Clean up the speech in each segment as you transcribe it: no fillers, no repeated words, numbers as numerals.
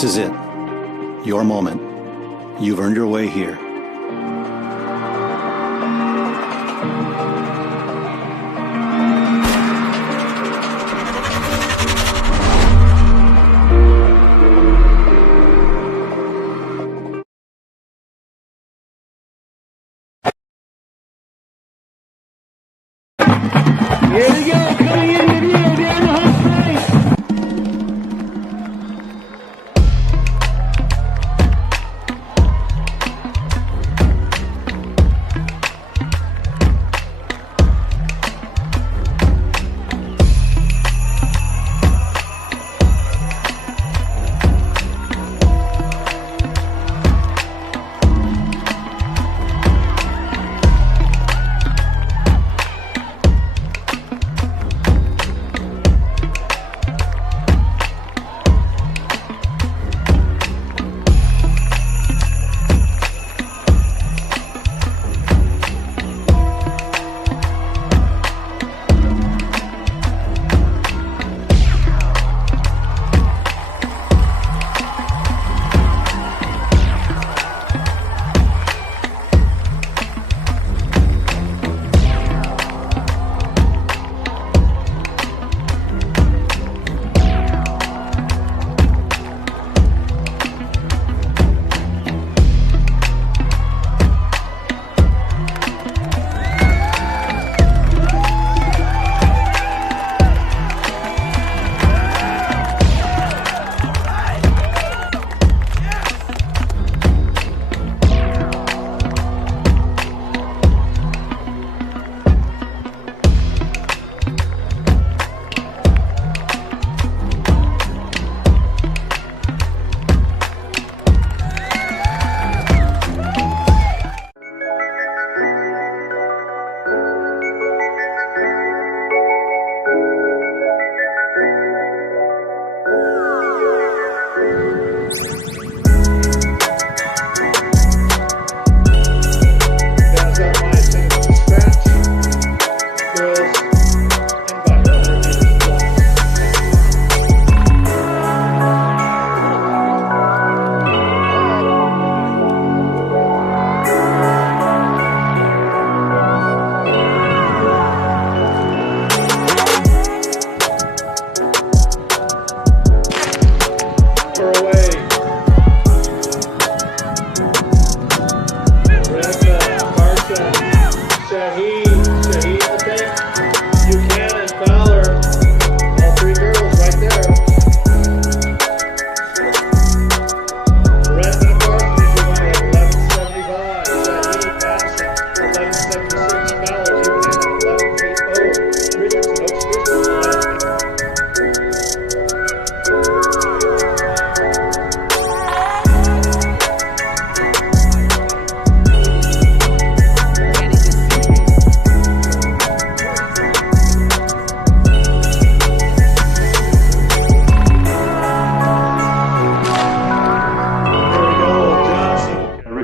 This is it. Your moment. You've earned your way here. Here we go, coming in with you down the home straight.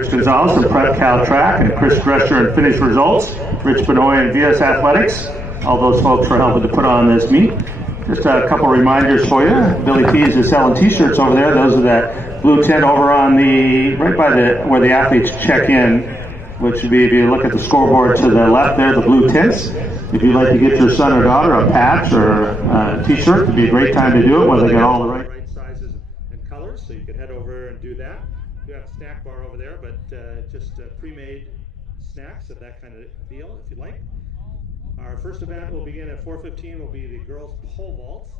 Gonzalez of Prep Cal Track, and Chris Drescher and Finish Results, Rich Benoit and VS Athletics, all those folks for helping to put on this meet. Just a couple reminders for you. Billy Tees is selling t-shirts over there. Those are that blue tent over on the, right by the, where the athletes check in, which would be, if you look at the scoreboard to the left there, the blue tents. If you'd like to get your son or daughter a patch or a t-shirt, it'd be a great time to do it when they get all the right sizes and colors, so you can head over and do that. We have a snack bar over there, but just pre-made snacks of that kind of deal, if you like. Our first event will begin at 4:15. Will be the girls' pole vault.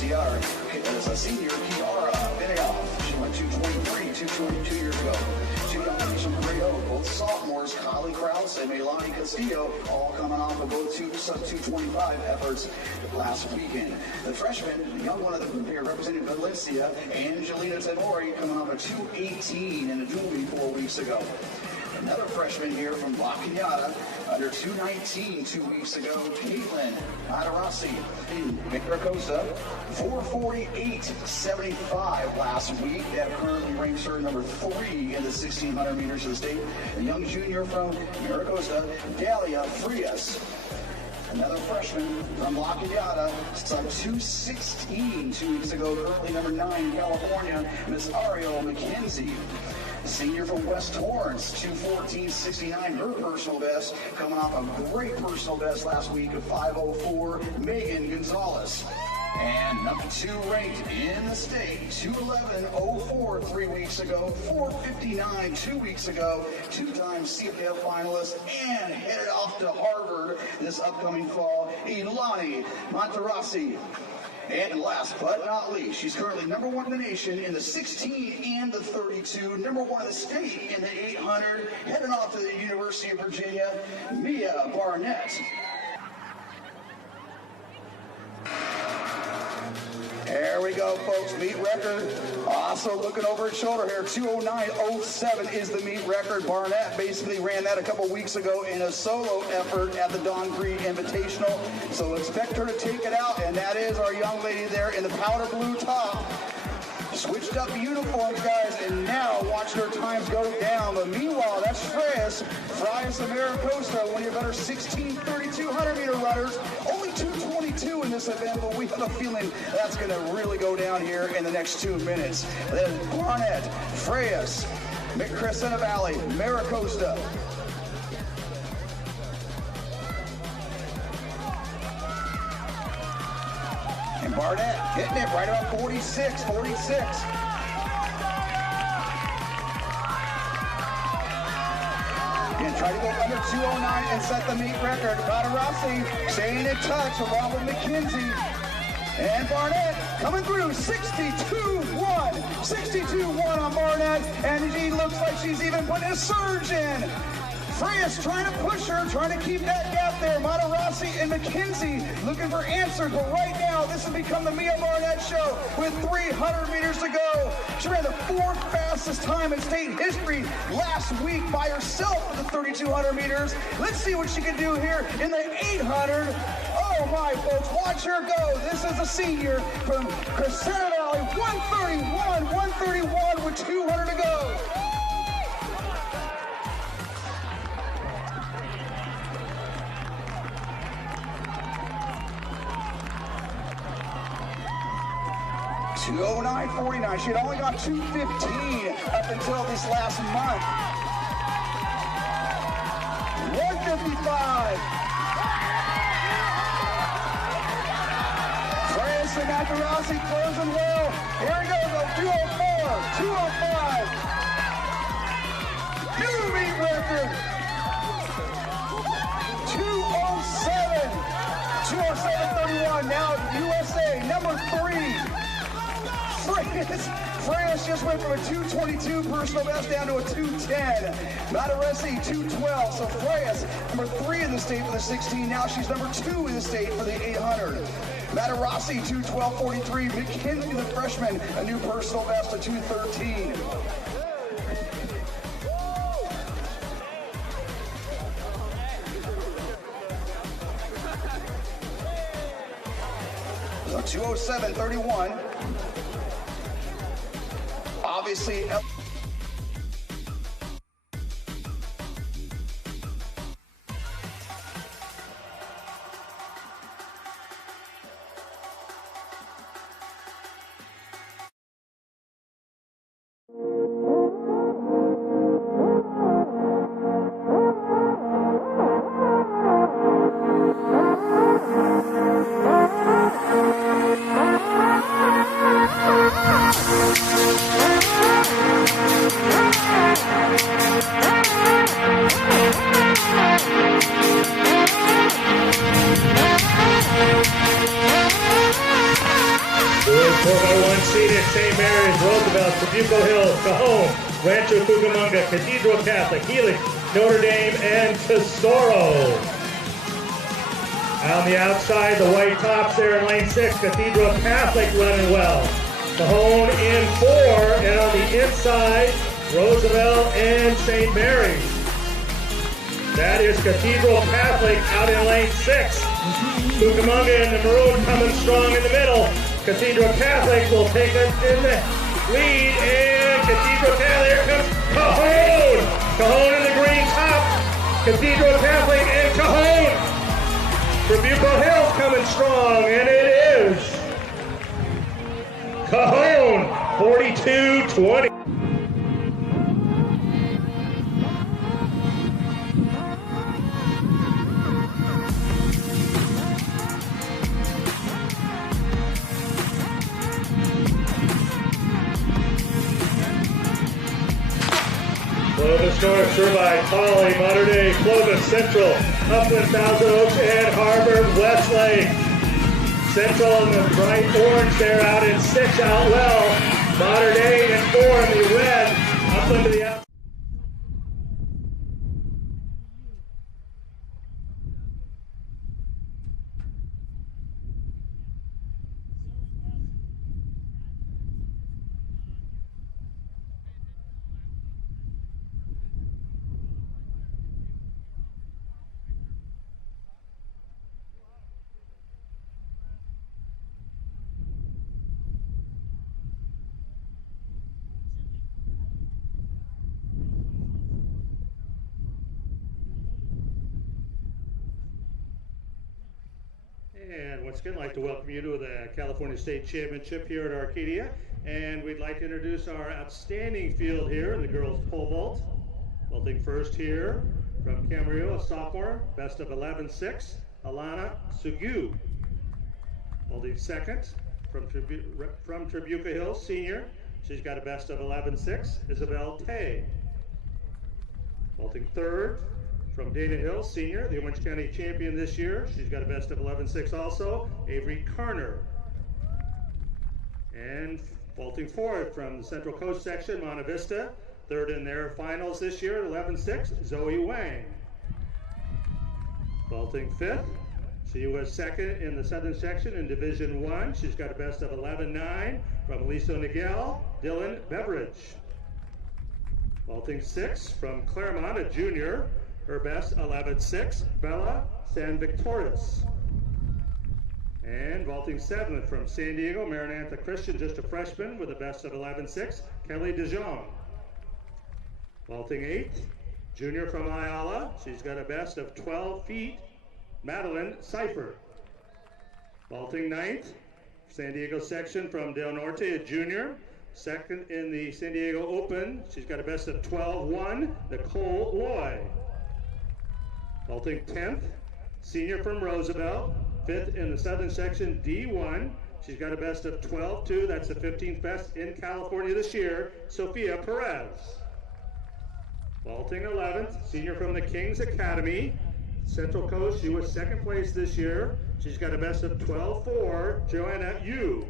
As a senior, Kiara Benioff. She went 223, 222 years ago. Two young ladies from Great Oak, both sophomores, Kylie Krause and Melanie Castillo, all coming off of both sub-225 efforts last weekend. The freshman, the young one of them here representing Valencia, Angelina Tenori, coming off a 218 in a dual meet 4 weeks ago. Another freshman here from La Piñata, under 219 2 weeks ago, Caitlin Matarasi in Maricosta, 448.75 last week. That currently ranks her number 3 in the 1,600 meters of the state. The young junior from Maricosta, Dalia Frias. Another freshman from La Piñata, sub 216 2 weeks ago, currently number 9 in California, Miss Ariel McKenzie. Senior from West Torrance, 214.69, her personal best, coming off a great personal best last week of 5:04, Megan Gonzalez. And number 2 ranked in the state, 211.04 3 weeks ago, 4:59 2 weeks ago, 2-time CFL finalist, and headed off to Harvard this upcoming fall, Ilani Monterasi. And last but not least, she's currently number 1 in the nation in the 16 and the 32, number 1 in the state in the 800, heading off to the University of Virginia, Mia Barnett. There we go, folks, meet record. Also looking over his shoulder here, 209.07 is the meet record. Barnett basically ran that a couple weeks ago in a solo effort at the Don Cree Invitational. So expect her to take it out, and that is our young lady there in the powder blue top. Switched up uniforms, guys, and now watch their times go down. But meanwhile, that's Frias of Maricosta, one of your better 3,200 meter runners. Only 222 in this event, but we have a feeling that's going to really go down here in the next 2 minutes. Then Barnett, Frias, Crescenta Valley, Maricosta. And Barnett hitting it right about 46. And try to go under 209 and set the meet record. Matarasi staying in touch along with McKenzie. And Barnett coming through, 62-1. 62-1 on Barnett. And she looks like she's even putting a surge in. Frias trying to push her, trying to keep that gap there. Matarasi and McKenzie looking for answers, but right now this has become the Mia Barnett show with 300 meters to go. She ran the 4th fastest time in state history last week by herself for the 3,200 meters. Let's see what she can do here in the 800. Oh my, folks, watch her go. This is a senior from Crescenta Valley, 131 with 200 to go. (209.49). She had only got 2:15 up until this last month. 1:55. Frias and Matarasi closing well. Here we go, 2:04, 2:05. New meet record. 2:07. 2:07.31. Now USA number 3. Frias just went from a 222 personal best down to a 210. Matarasi 212. So Frias number 3 in the state for the 16. Now she's number 2 in the state for the 800. Matarasi 212.43. McKenzie, the freshman, a new personal best of 213. So 2:07.31. Obviously, Roosevelt, Trabuco Hills, Cajon, Rancho Cucamonga, Cathedral Catholic, Helix, Notre Dame, and Tesoro. On the outside, the white tops there in lane 6, Cathedral Catholic running well. Cajon in 4, and on the inside, Roosevelt and St. Mary's. That is Cathedral Catholic out in lane 6. Cucamonga in the maroon coming strong in the middle. Cathedral Catholic will take it in the lead, and Cathedral Catholic, here comes Cajon! Cajon in the green top. Cathedral Catholic and Cajon. Trabuco Hills coming strong, and it is Cajon, 42-20. Clovis North served by Polly, Mater Dei, Clovis Central, Upland, Thousand Oaks, and Harvard Westlake. Central in the bright orange there out in 6 out well. Mater Dei in 4 in the red. Upland to the outside. And once again, I'd like to welcome you to the California State Championship here at Arcadia. And we'd like to introduce our outstanding field here in the girls pole vault. Vaulting first here from Camarillo, a sophomore, best of 11.6, Alana Sugu. Vaulting second from Trabuco Hills, senior. She's got a best of 11.6, Isabel Tay. Vaulting third from Dana Hill, senior, the Orange County champion this year. She's got a best of 11.6 also, Avery Carner. And vaulting fourth from the Central Coast section, Monte Vista, third in their finals this year at 11.6, Zoe Wang. Vaulting fifth, she was second in the Southern section in Division 1. She's got a best of 11.9 from Aliso Niguel, Dylan Beveridge. Vaulting sixth from Claremont, a junior, her best 11.6, Bella San Victorious. And vaulting seventh from San Diego, Maranatha Christian, just a freshman with a best of 11.6, Kelly DeJong. Vaulting eighth, junior from Ayala, she's got a best of 12 feet, Madeline Cipher. Vaulting ninth, San Diego section from Del Norte, a junior, second in the San Diego Open, she's got a best of 12.1, Nicole Loy. Vaulting 10th, senior from Roosevelt, fifth in the Southern section D1. She's got a best of 12.2. That's the 15th best in California this year, Sophia Perez. Vaulting 11th, senior from the Kings Academy, Central Coast. She was second place this year. She's got a best of 12.4, Joanna Yu.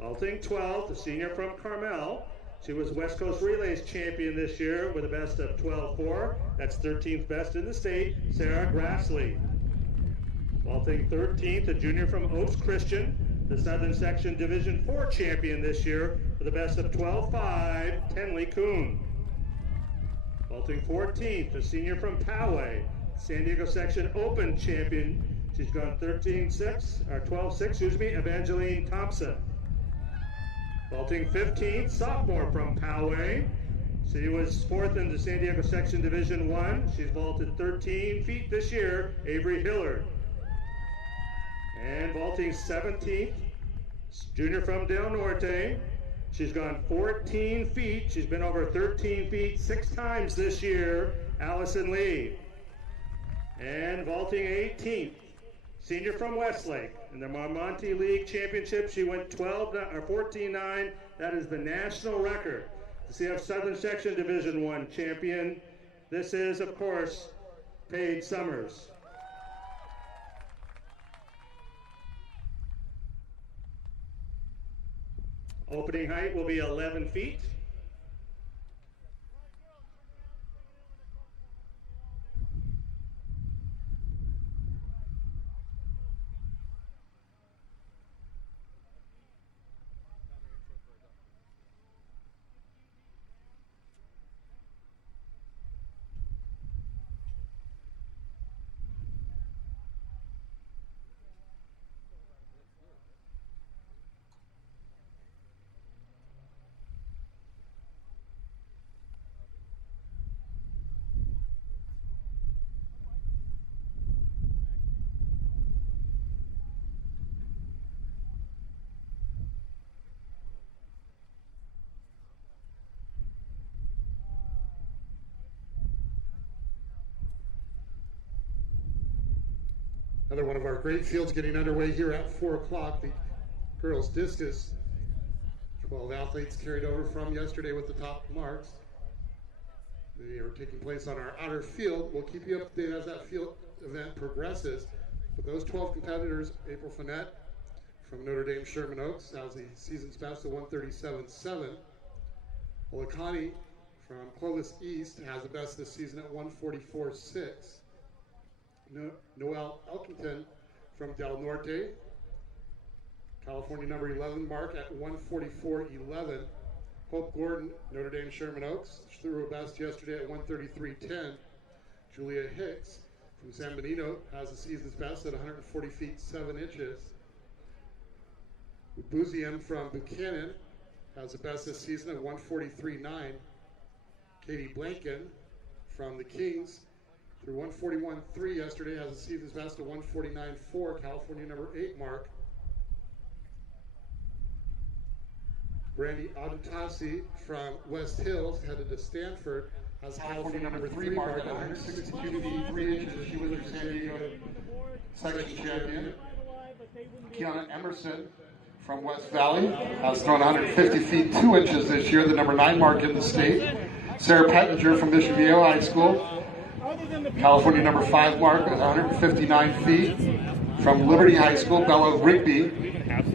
Vaulting 12th, the senior from Carmel. She was West Coast Relays champion this year with a best of 12.4. That's 13th best in the state, Sarah Grassley. Vaulting 13th, a junior from Oaks Christian, the Southern Section Division 4 champion this year with a best of 12.5, Tenley Kuhn. Vaulting 14th, a senior from Poway, San Diego Section Open champion. She's gone 13.6, or 12.6, excuse me, Evangeline Thompson. Vaulting 15th, sophomore from Poway. She was fourth in the San Diego Section Division 1. She's vaulted 13 feet this year, Avery Hillard. And vaulting 17th, junior from Del Norte. She's gone 14 feet. She's been over 13 feet 6 times this year, Allison Lee. And vaulting 18th, senior from Westlake. In the Marmonte League Championship, she went 14.9. That is the national record. The CF Southern Section Division 1 champion. This is, of course, Paige Summers. Opening height will be 11 feet. Another one of our great fields getting underway here at 4 o'clock. The girls discus. 12 athletes carried over from yesterday with the top marks. They are taking place on our outer field. We'll keep you updated as that field event progresses. But those 12 competitors, April Finette from Notre Dame Sherman Oaks has the season's best of 137.7. Olakani from Clovis East has the best this season at 144.6. Noel Elkington from Del Norte, California number 11 mark at 144.11. Hope Gordon, Notre Dame Sherman Oaks, threw a best yesterday at 133.10. Julia Hicks from San Benito has the season's best at 140 feet 7 inches. Buzium from Buchanan has the best this season at 143.9. Katie Blanken from the Kings through 141.3 yesterday, has a season's best of 149.4, California number 8 mark. Brandy Auditasi from West Hills, headed to Stanford, has California number 3 mark at 162 feet 3 inches. She was your San Diego section champion. Kiana Emerson from West Valley has thrown 150 feet 2 inches this year, the number 9 mark in the state. Sarah Pettinger from Mission Viejo High School, California number 5 mark at 159 feet. From Liberty High School, Bella Rigby.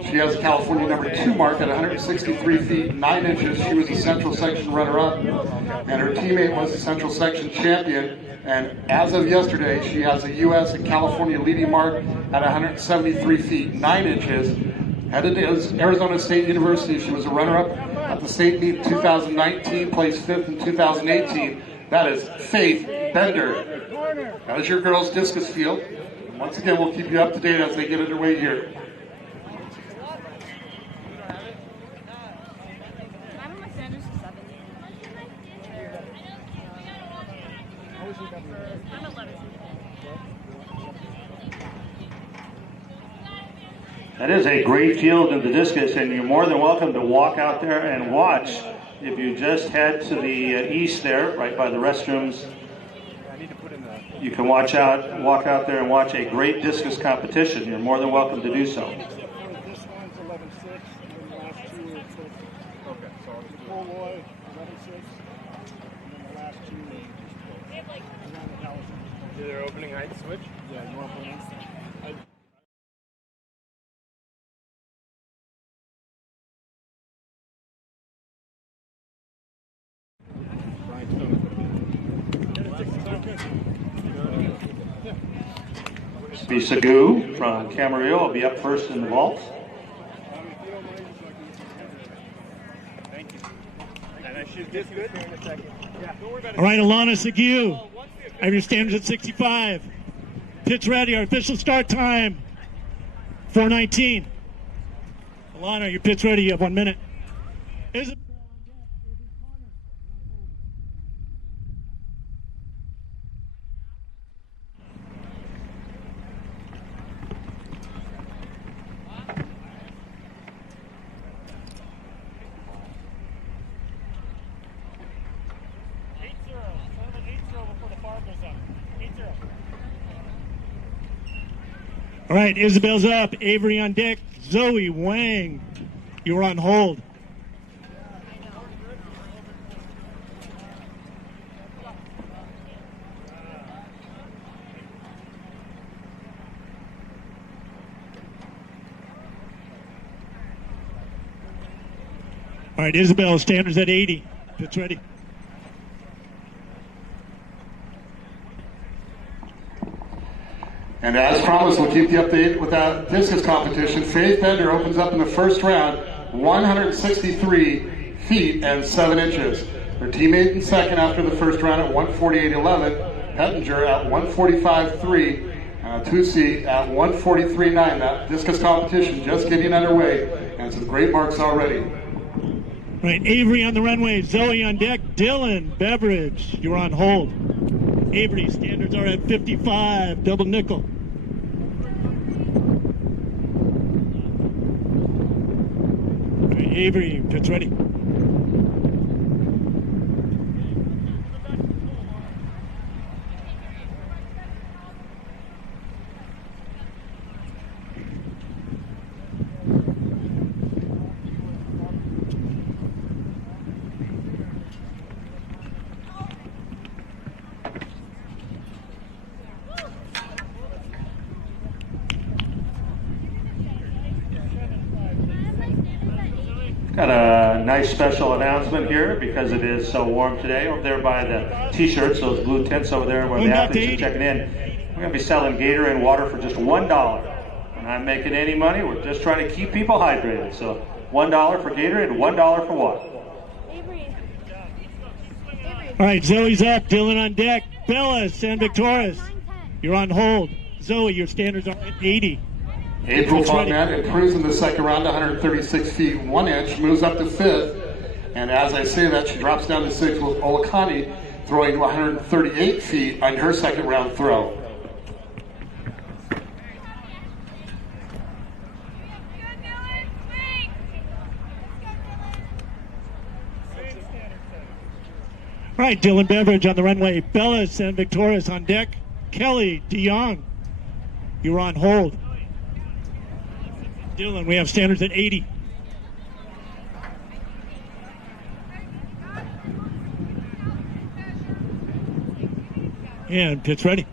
She has a California number 2 mark at 163 feet 9 inches. She was a Central Section runner-up, and her teammate was the Central Section champion. And as of yesterday, she has a U.S. and California leading mark at 173 feet 9 inches. Headed to Arizona State University, she was a runner-up at the state meet in 2019, placed 5th in 2018. That is Faith Bender. That is your girls' discus field. And once again, we'll keep you up to date as they get underway here. That is a great field in the discus, and you're more than welcome to walk out there and watch. If you just head to the east there, right by the restrooms, you can walk out there and watch a great discus competition. You're more than welcome to do so. This one's 11.6, and then the last two are Poloy, 11.6, and then the last two are Is their opening height switch? Yeah, you want to put in? Bisagoo from Camarillo will be up first in the vault. Thank you. And I should get good here in a second. Yeah. Don't worry about it. All right, Alana Seguin, I have your standards at 65. Pits ready, our official start time, 4:19. Alana, your pit's ready, you have 1 minute. All right, Isabel's up. Avery on deck. Zoe Wang, you were on hold. All right, Isabel, standards at 80. Pits ready. And as promised, we'll keep the update with that discus competition. Faith Bender opens up in the first round, 163 feet and 7 inches. Her teammate in second after the first round at 148.11. Hettinger at 145.3. Tusi at 143.9. That discus competition just getting underway, and some great marks already. Right, Avery on the runway, Zoe on deck, Dylan Beveridge, you're on hold. Avery, standards are at 55, double nickel. Right, Avery, pits ready. Got a nice special announcement here because it is so warm today. Over there by the t-shirts, those blue tents over there where the athletes are checking in. We're going to be selling Gatorade water for just $1. We're not making any money. We're just trying to keep people hydrated. So $1 for Gatorade and $1 for water. All right, Zoe's up, Dylan on deck, Bella, San Victoris, you're on hold. Zoe, your standards are at 80. April Fontenette improves in the second round, 136 feet 1 inch, moves up to fifth, and as I say that, she drops down to sixth with Olakani throwing to 138 feet on her second round throw. All right, Dylan Beveridge on the runway, Bella San Victoris on deck, Kelly DeYoung, you're on hold. Dylan, we have standards at 80. And pits ready.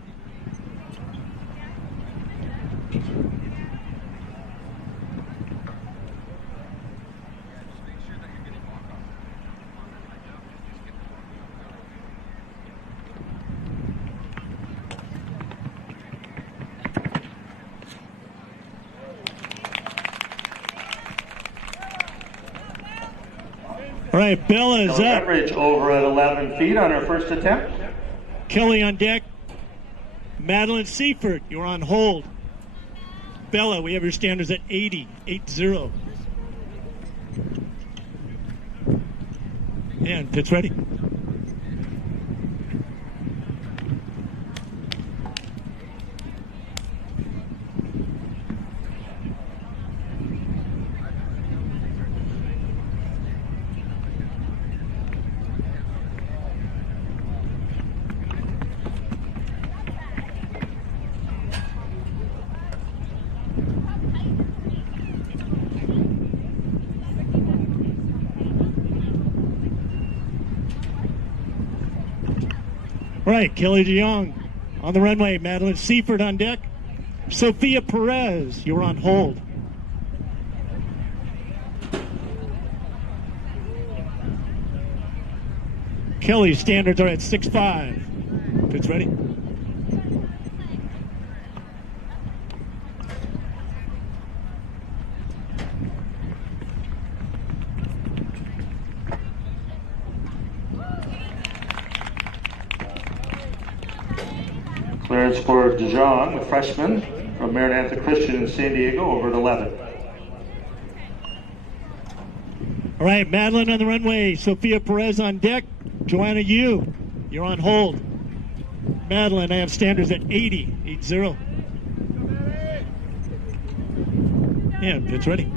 All right, Bella's up. Beveridge over at 11 feet on her first attempt. Kelly on deck. Madeline Seifert, you're on hold. Bella, we have your standards at 80, 80. And pits ready. All right, Kelly DeYoung on the runway, Madeline Seifert on deck, Sophia Perez, you're on hold. Kelly's standards are at 6'5". Pits ready. Clearance for DeJong, the freshman from Maranatha Christian in San Diego, over at 11. All right, Madeline on the runway, Sophia Perez on deck, Joanna Yu, you're on hold. Madeline, I have standards at 80, 80. Yeah, pits ready.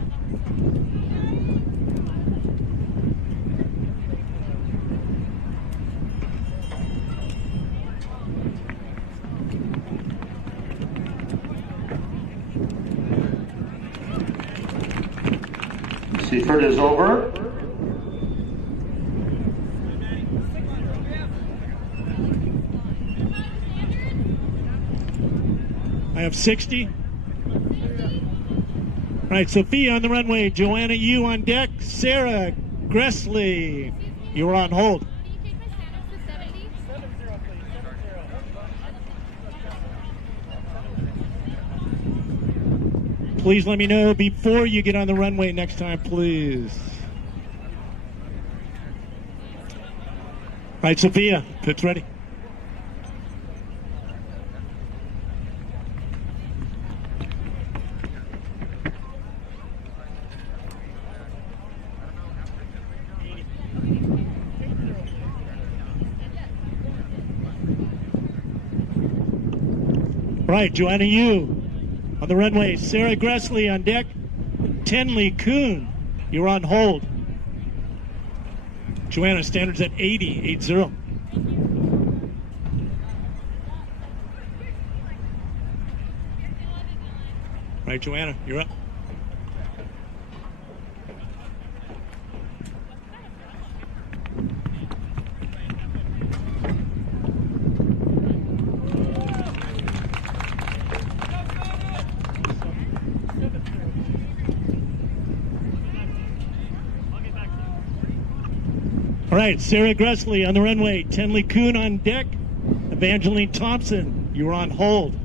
Seifert is over. I have 60. All right, Sophia on the runway, Joanna Yu on deck, Sarah Gressley, you're on hold. Please let me know before you get on the runway next time, please. All right, Sophia, pit's ready. All right, Joanna Yu on the runway. Sarah Gressley on deck. Tenley Kuhn, you're on hold. Joanna, standards at 80. All right, Joanna, you're up. All right, Sarah Gressley on the runway. Tenley Kuhn on deck. Evangeline Thompson, you're on hold.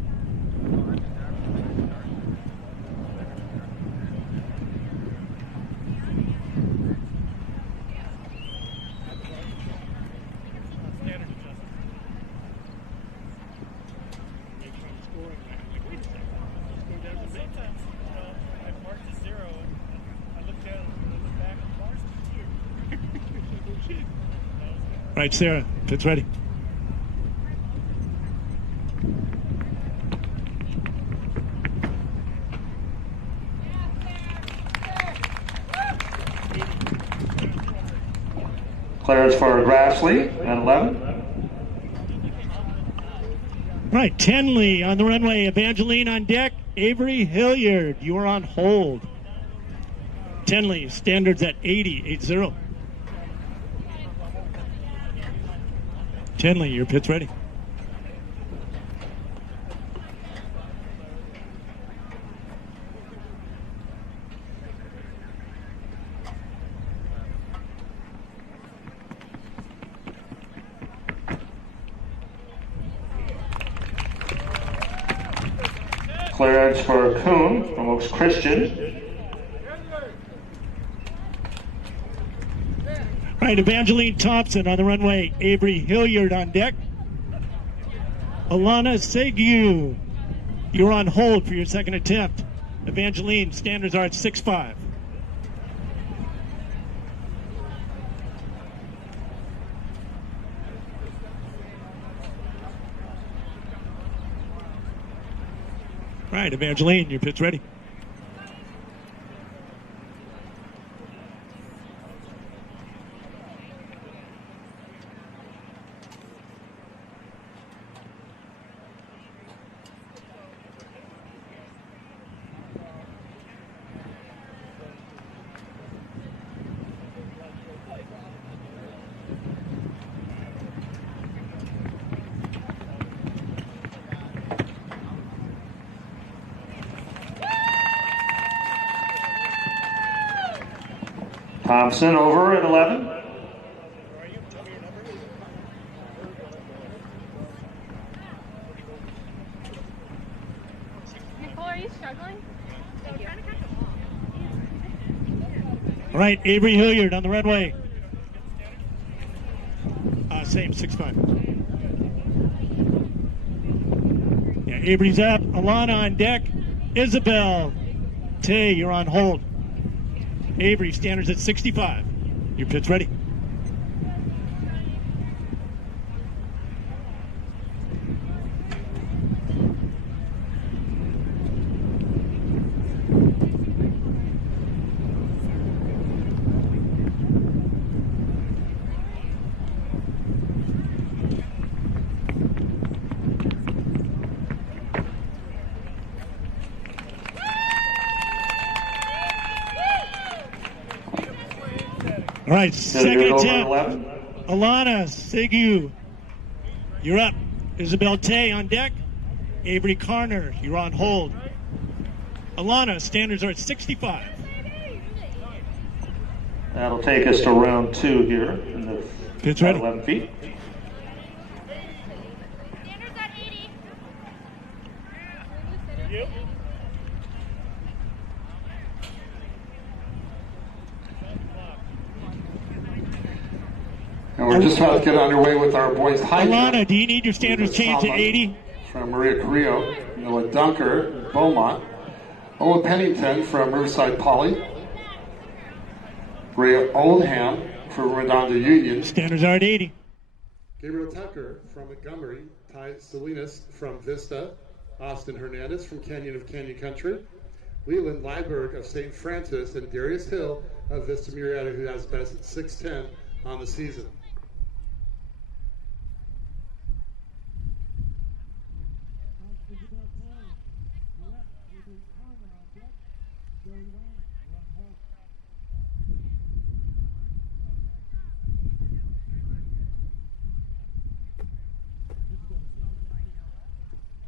All right, Sarah, pit's ready. Clearance for Grassley at 11. All right, Tenley on the runway. Evangeline on deck. Avery Hilliard, you are on hold. Tenley, standards at 80. Tenley, your pit's ready. Clearance for Kuhn from Oaks Christian. All right, Evangeline Thompson on the runway. Avery Hilliard on deck. Alana Segu, you're on hold for your second attempt. Evangeline, standards are at 6.5. All right, Evangeline, your pit's ready. Thompson over at 11. Nicole, are you struggling? All right, Avery Hilliard on the runway. Same, 6.5. Yeah, Avery's up. Alana on deck. Isabel Tay, you're on hold. Avery, standards at 65. Your pit's ready. All right, second attempt. Alana Segu, you're up. Isabel Tay on deck. Avery Carner, you're on hold. Alana, standards are at 65. That'll take us to round 2 here in the Pitch ready. 11 feet. Standards at 80. You? And we're just about to get underway with our boys high Alana, jump. do you need your standards changed to 80? From Maria Carrillo, Noah Dunker, Beaumont, Ola Pennington from Riverside Poly, Ray Oldham from Redondo Union, Standards are at 80. Gabriel Tucker from Montgomery, Ty Salinas from Vista, Austin Hernandez from Canyon of Canyon Country, Leland Liedberg of St. Francis, and Darius Hill of Vista Murrieta, who has best at 6'10" on the season.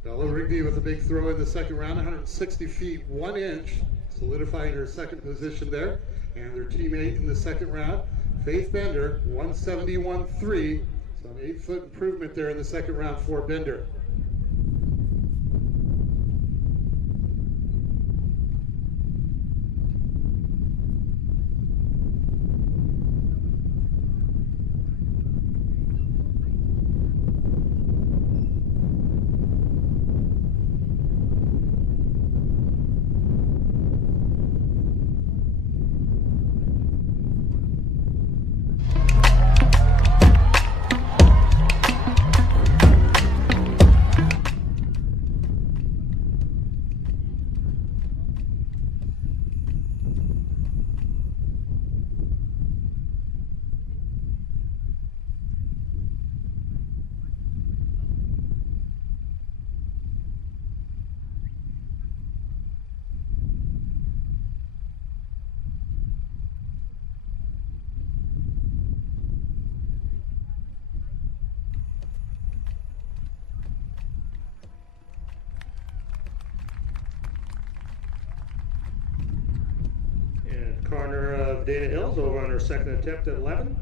Bella Rigby with a big throw in the second round, 160 feet 1 inch, solidifying her second position there. And their teammate in the second round, Faith Bender, 171.3. So an 8-foot improvement there in the second round for Bender. Corner of Dana Hills over on her second attempt at 11.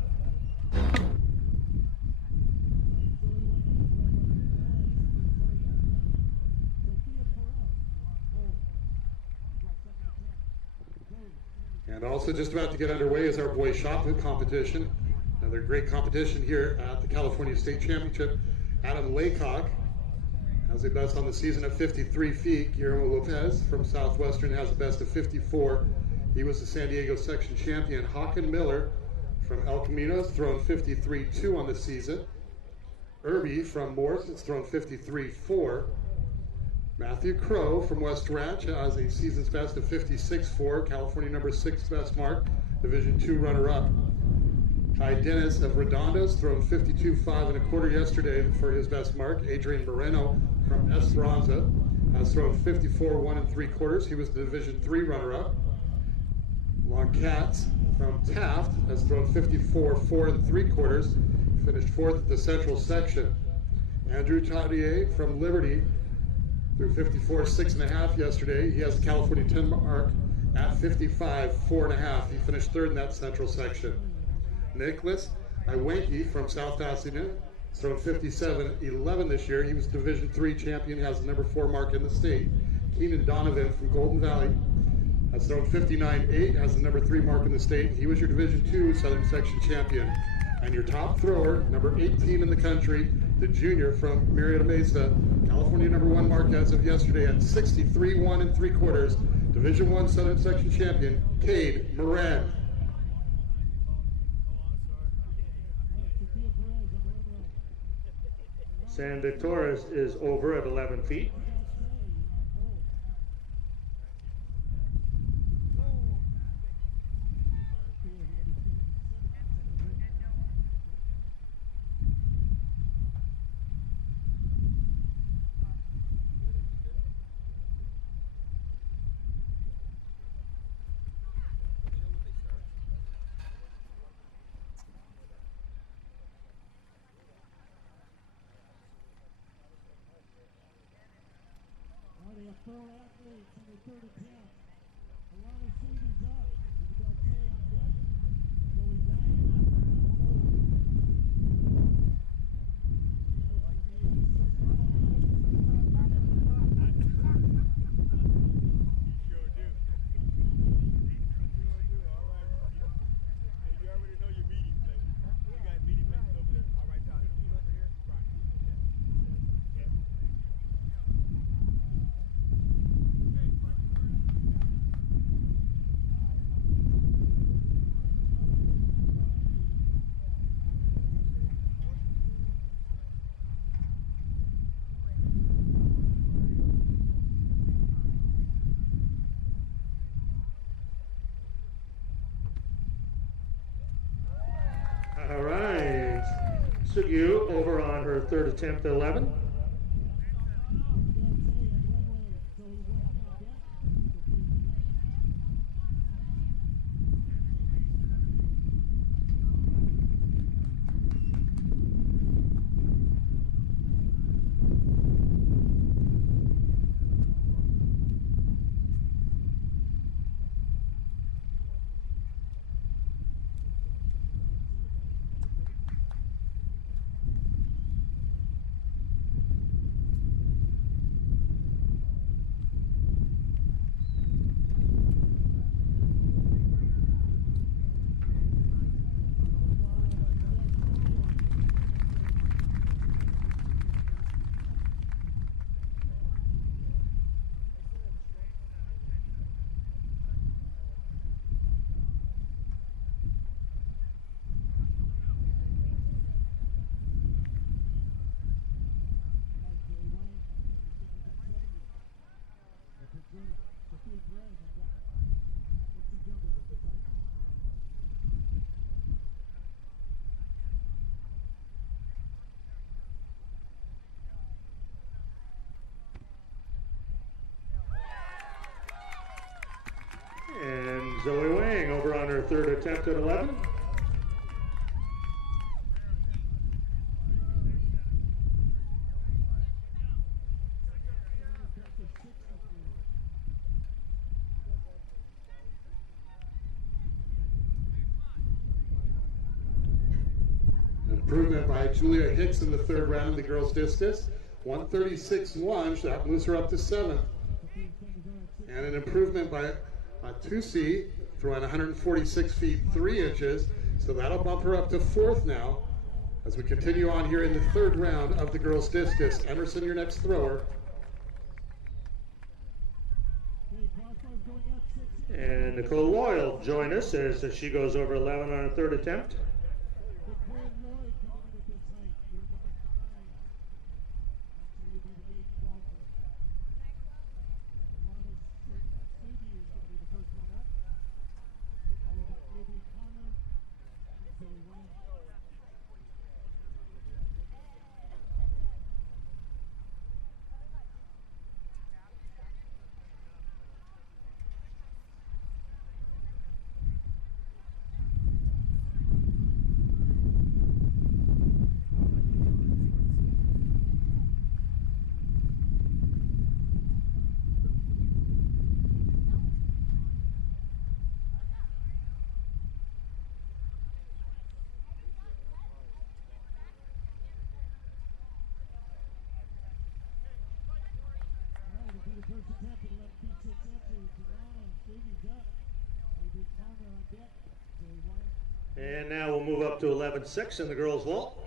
And also just about to get underway is our boys shot put competition. Another great competition here at the California State Championship. Adam Laycock has the best on the season at 53 feet. Guillermo Lopez from Southwestern has the best of 54. He was the San Diego section champion. Hawken Miller from El Camino has thrown 53.2 on the season. Irby from Morse has thrown 53.4. Matthew Crow from West Ranch has a season's best of 56.4, California number 6 best mark, Division II runner-up. Ty Dennis of Redondo has thrown 52.5 and a quarter yesterday for his best mark. Adrian Moreno from Esperanza has thrown 54.1 and 3/4. He was the Division III runner-up. Long Cats from Taft has thrown 54.4 and 3/4, finished 4th at the Central section. Andrew Tadier from Liberty threw 54.6.5 yesterday. He has the California 10 mark at 55.4.5. He finished 3rd in that Central section. Nicholas Iwanki from South Pasadena has thrown 57.11 this year. He was Division III champion, has the number 4 mark in the state. Keenan Donovan from Golden Valley has thrown 59.8, has the number 3 mark in the state. He was your Division II Southern Section champion. And your top thrower, number 18 in the country, the junior from Murrieta Mesa, California number 1 mark as of yesterday at 63.1 and 3/4, Division I Southern Section champion, Cade Moran. San Victoris is over at 11 feet. Sugu over on her third attempt at 11. And Zoe Wang over on her third attempt at 11. Improvement by Julia Hicks in the third round of the girls' discus. 136.1, so that moves her up to 7th. And an improvement by Tusi, throwing 146 feet 3 inches, so that'll bump her up to 4th now. As we continue on here in the third round of the girls' discus. Emerson, your next thrower. And Nicole Loyal join us as she goes over 11 on her third attempt. And now we'll move up to 11.6 in the girls' vault.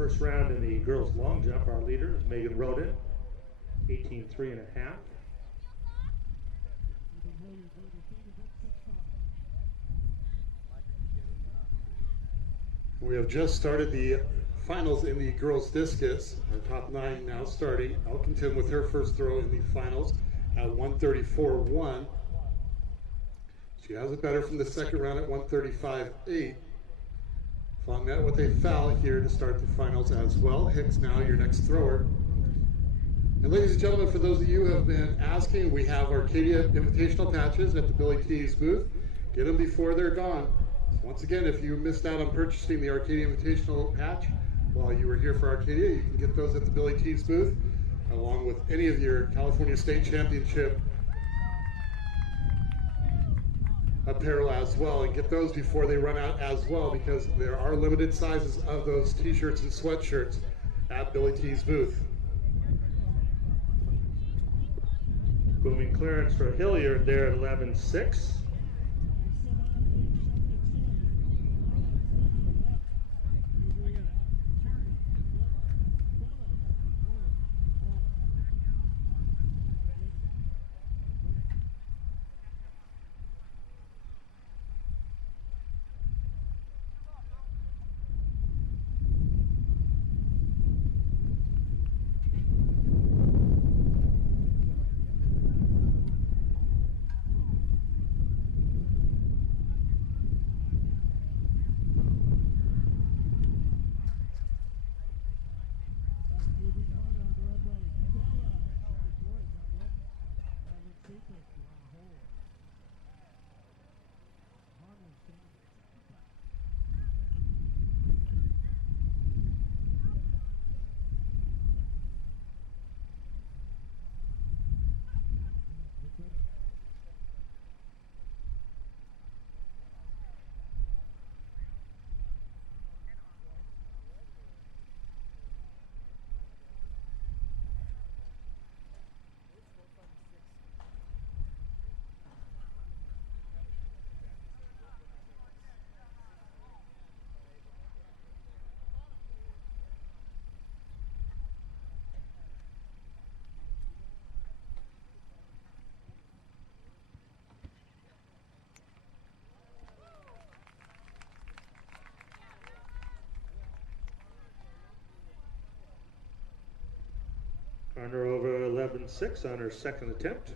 First round in the girls long jump, our leader is Megan Roden, 18.3 1/2. We have just started the finals in the girls discus. Our top 9 now starting. Elkington with her first throw in the finals at 134.1. She has it better from the second round at 135.8. Fongnet with a foul here to start the finals as well. Hicks now your next thrower. And ladies and gentlemen, for those of you who have been asking, we have Arcadia Invitational patches at the Billy T's booth. Get them before they're gone. Once again, if you missed out on purchasing the Arcadia Invitational patch while you were here for Arcadia, you can get those at the Billy T's booth, along with any of your California State Championship apparel as well, and get those before they run out as well, because there are limited sizes of those t-shirts and sweatshirts at Billy T's booth. Booming clearance for Hilliard there at 11.6. Garner over 11.6 on her second attempt.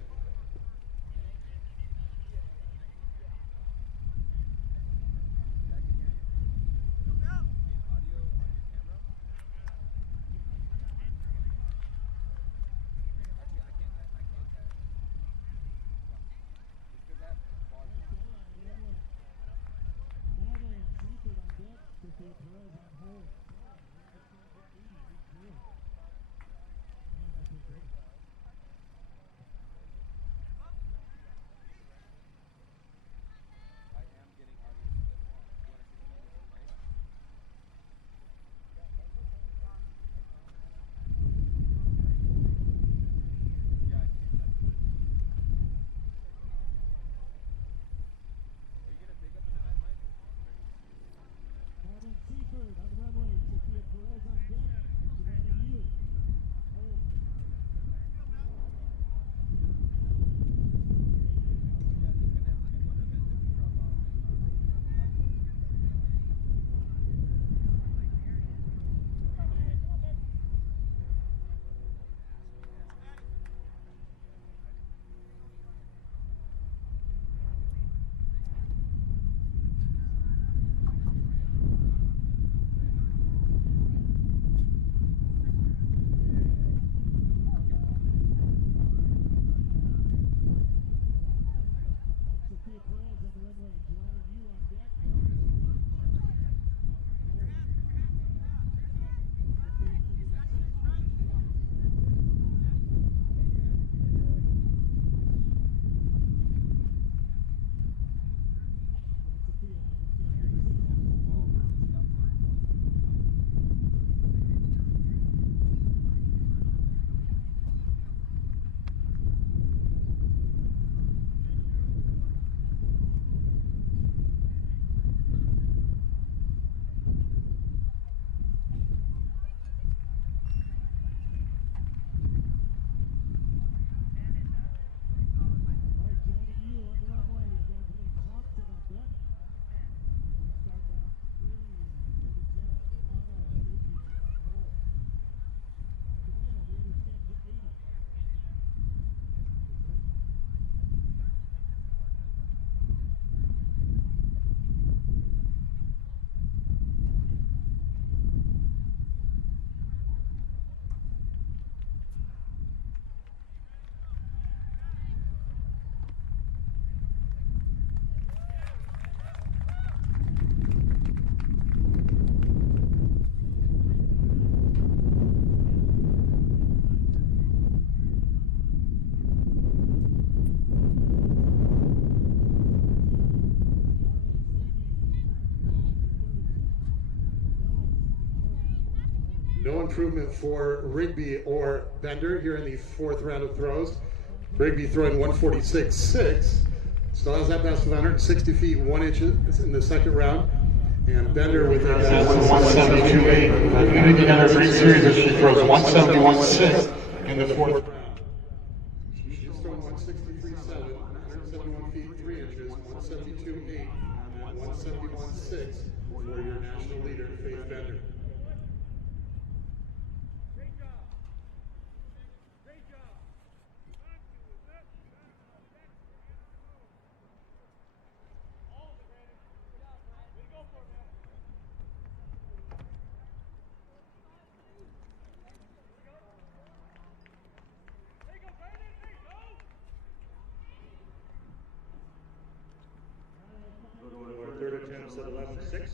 improvement for Rigby or Bender here in the fourth round of throws. Rigby throwing 146.6. Still has that best of 160 feet, 1 inch in the second round. And Bender with a best of 172.8. Putting together a great series as she throws 171.6 in the fourth round. She's throwing 163.7, 171 feet, 3 inches, 172.8, and 171.6 for your national leader, Faith Bender. Third attempts at 11.6.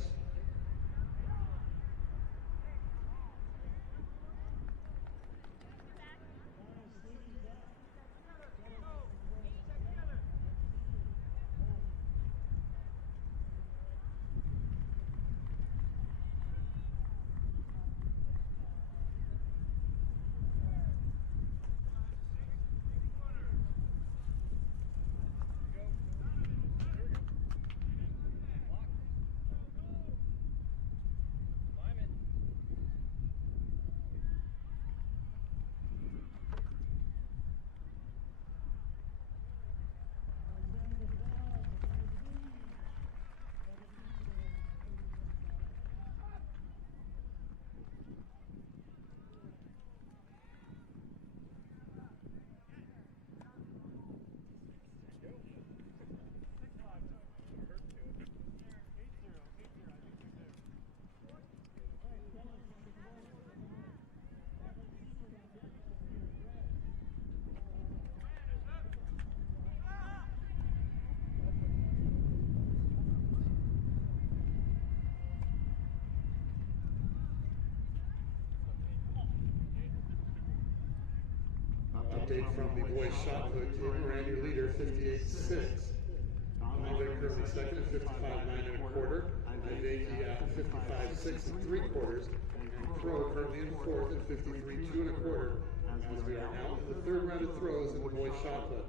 Update from the boys shot put. Kaden Moran, your leader, 58.6. Ivan currently second at 55.9 1/4. Iveki at 55.6 3/4. And Crow currently in fourth at 53.2 1/4. As we are now in the third round of throws in the boys shot put.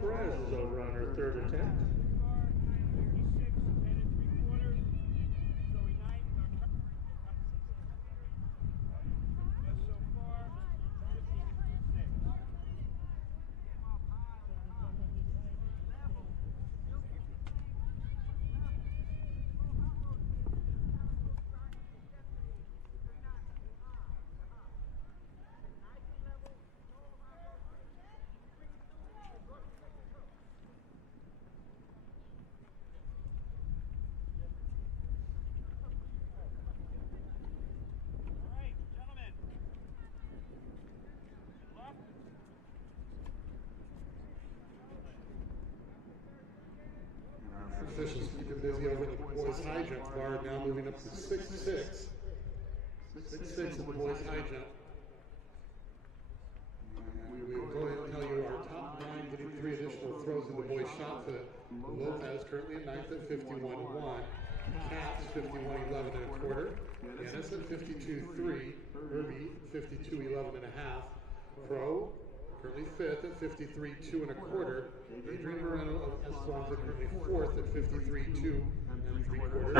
Perez is over on her third attempt. Officials keeping busy over in the boys high jump bar, now moving up to 6.6. 6.6 in the boys high jump. We will go ahead and tell you our top 9 getting 3 additional throws in the boys shot put. Lopez currently in ninth at 51.1. Katz 51.11 and a quarter. Ennis at 52.3. Irby 52.11 and a half. Pro currently fifth at 53.2 and a quarter. Adrian Moreno of Escalante currently fourth at 53.2 and 3/4.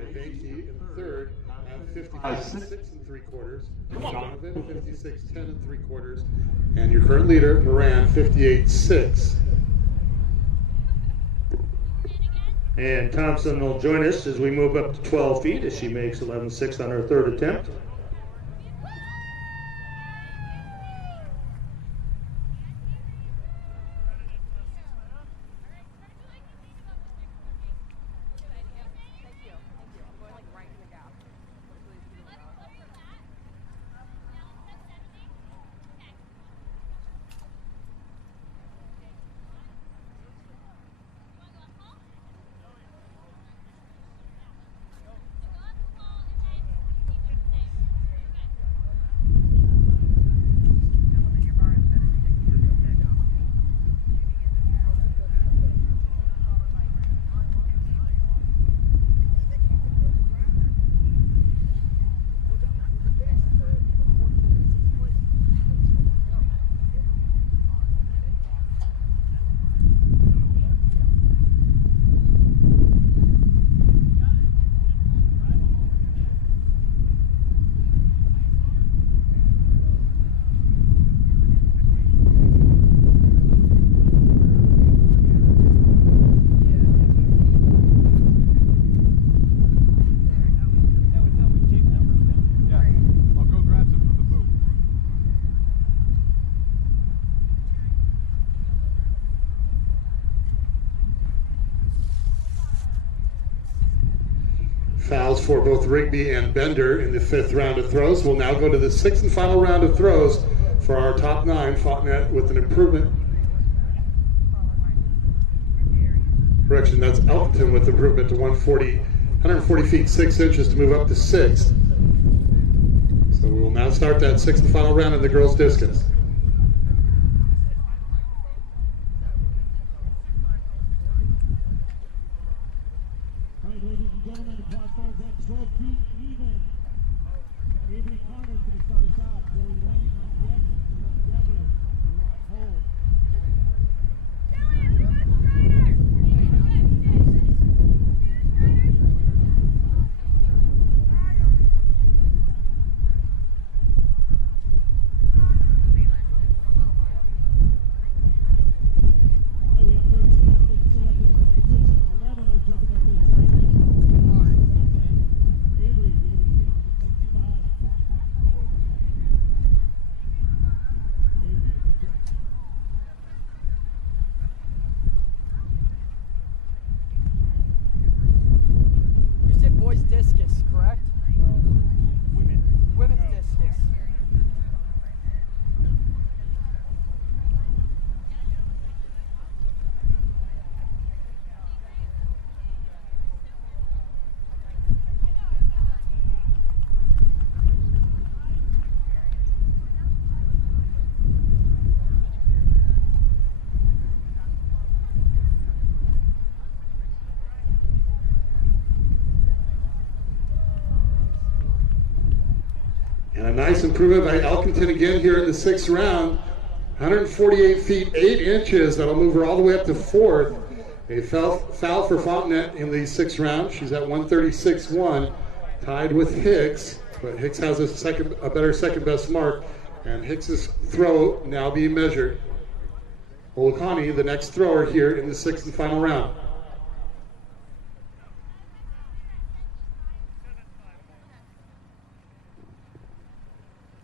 Ivanki in third at 55.6 and 3/4. Donovan 56.10 and 3/4. And your current leader, Moran, 58.6. And Thompson will join us as we move up to 12 feet as she makes 11.6 on her third attempt. Fouls for both Rigby and Bender in the fifth round of throws. We'll now go to the sixth and final round of throws for our top nine. Fontenette with an improvement. Correction, that's Elkington with improvement to 140 feet 6 inches to move up to sixth. So we will now start that sixth and final round of the girls' discus. All right, ladies and gentlemen, the clock starts at 12 feet even. Avery Connor's going to start us out. Billy Lang on deck. Deborah, hold. And a nice improvement by Elkington again here in the sixth round. 148 feet 8 inches. That'll move her all the way up to fourth. A foul for Fontenette in the sixth round. She's at 136.1, tied with Hicks. But Hicks has a better second best mark. And Hicks's throw now being measured. Olakani, the next thrower here in the sixth and final round.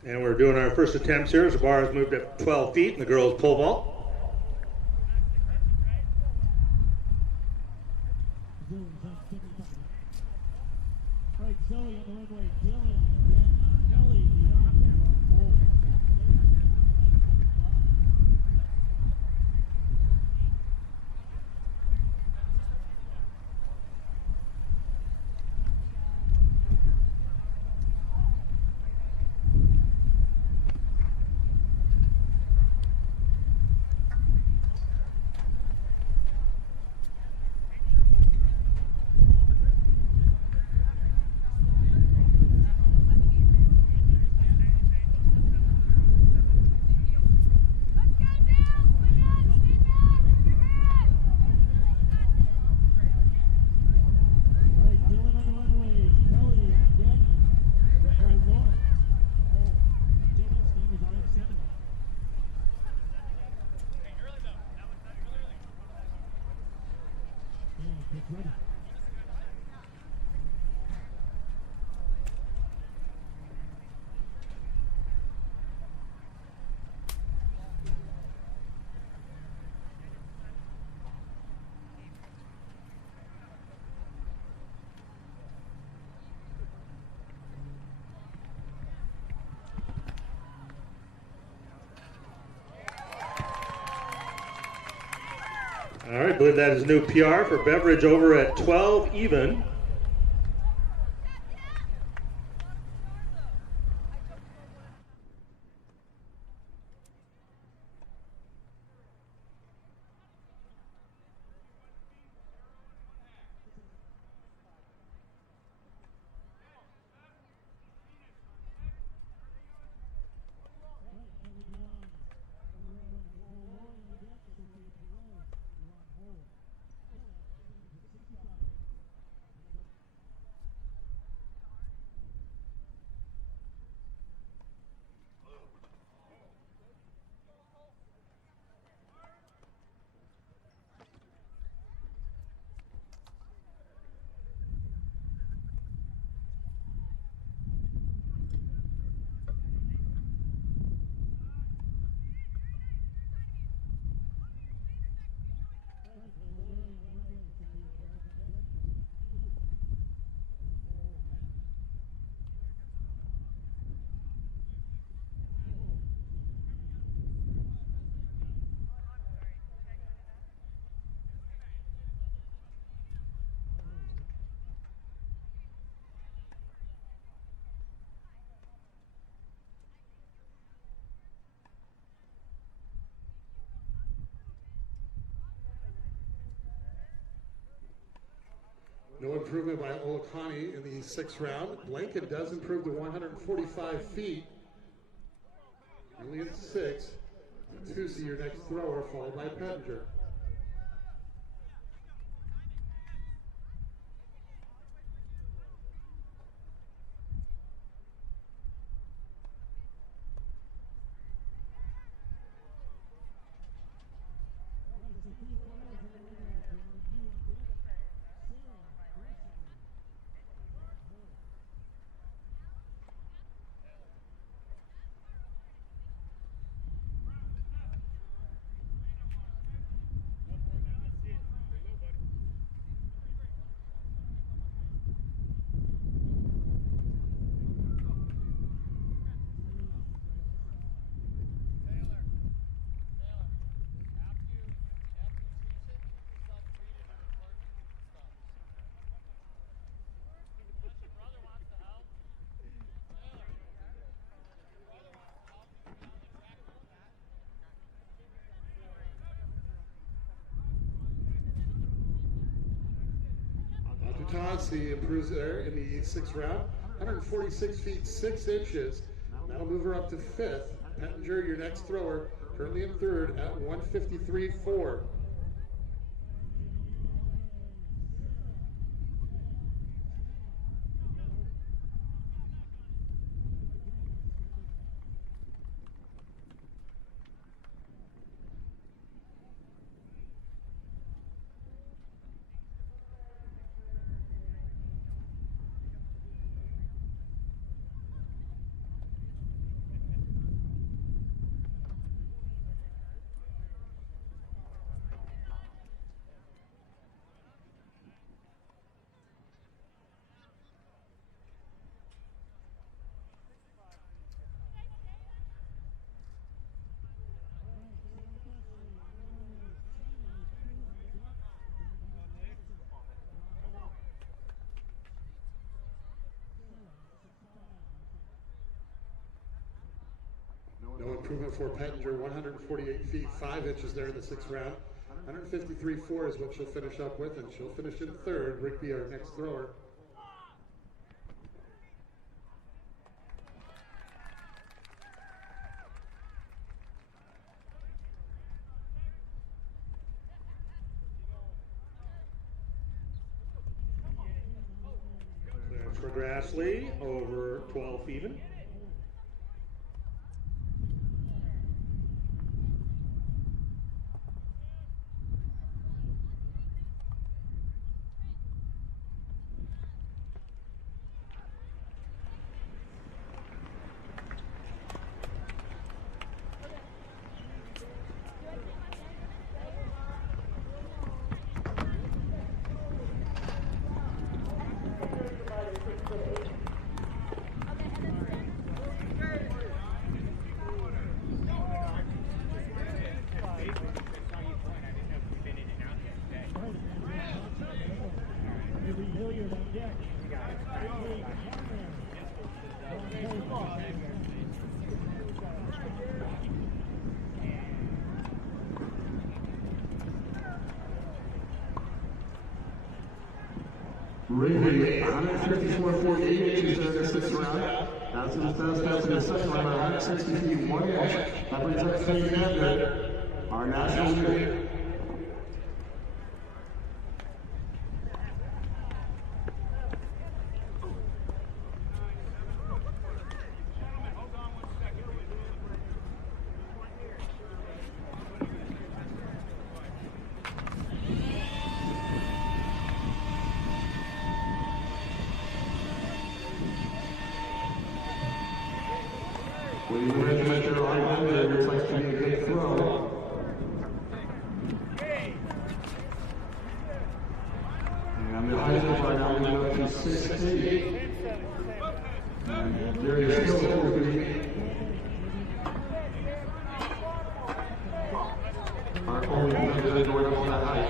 And we're doing our first attempts here as the bar has moved up 12 feet in the girls' pole vault. Right, Zoe on the runway. Dylan and Kelly beyond the pole. All right, I believe that is a new PR for Beveridge over at 12 even. No improvement by Olakani in the 6th round. Blanken does improve to 145 feet. Only in 6. Tusi, your next thrower, followed by Pettinger. He improves there in the 6th round, 146 feet 6 inches. That'll move her up to 5th. Pettinger, your next thrower, currently in 3rd at 153.4. No improvement for Pettinger, 148 feet 5 inches there in the 6th round. 153.4 is what she'll finish up with, and she'll finish in 3rd. Rigby, our next thrower. For Grassley over 12 even. Ridley, 154.48 inches in the sixth round. That's his best pass in the second round, 160 feet 1 inch. That brings up Steve Gander, our national leader. When you regiment your argument, it looks like to be a good throw. And the high school right now moving up to 6'8". And there is still our only competitor going up on that height.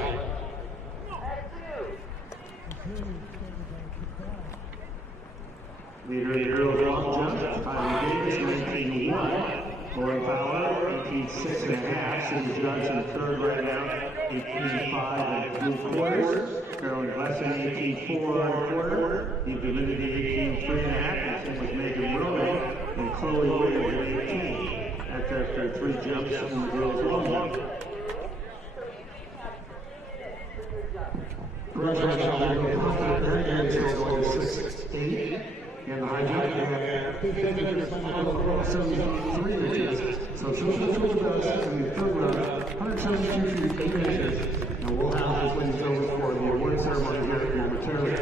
Leader in the girls long jump, Tyler Davis, 19.1. Lauren Fowler, 18.6.5. Susan Johnson, third right now, 18.5 and 3/4. Carolyn Blessing, 18.4 1/4. Eve Divinity, 18.3.5. And same with Megan Roman and Chloe Williams, 18. That's after 3 jumps in the girls long jump. Correction, Aaron is going to 6'8". And the high jump, and 73 inches. So she'll switch with us in the third round, 172 feet 8 inches. And we'll have this ladies and gentlemen for the award ceremony here momentarily.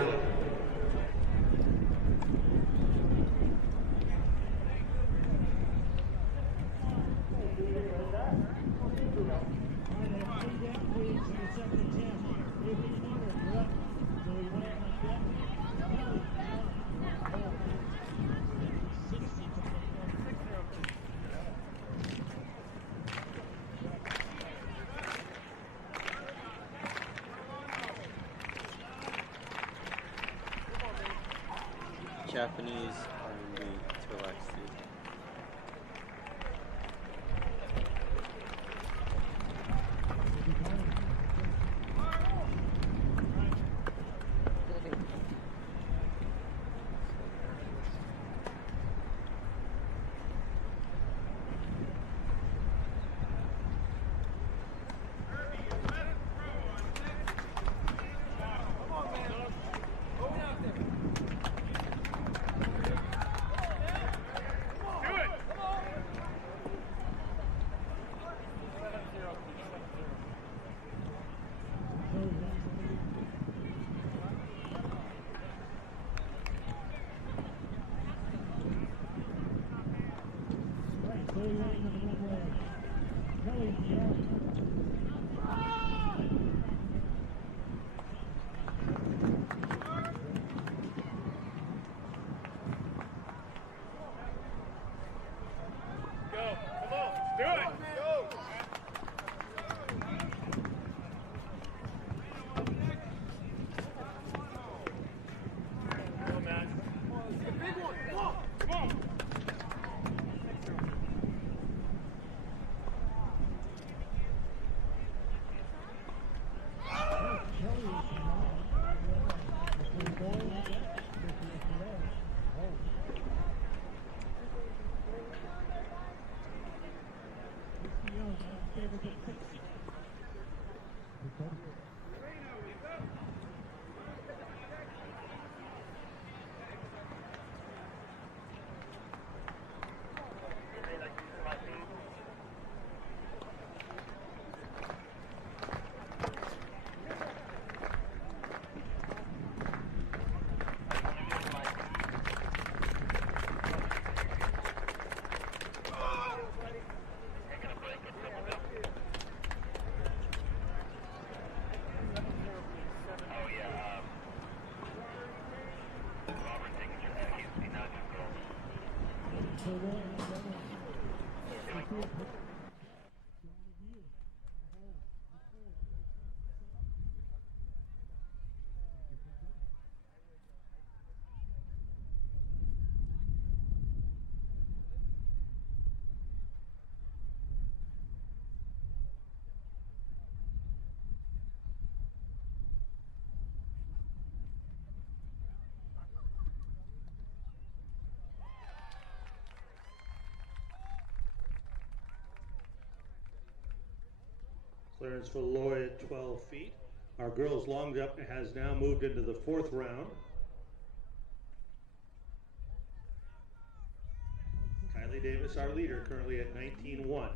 Japanese R&B to relax to. clearance for Lloyd at 12 feet. Our girls long jump has now moved into the 4th round. Kylie Davis, our leader, currently at 19-1.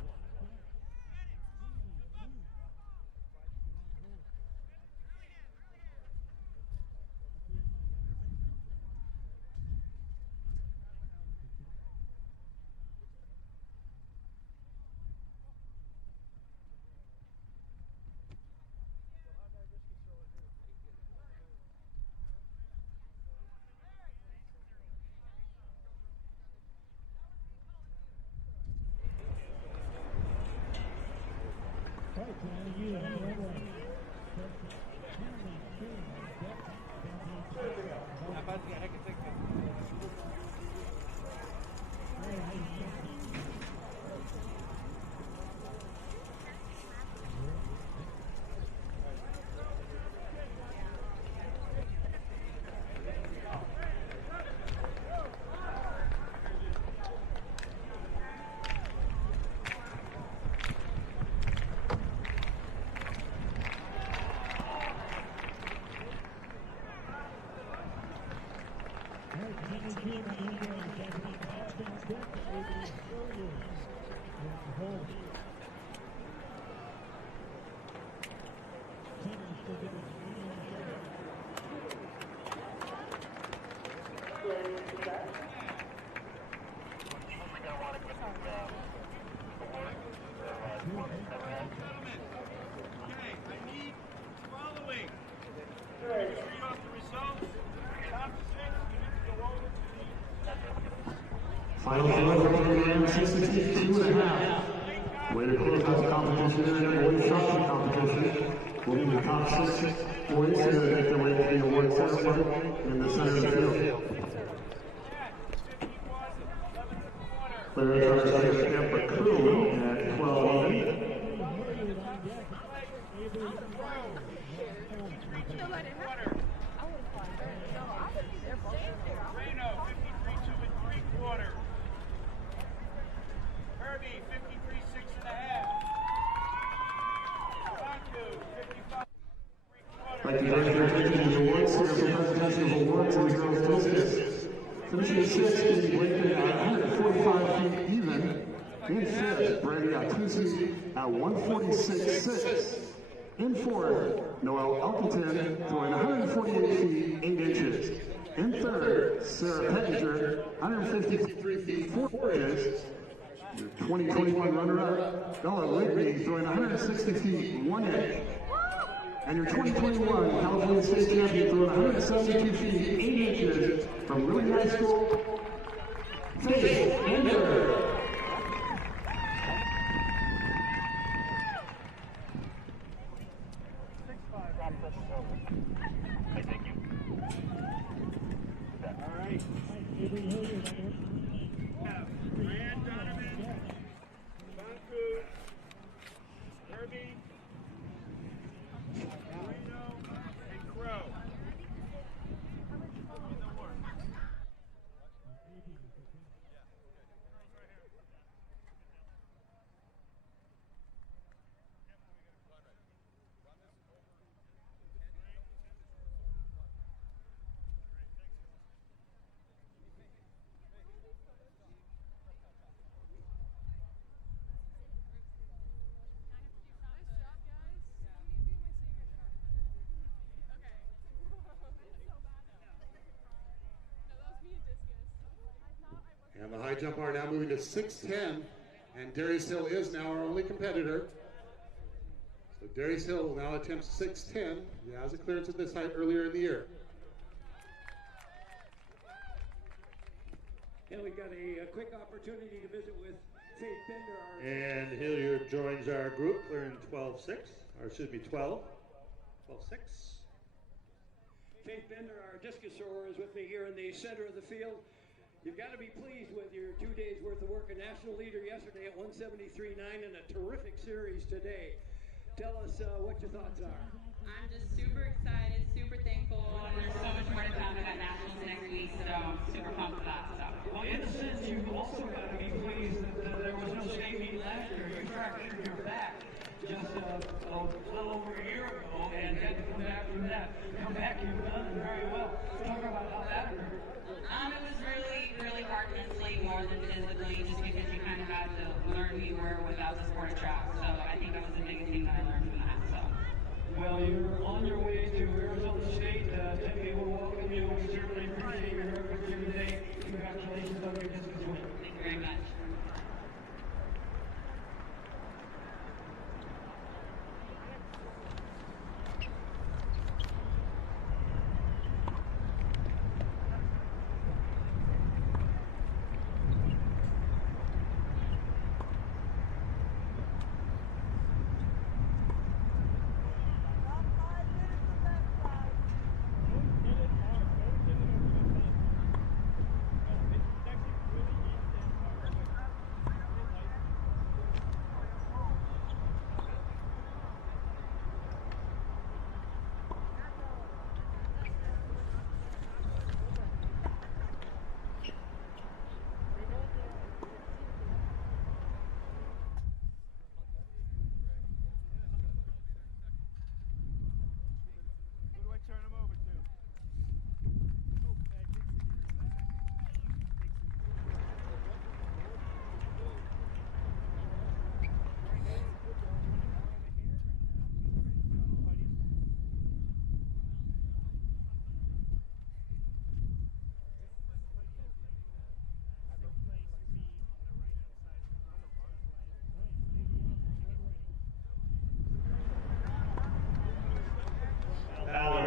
Final score for program 662.5. Way to close out the competition and boys shot competition. We'll be the top 6 boys here that make their way to the award ceremony in the center of the field. Players are set to Amber Crew at 12-11. I'd like to direct your attention to the awards here for presentation of awards in the girls' discus. Finishing 6th is Blakely at 145 feet even. In 5th, Brandy Atusi at 146.6. In 4th, Noelle Elkington throwing 148 feet 8 inches. In 3rd, Sarah Pettinger, 153 feet 4 inches. Your 2021 runner-up, Bella Ligby, throwing 160 feet 1 inch. And your 2021 California State Champion throwing 172 feet 8 inches from Lilly High School, Faith Ender. And the high jump are now moving to 6'10", and Darius Hill is now our only competitor. So Darius Hill will now attempt 6'10". He has a clearance at this height earlier in the year. And we got a quick opportunity to visit with Faith Bender. And Hilliard joins our group, clearing 12.6, or excuse me, 12.6. Faith Bender, our discus thrower, is with me here in the center of the field. You've got to be pleased with your 2 days worth of work. A national leader yesterday at 173.9 and a terrific series today. Tell us what your thoughts are. I'm just super excited, super thankful, and there's so much more to come at Nationals next week, so I'm super pumped for that stuff. Well, in a sense, you've also got to be pleased that there was no state meet last year. You tracked your back just more than physically, just because you kind of had to learn who you were without the sport of track. So I think that was the biggest thing that I learned from that. So. Well, you're on your way to Arizona State. Tiffany, we'll welcome you. We certainly appreciate your efforts here today. Congratulations on your discus win. Thank you very much.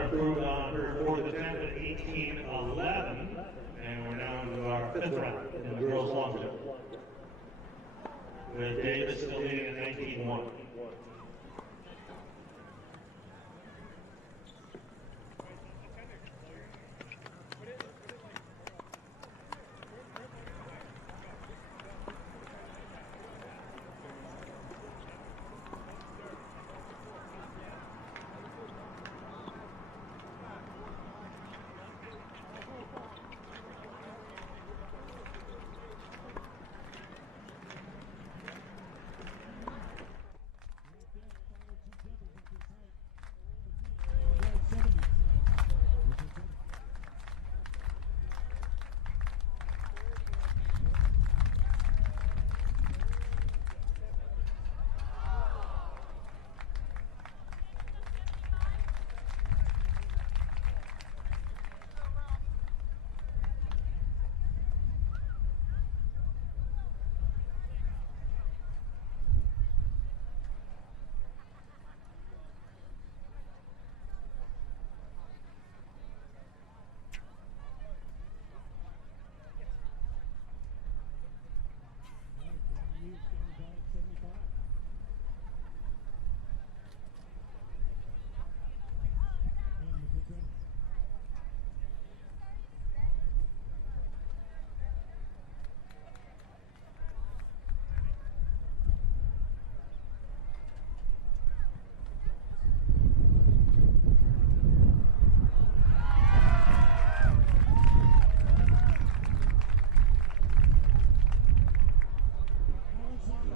Improved on her fourth attempt at 18:11, and we're now into our fifth round in the girls' long jump, with Davis still leading at 19:1.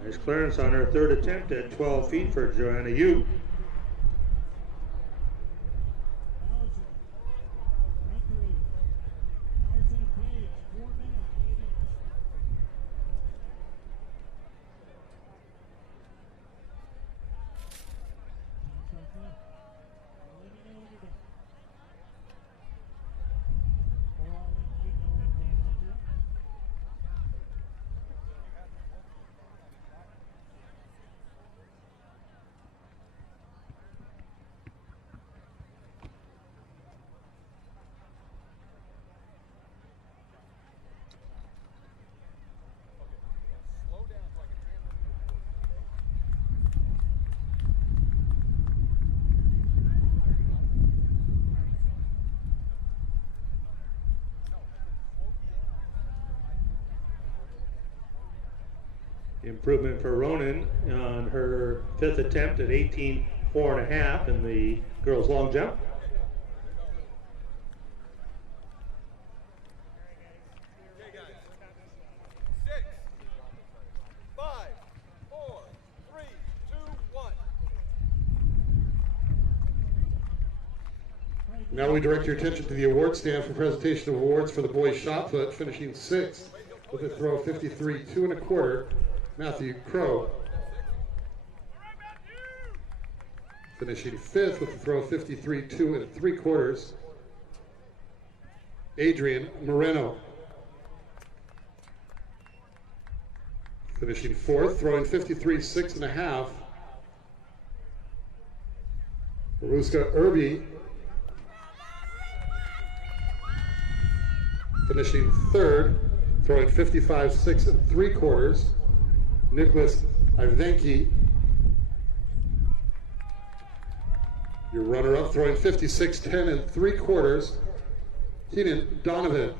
Nice clearance on her third attempt at 12 feet for Joanna Yu. Improvement for Ronan on her fifth attempt at 18.4.5 in the girls' long jump. Okay, guys. 6, 5, 4, 3, 2, 1. Now we direct your attention to the award stand for presentation of awards for the boys shot put, finishing 6th with a throw of 53, 2 1/4, Matthew Crow. Finishing 5th with a throw of 53, 2 3/4, Adrian Moreno. Finishing 4th, throwing 53, 6 1/2, Maruska Irby. Finishing 3rd, throwing 55, 6 3/4, Nicholas Ivanki. Your runner-up, throwing 56, 10 3/4, Keenan Donovan.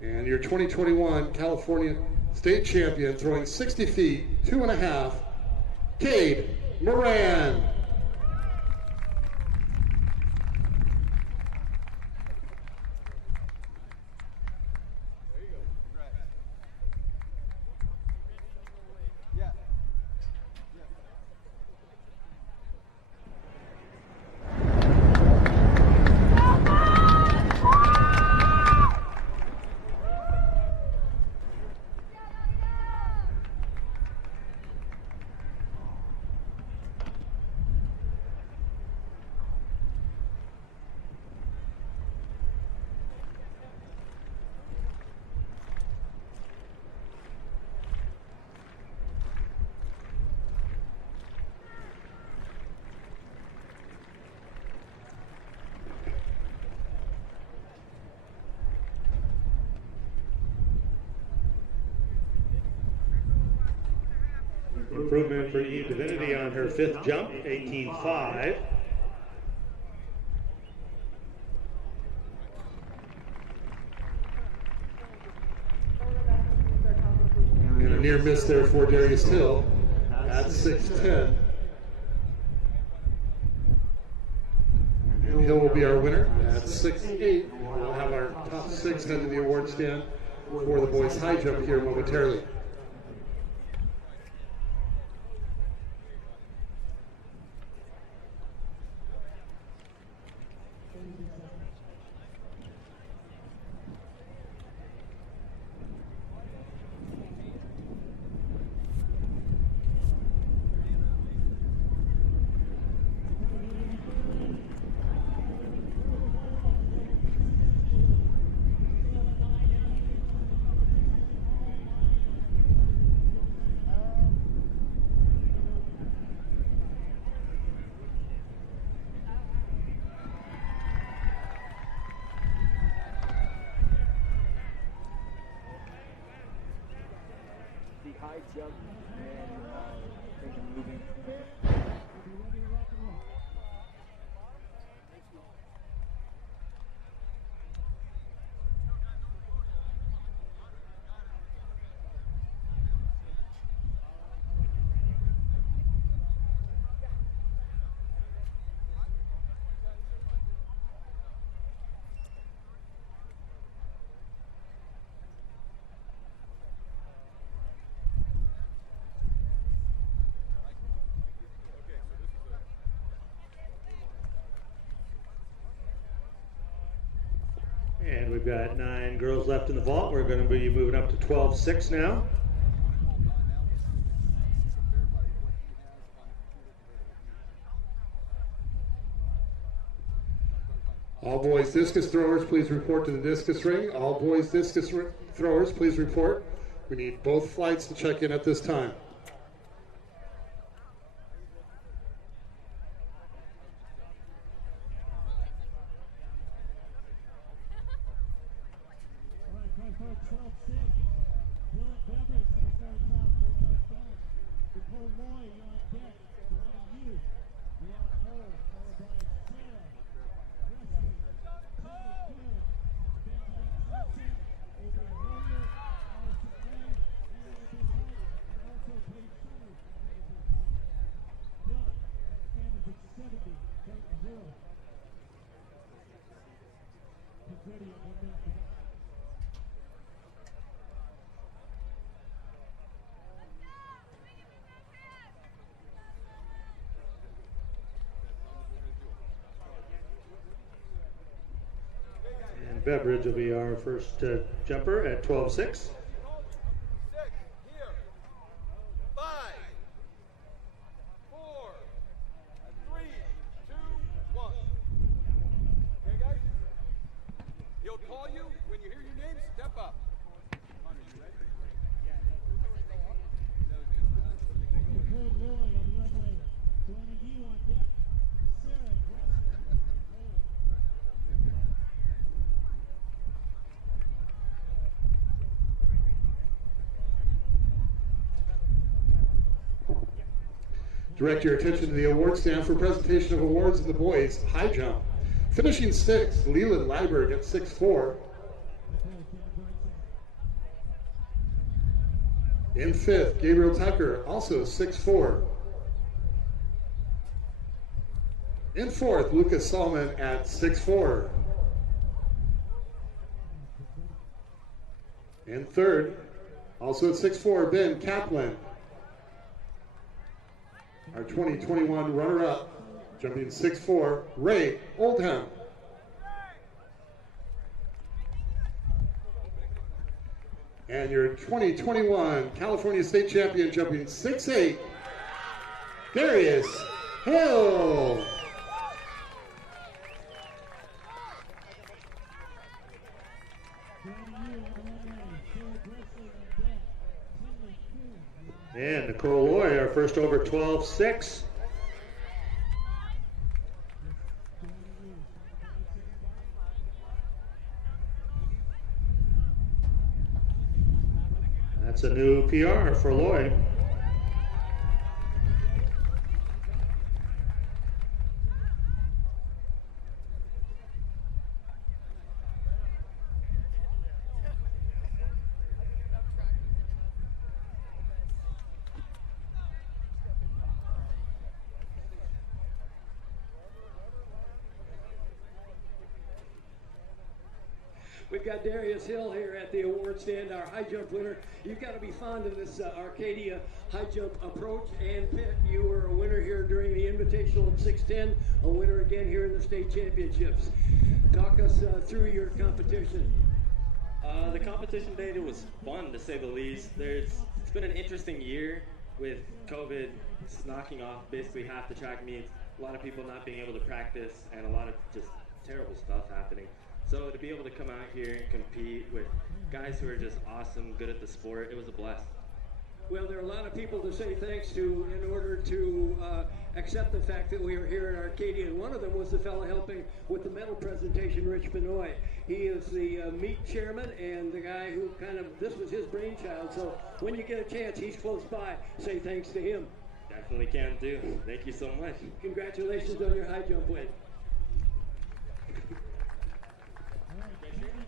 And your 2021 California State Champion, throwing 60 feet, 2 1/2, Cade Moran. Improvement for Eve Divinity on her 5th jump, 18.5. And a near miss there for Darius Hill at 6'10". And Hill will be our winner at 6'8". We'll have our top 6 head to the award stand for the boys high jump here momentarily. High jump and things are moving. And we've got 9 girls left in the vault. We're going to be moving up to 12.6 now. All boys discus throwers, please report to the discus ring. All boys discus throwers, please report. We need both flights to check in at this time. Beveridge will be our first jumper at 12.6. Direct your attention to the award stand for presentation of awards in the boys high jump. Finishing 6th, Leland Liburg at 6'4". In 5th, Gabriel Tucker, also 6'4". In 4th, Lucas Salmon at 6'4". In 3rd, also at 6'4", Ben Kaplan. Our 2021 runner-up, jumping 6'4", Ray Oldham. And your 2021 California State Champion, jumping 6'8", Darius Hill. And Nicole Loy, our first over 12.6. That's a new PR for Loy. We've got Darius Hill here at the award stand, our high jump winner. You've got to be fond of this Arcadia high jump approach and pit. You were a winner here during the Invitational at 6'10", a winner again here in the state championships. Talk us through your competition. The competition data was fun, to say the least. It's been an interesting year with COVID knocking off basically half the track meets, a lot of people not being able to practice, and a lot of just terrible stuff happening. So to be able to come out here and compete with guys who are just awesome, good at the sport, it was a blast. Well, there are a lot of people to say thanks to in order to accept the fact that we are here in Arcadia, and one of them was the fellow helping with the medal presentation, Rich Benoit. He is the meet chairman and the guy who this was his brainchild, so when you get a chance, he's close by, say thanks to him. Definitely can do. Thank you so much. Congratulations on your high jump win.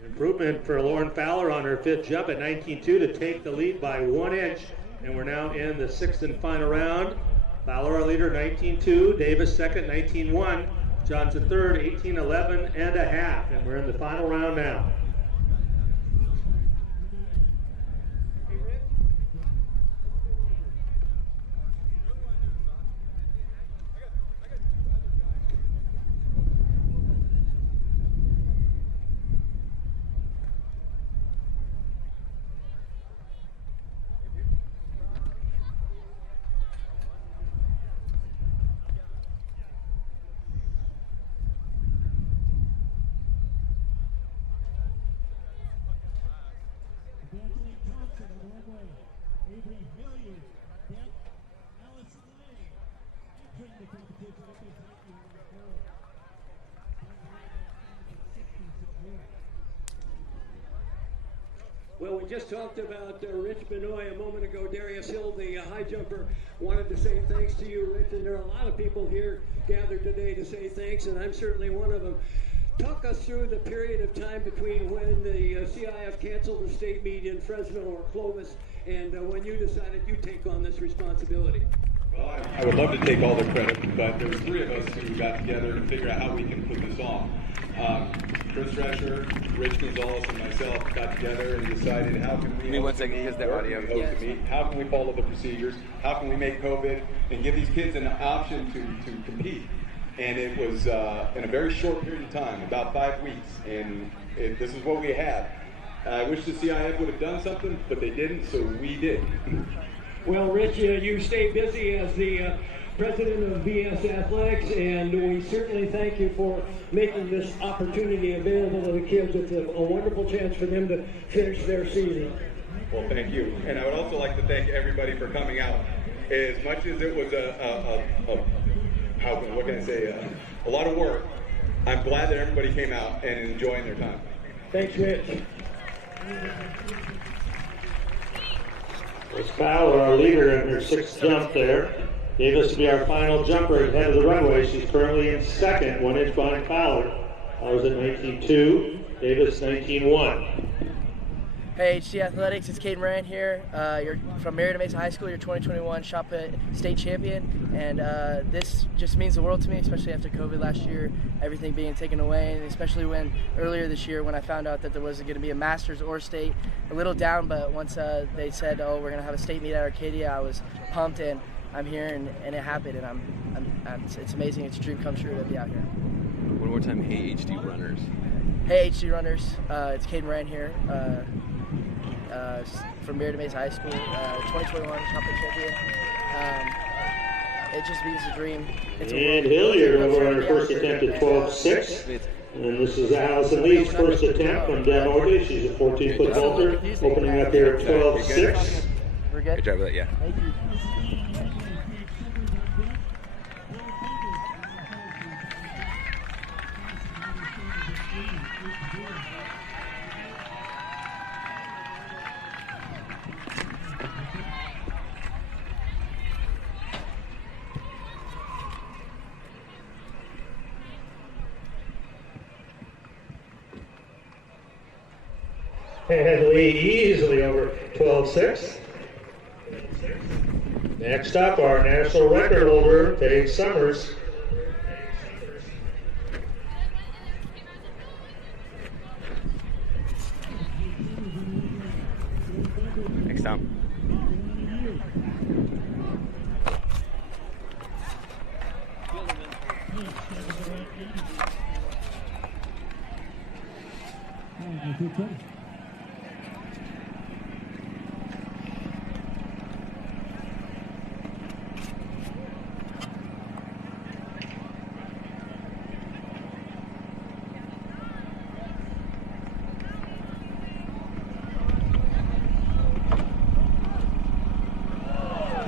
Improvement for Lauren Fowler on her 5th jump at 19.2 to take the lead by 1 inch. And we're now in the 6th and final round. Fowler, our leader, 19.2. Davis, second, 19.1. Johnson, third, 18.11 and a half. And we're in the final round now. Well, we just talked about Rich Benoit a moment ago. Darius Hill, the high jumper, wanted to say thanks to you, Rich, and there are a lot of people here gathered today to say thanks, and I'm certainly one of them. Talk us through the period of time between when the CIF canceled the state meet in Fresno or Clovis and when you decided you'd take on this responsibility. Well, I would love to take all the credit, but there were 3 of us who got together to figure out how we can put this on. Chris Drescher, Rich Gonzalez, and myself got together and decided how can we Give me 1 second because the audio. host a meet, how can we follow the procedures, how can we make COVID and give these kids an option to compete. And it was in a very short period of time, about 5 weeks, and this is what we had. I wish the CIF would have done something, but they didn't, so we did. Well, Rich, you stay busy as the president of BS Athletics, and we certainly thank you for making this opportunity available to the kids. It's a wonderful chance for them to finish their season. Well, thank you. And I would also like to thank everybody for coming out. As much as it was what can I say, a lot of work, I'm glad that everybody came out and enjoying their time. Thanks, Rich. It's Fowler, our leader, in her 6th jump there. Davis will be our final jumper ahead of the runway. She's currently in 2nd, 1 inch behind Fowler. Fowler's at 19.2, Davis 19.1. Hey, HC Athletics, it's Caden Moran here. You're from Marietta Mesa High School. You're 2021 shot put state champion, and this just means the world to me, especially after COVID last year, everything being taken away, and especially when earlier this year when I found out that there wasn't going to be a Masters or state, a little down, but once they said, oh, we're going to have a state meet at Arcadia, I was pumped, and I'm here, and it happened, and it's amazing. It's a dream come true to be out here. One more time, hey HD Runners. Hey HD Runners, it's Caden Moran here. From Marietta Mesa High School, 2021 shot put champion. It just means a dream. And Hilliard over on her first attempt at 12.6. And this is Allison Lee's first attempt from Del Norte. She's a 14-foot vaulter, opening up here at 12.6. We're good? Good job with that, yeah. Thank you. And Lee easily over 12.6. Next up, our national record holder, Dave Summers. Next time.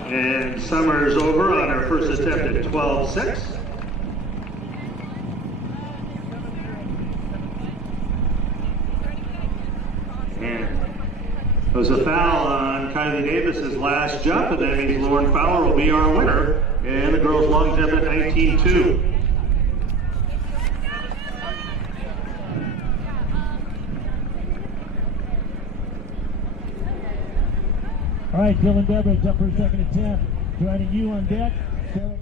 And Summers over on her first attempt at 12.6. And there was a foul on Kylie Davis's last jump, and that means Lauren Fowler will be our winner. And the girls' long jump at 19.2. All right, Dylan Beveridge up for a second attempt. Joining you on deck, Sarah.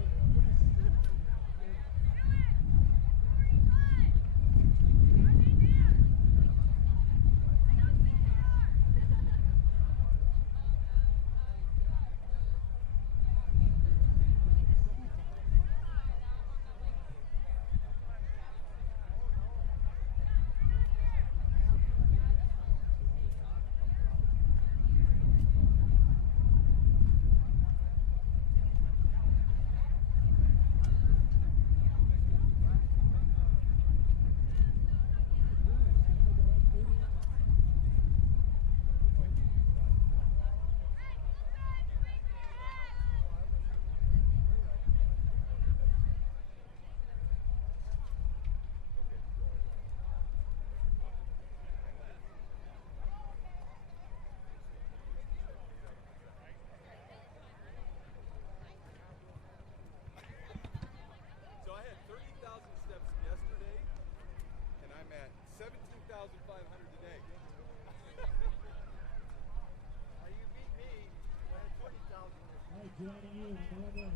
Joining you, Amanda,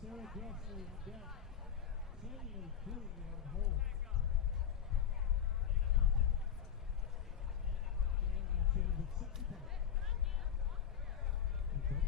Sarah Grassley on deck, Samuel Cooley on hold. And that change at 65. Okay.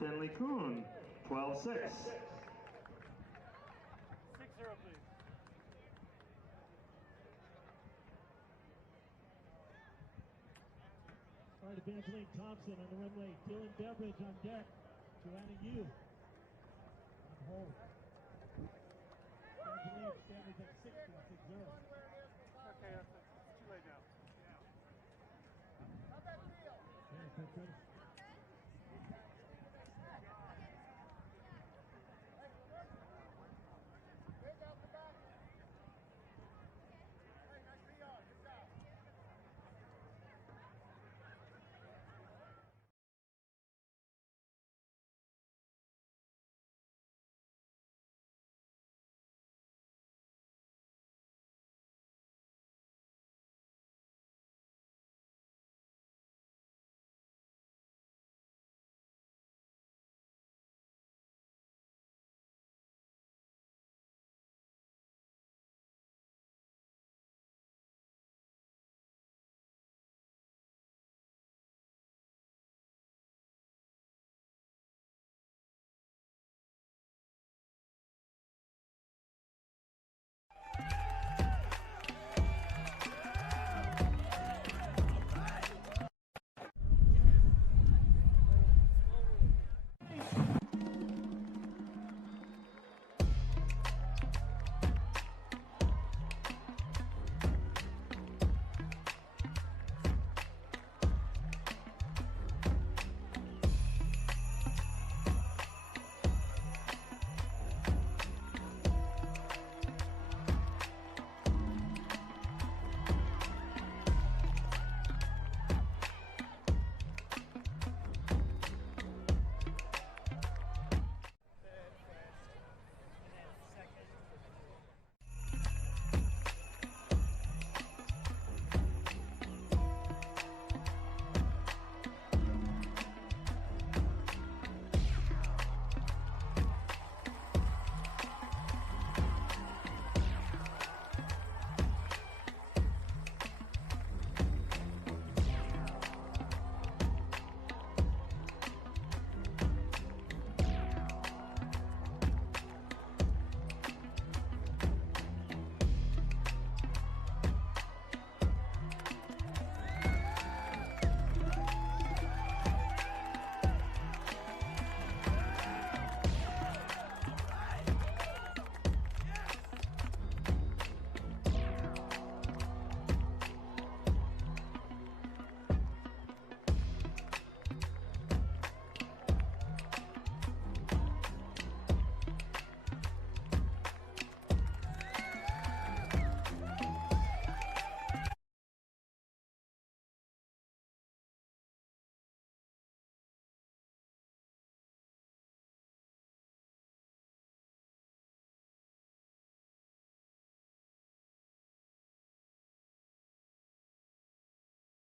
Finley Kuhn, 12-6. 6-0, please. All right, Evangeline Thompson on the runway. Dylan Beveridge on deck. Joanna Yu on hold. Evangeline standards at 6-0. Okay, it's too late now. How'd that feel? Yeah, that's good.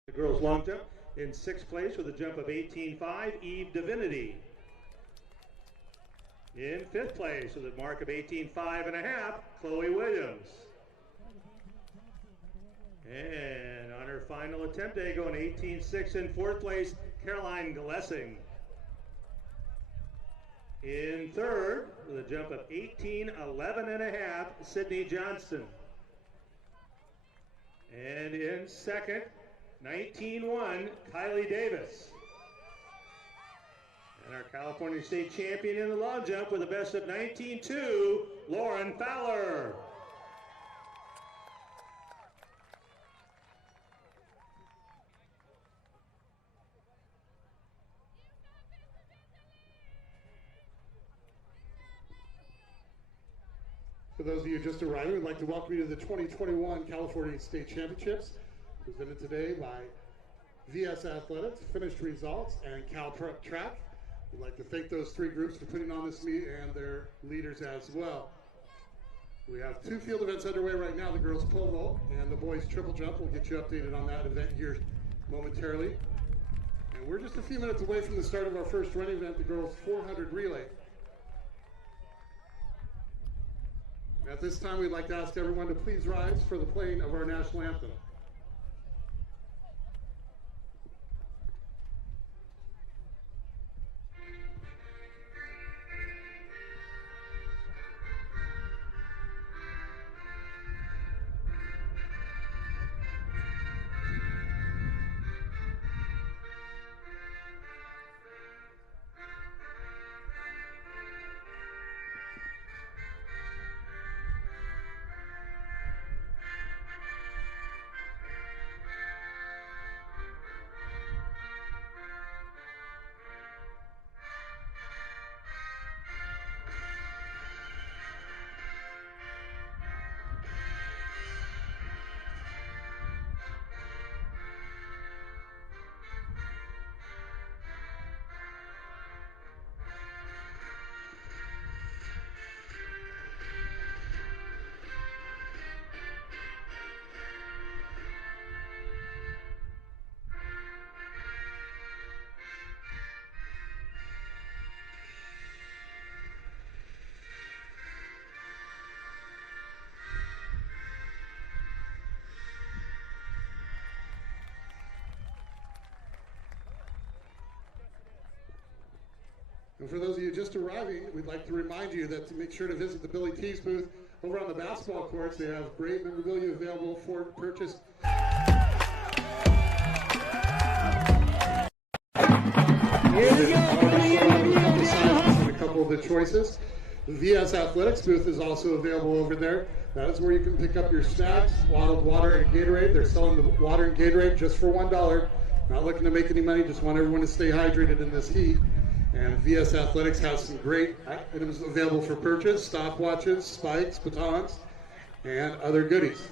The girls long jump in 6th place with a jump of 18.5, Eve Divinity. In 5th place with a mark of 18.5 and a half, Chloe Williams. And on her final attempt day, going 18.6 in 4th place, Caroline Glessing. In 3rd, with a jump of 18.11 and a half, Sydney Johnston. And in 2nd, 19.1, Kylie Davis. And our California State champion in the long jump with a best of 19.2, Lauren Fowler. For those of you just arriving, we'd like to welcome you to the 2021 California State Championships, presented today by VS Athletics, Finished Results, and Cal Prep Track. We'd like to thank those three groups for putting on this meet and their leaders as well. We have 2 field events underway right now, the girls pole vault and the boys triple jump. We'll get you updated on that event here momentarily. And we're just a few minutes away from the start of our first running event, the girls 400 relay. At this time, we'd like to ask everyone to please rise for the playing of our national anthem. And for those of you just arriving, we'd like to remind you that to make sure to visit the Billy T's booth over on the basketball courts. They have great memorabilia available for purchase. A couple of the choices. The VS Athletics booth is also available over there. That is where you can pick up your snacks, bottled water and Gatorade. They're selling the water and Gatorade just for $1. Not looking to make any money, just want everyone to stay hydrated in this heat. And VS Athletics has some great items available for purchase: stopwatches, spikes, batons, and other goodies.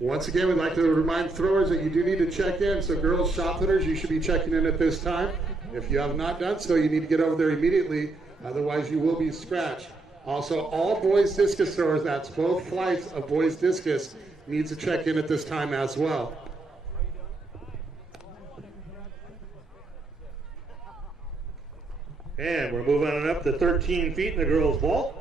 Once again, we'd like to remind throwers that you do need to check in. So girls shot putters, you should be checking in at this time. If you have not done so, you need to get over there immediately. Otherwise, you will be scratched. Also, all boys discus throwers, that's both flights of boys discus, needs to check in at this time as well. And we're moving on up to 13 feet in the girls' vault.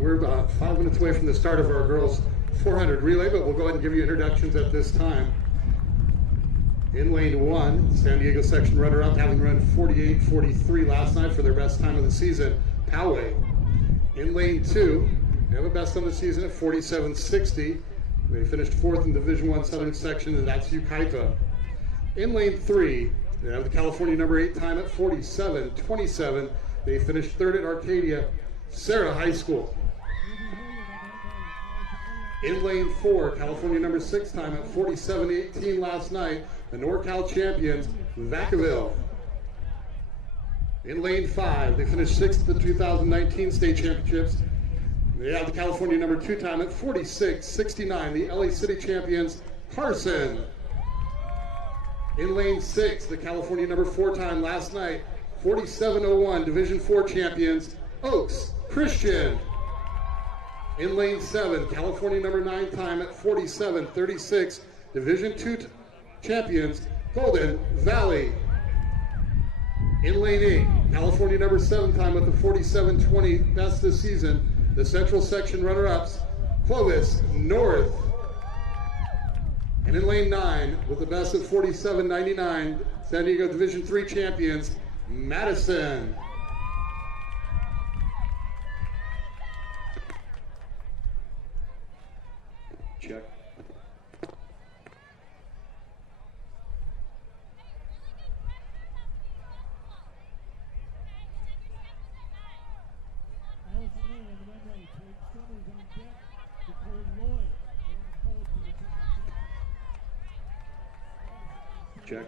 We're about 5 minutes away from the start of our girls 400 relay, but we'll go ahead and give you introductions at this time. In lane 1, San Diego section runner-up, having run 48.43 last night for their best time of the season, Poway. In lane 2, they have a best on the season at 47.60. They finished 4th in Division I Southern section, and that's Yucaipa. In lane 3, they have the California number 8 time at 47.27. They finished 3rd at Arcadia, Serra High School. In lane 4, California number 6 time at 47.18 last night, the NorCal champions, Vacaville. In lane 5, they finished 6th at the 2019 state championships. They have the California number 2 time at 46.69, the LA City champions, Carson. In lane 6, the California number 4 time last night, 47.01, Division IV champions, Oaks Christian. In lane 7, California number 9 time at 47:36, Division II champions, Golden Valley. In lane 8, California number 7 time with the 47:20 best this season, the Central Section runner-ups, Clovis North. And in lane 9, with the best of 47:99, San Diego Division III champions, Madison. Check. Check.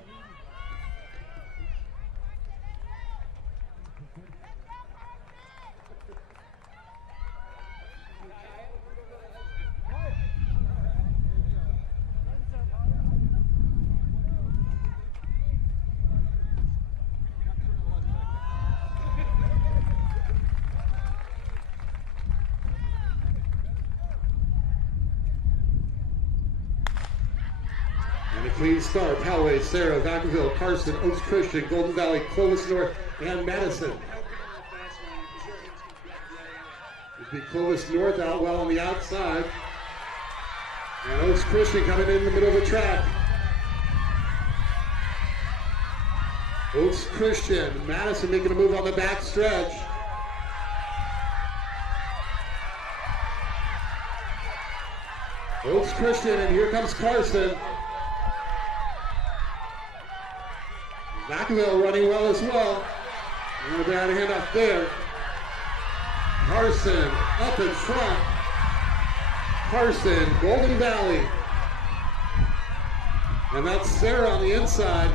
And a clean start, Poway, Sarah, Vacaville, Carson, Oaks Christian, Golden Valley, Clovis North, and Madison. It'd be Clovis North out well on the outside. And Oaks Christian coming in the middle of the track. Oaks Christian, Madison making a move on the back stretch. Oaks Christian, and here comes Carson. Vacaville running well as well. And a bad handoff there. Carson up in front. Carson, Golden Valley. And that's Sarah on the inside.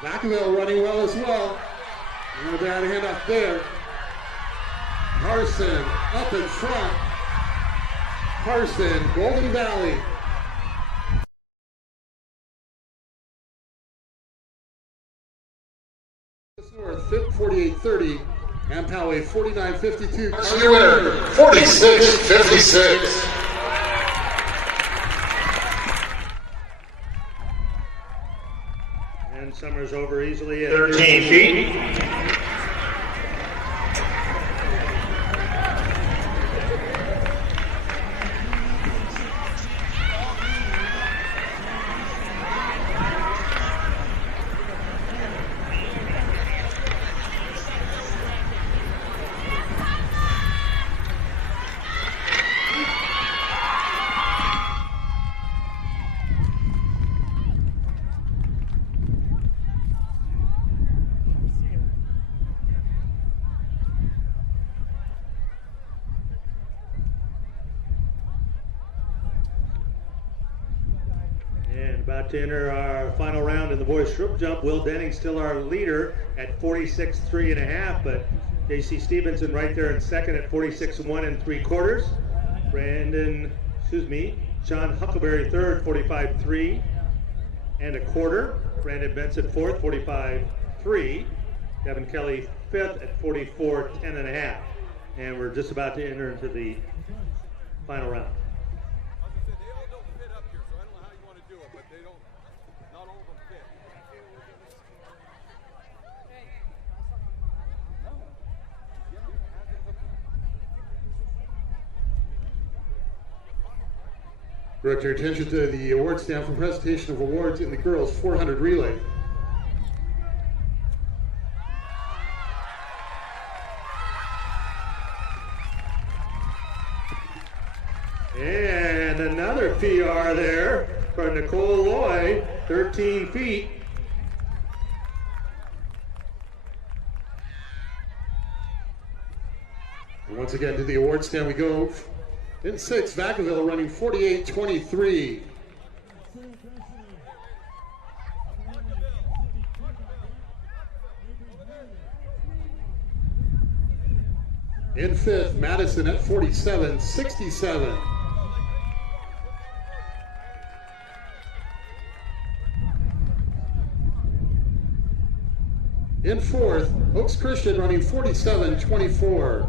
Vacaville running well as well. And a bad handoff there. Carson up in front. Carson, Golden Valley. North, 48:30, and Poway 49:52. Varsity winner, 46-56. And Summers over easily at 13 feet. About to enter our final round in the boys shrimp jump. Will Denning still our leader at 46.3½, but JC Stevenson right there in second at 46.1 3/4. Sean Huckleberry third, 45.3 1/4. Brandon Benson fourth, 45.3. Devin Kelly fifth at 44.10½. And we're just about to enter into the final round. Direct your attention to the award stand for presentation of awards in the girls 400 relay. And another PR there for Nicole Loy, 13 feet. And once again to the award stand we go. In 6, Vacaville running 48.23. In 5th, Madison at 47.67. In fourth, Oaks Christian running 47.24.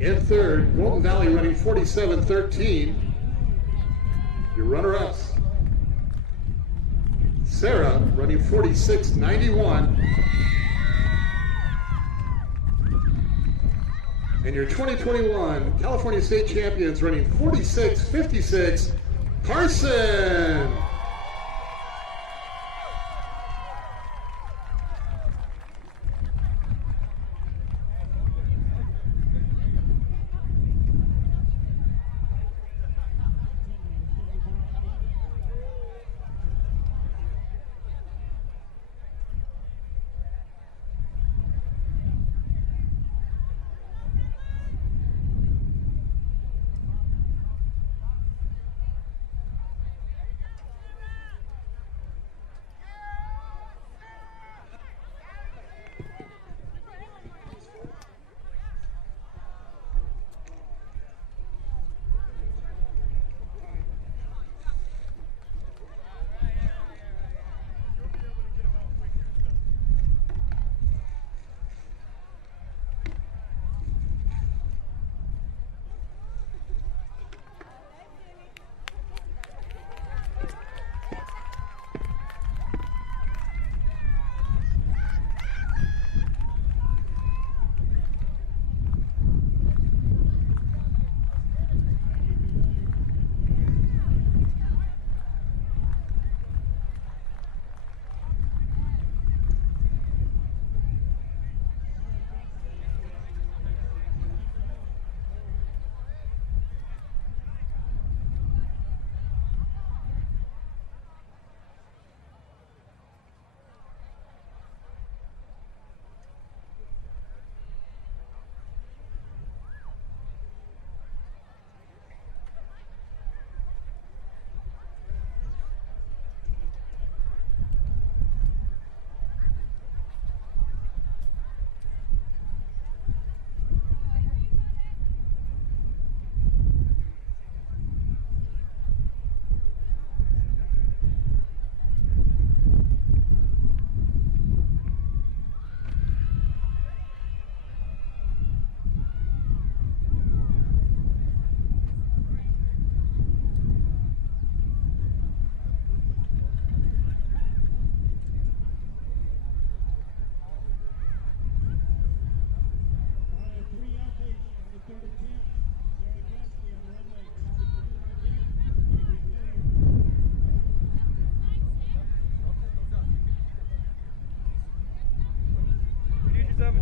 In third, Golden Valley running 47.13. Your runner-ups. Sarah running 46.91. And your 2021 California State Champions running 46.56, Carson.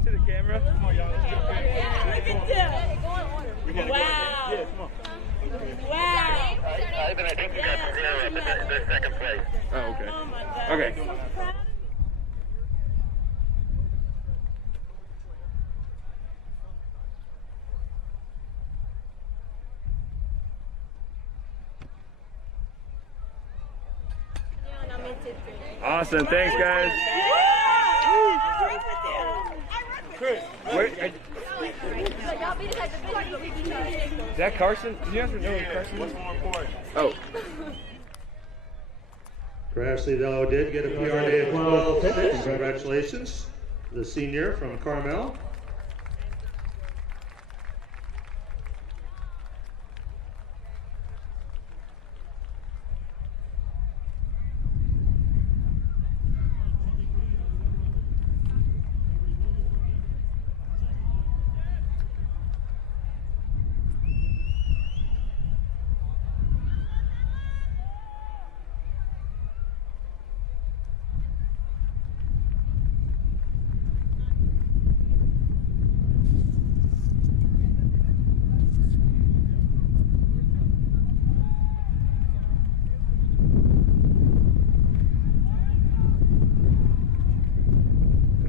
To the camera. Come on, y'all. Let's do it. Yeah, look at this. Wow. Yeah, come on. Wow. I think you got the zero up in the second place. Oh, okay. Oh my God. Okay. I'm so proud. Awesome. Thanks, guys. Chris, Wait, is that Carson? Did you guys know Carson? what's more important? Oh. Grassley, though, did get a PR day of 12. Congratulations. The senior from Carmel.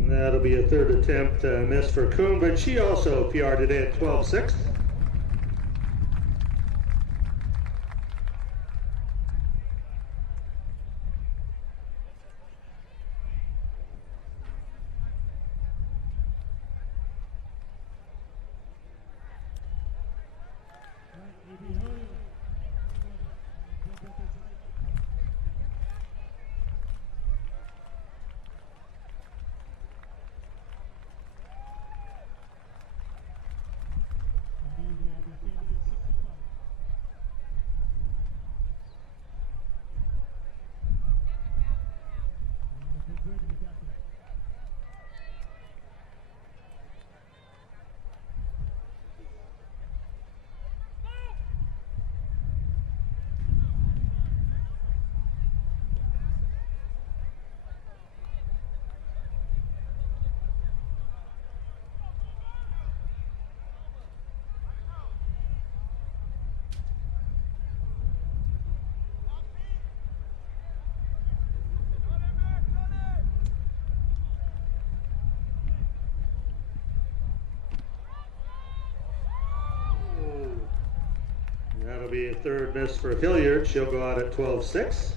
That'll be a third attempt miss for Kuhn, but she also PR'd today at 12.6. That'll be a third miss for Hilliard. She'll go out at 12-6.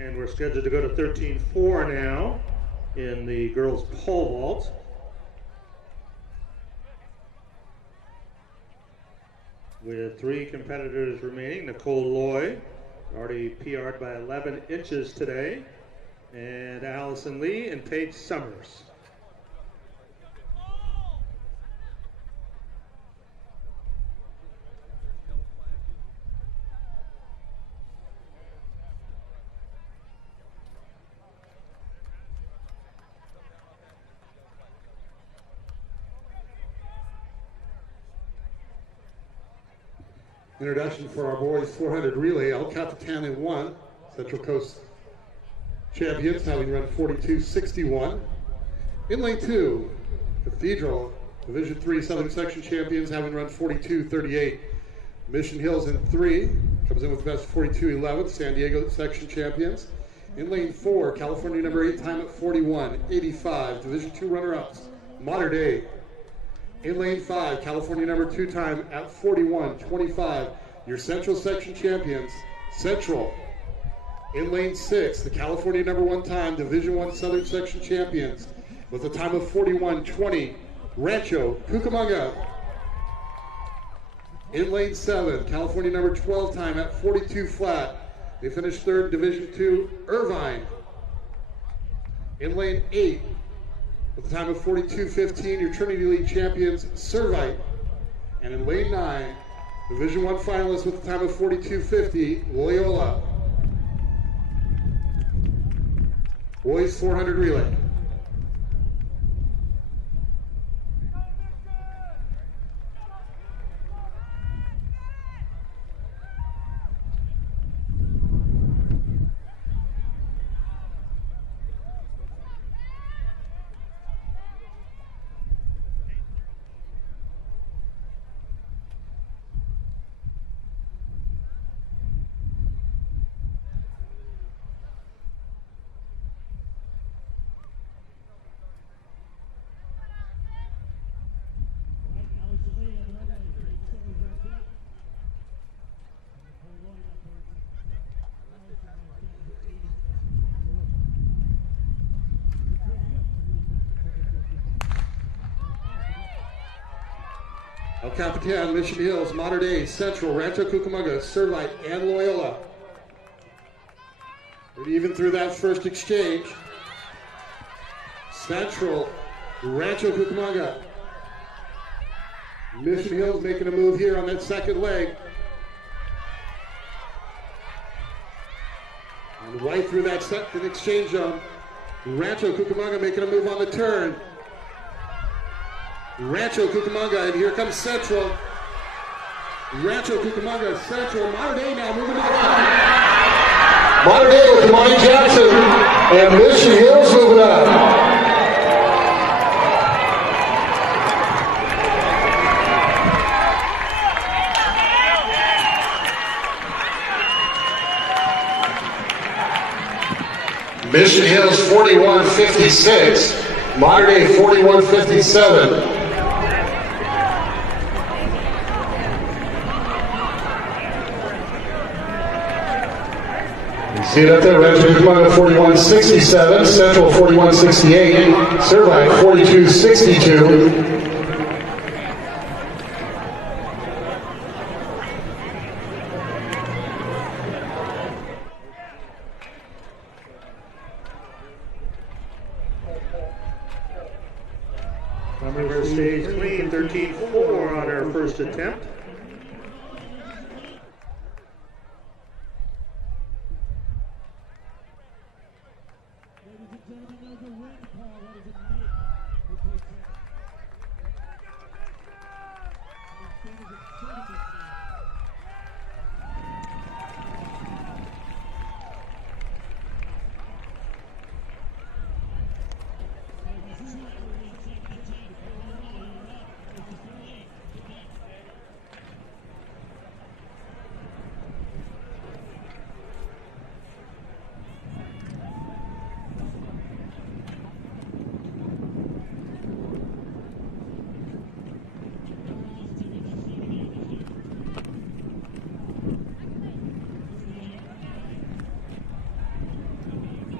And we're scheduled to go to 13-4 now in the girls' pole vault. With 3 competitors remaining, Nicole Loy, already PR'd by 11 inches today, and Allison Lee and Paige Summers. Introduction for our boys 400 relay. El Capitan in 1, Central Coast champions, having run 42.61. In lane 2, Cathedral, Division 3 Southern Section champions, having run 42.38. Mission Hills in 3, comes in with the best 42.11, San Diego Section champions. In lane 4, California number 8, time at 41.85, Division 2 runner-ups, Mater Dei. In lane 5, California number 2 time at 41.25, your Central Section champions, Central. In lane 6, the California number 1 time, Division 1 Southern Section champions, with a time of 41.20, Rancho Cucamonga. In lane 7, California number 12 time at 42 flat. They finished 3rd, Division 2, Irvine. In lane 8, with a time of 42.15, your Trinity League champions, Servite. And in lane 9, Division 1 finalists with a time of 42.50, Loyola. Boys 400 relay. El Capitan, Mission Hills, Mater Dei, Central, Rancho Cucamonga, Servite, and Loyola. We're even through that first exchange. Central, Rancho Cucamonga. Mission Hills making a move here on that second leg. And right through that second exchange zone, Rancho Cucamonga making a move on the turn. Rancho Cucamonga, and here comes Central. Rancho Cucamonga, Central, Mater Dei now moving to the right. Mater Dei with Monty Jackson, and Mission Hills moving up. Mission Hills 41.56. Modern Day 4157. You see it up there, Rancho Cucamonga 4167, Central 4168, Servite 4262. Number stays clean, 13-4 on her first attempt.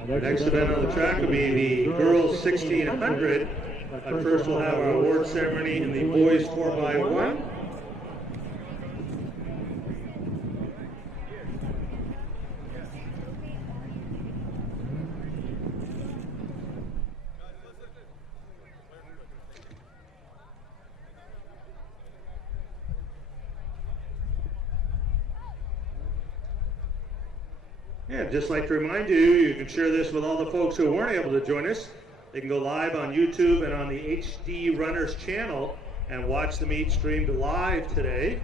The next event on the track will be the girls 1600. But first we'll have our award ceremony in the boys 4x1. Yeah, I'd just like to remind you, you can share this with all the folks who weren't able to join us. They can go live on YouTube and on the HD Runners channel and watch the meet streamed live today.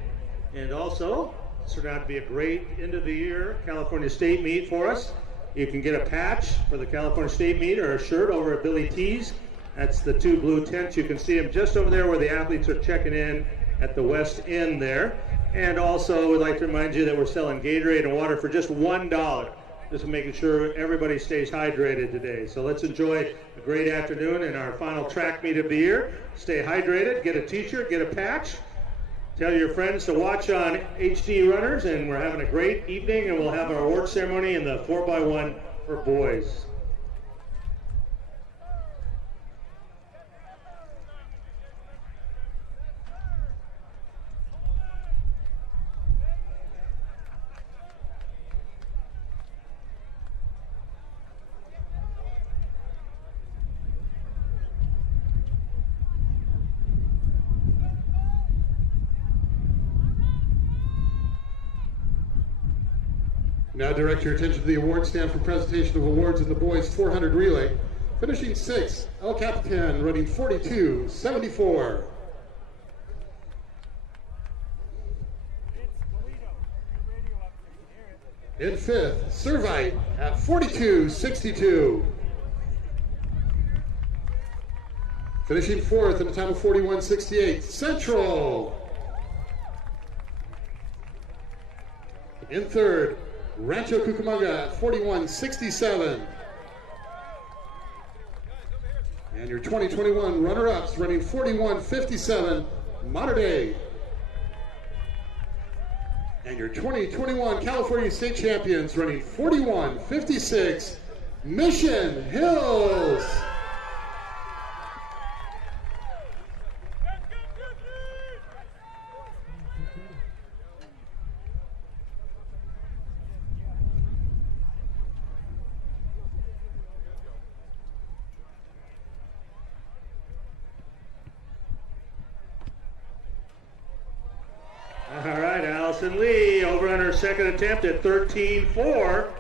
And also, this turned out to be a great end of the year California State meet for us. You can get a patch for the California State meet or a shirt over at Billy T's. That's the two blue tents. You can see them just over there where the athletes are checking in at the west end there. And also, we'd like to remind you that we're selling Gatorade and water for just $1. Just making sure everybody stays hydrated today. So let's enjoy a great afternoon in our final track meet of the year. Stay hydrated, get a t-shirt, get a patch. Tell your friends to watch on HD Runners, and we're having a great evening, and we'll have our award ceremony in the 4x1 for boys. Now direct your attention to the award stand for presentation of awards in the boys 400 relay. Finishing 6th, El Capitan, running 42.74. In 5th, Servite at 42.62. Finishing 4th in a time of 41.68, Central. In 3rd, Rancho Cucamonga at 41.67. And your 2021 runner-ups running 41.57, Modern Day. And your 2021 California State Champions running 41.56, Mission Hills. All right, Allison Lee over on her second attempt at 13.4.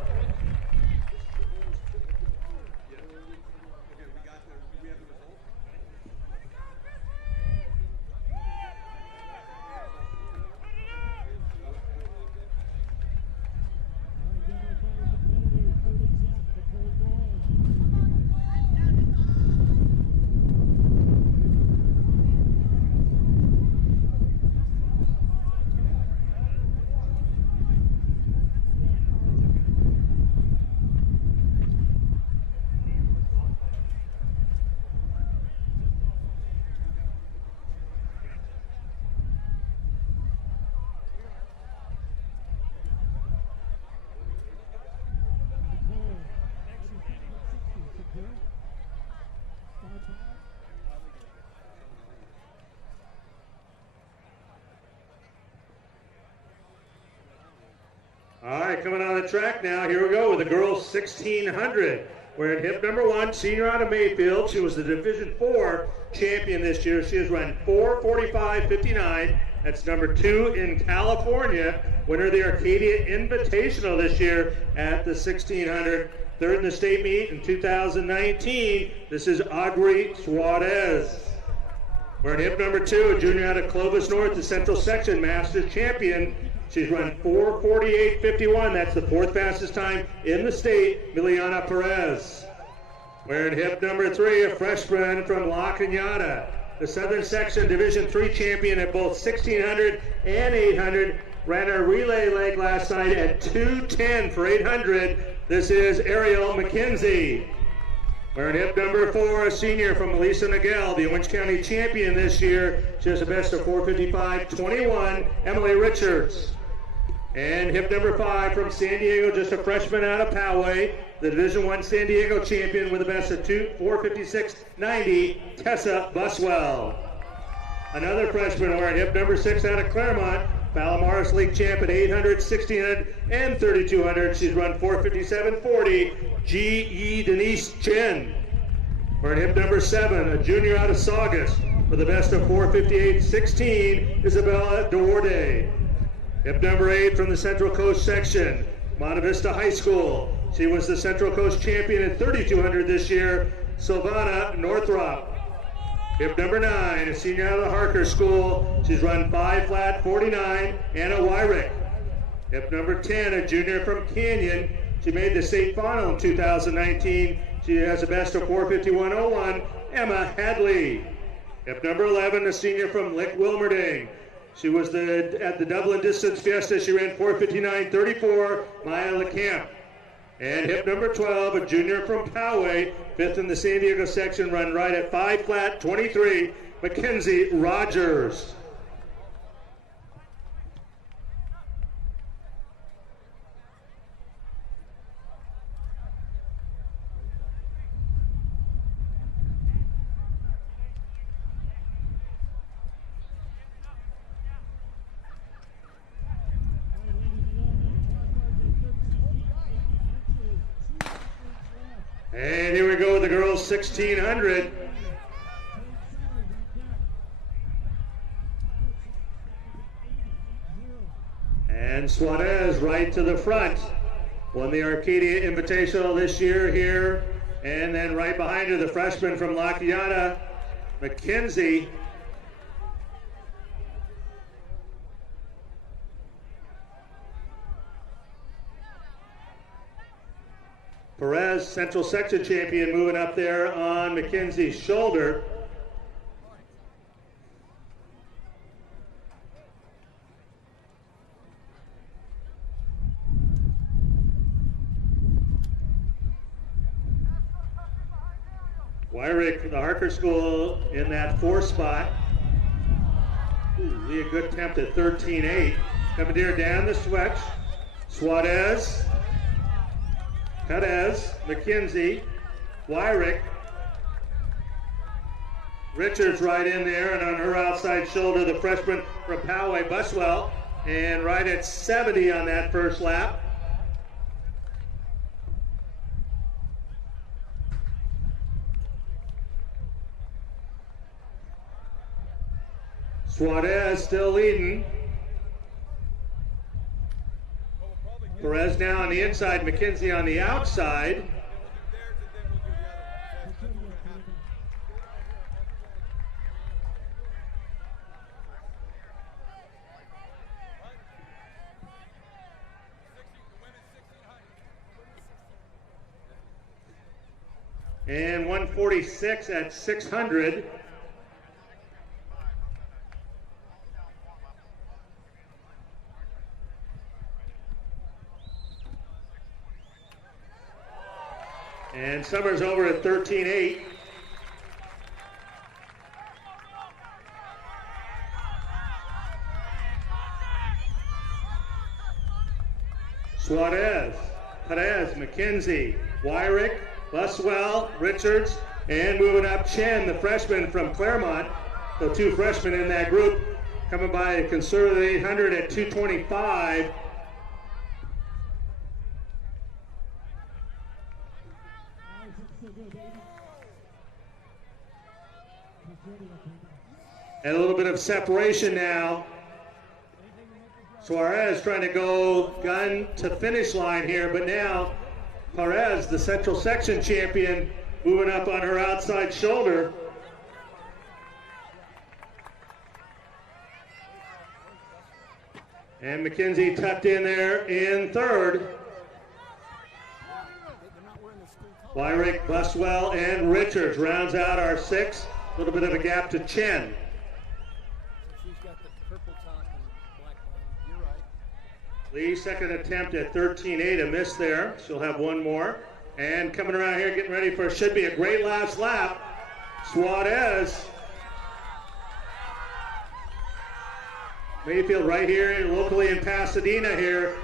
right, coming on the track now. Here we go with the girls 1600. We're in hip number 1, senior out of Mayfield. She was the Division 4 champion this year. She has run 4:45.59. That's number 2 in California. Winner of the Arcadia Invitational this year at the 1600. Third in the state meet in 2019. This is Audrey Suarez. We're in hip number 2, a junior out of Clovis North, the Central Section Masters champion. She's run 4:48.51. That's the 4th fastest time in the state, Miliana Perez. We're in hip number 3, a freshman from La Cañada. The Southern Section Division 3 champion at both 1600 and 800. Ran her relay leg last night at 2:10 for 800. This is Ariel McKenzie. We're in hip number 4, a senior from Melissa Nagel, the Orange County champion this year. She has a best of 4:55.21, Emily Richards. And hip number 5 from San Diego, just a freshman out of Poway, the Division 1 San Diego champion with a best of 4:56.90, Tessa Buswell. Another freshman, we're in hip number 6 out of Claremont, Palomares League champ at 800, 1600, and 3200. She's run 4:57.40, G.E. Denise Chen. We're in hip number 7, a junior out of Saugus with a best of 4:58.16, Isabella Duarte. Hip number 8 from the Central Coast section, Monte Vista High School. She was the Central Coast champion at 3200 this year, Silvana Northrop. Hip number 9, a senior out of the Harker School. She's run 5:49, Anna Wyrick. Hip number 10, a junior from Canyon. She made the state final in 2019. She has a best of 4:51.01, Emma Hadley. Hip number 11, a senior from Lick Wilmerding. She was at the Dublin Distance Fiesta. She ran 4:59.34, Maya LeCamp. And hip number 12, a junior from Poway, 5th in the San Diego section, run right at 5:23, Mackenzie Rogers. And here we go with the girls 1600. And Suarez right to the front. Won the Arcadia Invitational this year here. And then right behind her, the freshman from La Cañada, McKenzie. Perez, Central Section champion, moving up there on McKenzie's shoulder. Wyrick, the Harker School, in that 4th spot. Ooh, a good attempt at 13.8. Commandeer down the stretch. Suarez. Perez, McKenzie, Wyrick, Richards right in there, and on her outside shoulder, the freshman from Poway, Buswell, and right at 70 on that first lap. Suarez still leading. Perez now on the inside, McKenzie on the outside. And 146 at 600. And Summers over at 13.8. Suarez, Perez, McKenzie, Wyrick, Buswell, Richards, and moving up Chen, the freshman from Claremont. So 2 freshmen in that group, coming by a conservative 800 at 2:25. And a little bit of separation now. Suarez trying to go gun to finish line here, but now Perez, the Central Section champion, moving up on her outside shoulder. And McKenzie tucked in there in third. Wyrick, Buswell, and Richards rounds out our six. A little bit of a gap to Chen. She's got the purple top and black bottom. You're right. Lee, second attempt at 13.8, a miss there. She'll have one more. And coming around here, getting ready for should be a great last lap. Suarez. Mayfield right here locally in Pasadena here.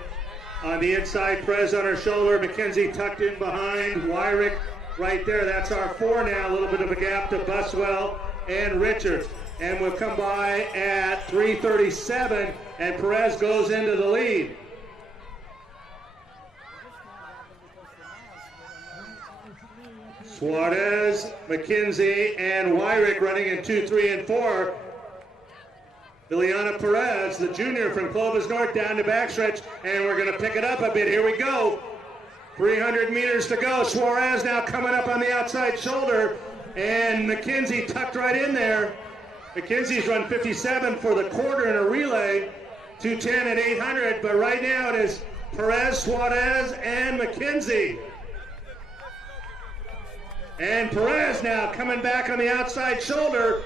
On the inside, Perez on her shoulder. McKenzie tucked in behind. Wyrick right there. That's our four now. A little bit of a gap to Buswell and Richards. And we'll come by at 3:37, and Perez goes into the lead. Suarez, McKenzie, and Wyrick running in 2, 3, and 4. Liliana Perez, the junior from Clovis North, down to backstretch, and we're going to pick it up a bit. Here we go. 300 meters to go. Suarez now coming up on the outside shoulder, and McKenzie tucked right in there. McKenzie's run 57 for the quarter in a relay, 2:10 at 800, but right now it is Perez, Suarez, and McKenzie. And Perez now coming back on the outside shoulder.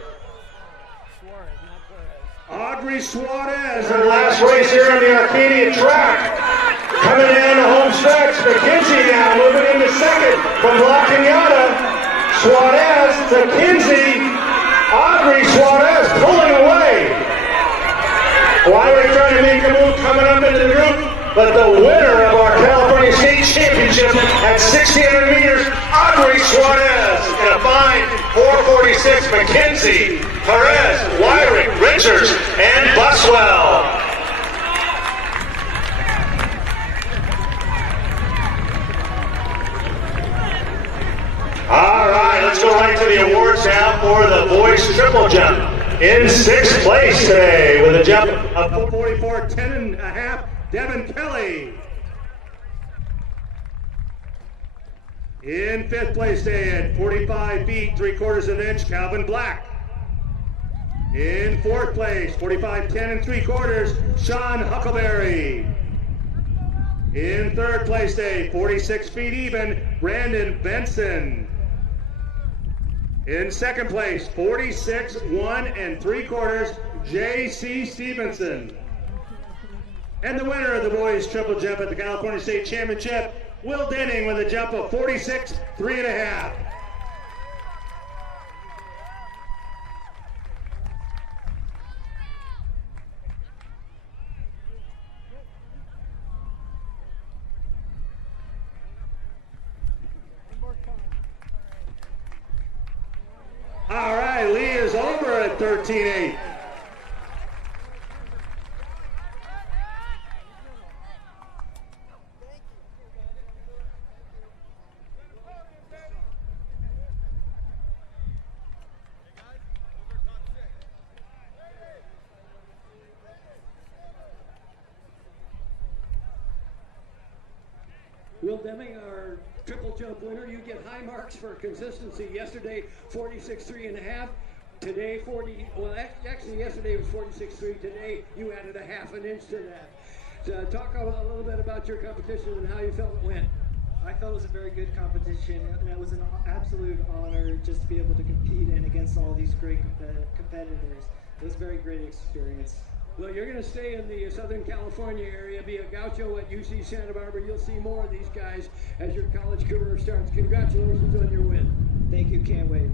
Audrey Suarez, her last race here on the Arcadia track. Coming down the home stretch, McKenzie now moving into second from La Cañada. Suarez, McKenzie, Audrey Suarez pulling away. Wyrick trying to make a move coming up into the group, but the winner of our California State Championship at 1,600 meters, Audrey Suarez, in a fine 4:46. McKenzie, Perez, Wyrick, Richards, and Buswell. All right, let's go right to the awards now for the boys triple jump. In sixth place today with a jump of 4:44, 10.5, Devin Kelly. In fifth place today at 45 feet, 3/4 of an inch, Calvin Black. In fourth place, 45, 10 3/4, Sean Huckleberry. In third place today, 46 feet even, Brandon Benson. In second place, 46, 1 3/4, J.C. Stevenson. And the winner of the boys triple jump at the California State Championship, Will Denning with a jump of 46, 3.5. All right, Lee is over at 13.8. Will Deming, our triple jump winner, you get high marks for consistency. Yesterday, 46.3.5. Today, actually yesterday was 46.3. Today, you added a half an inch to that. So talk a little bit about your competition and how you felt it went. I felt it was a very good competition, and it was an absolute honor just to be able to compete in against all these great competitors. It was a very great experience. Well, you're going to stay in the Southern California area, be a gaucho at UC Santa Barbara. You'll see more of these guys as your college career starts. Congratulations on your win. Thank you, can't wait.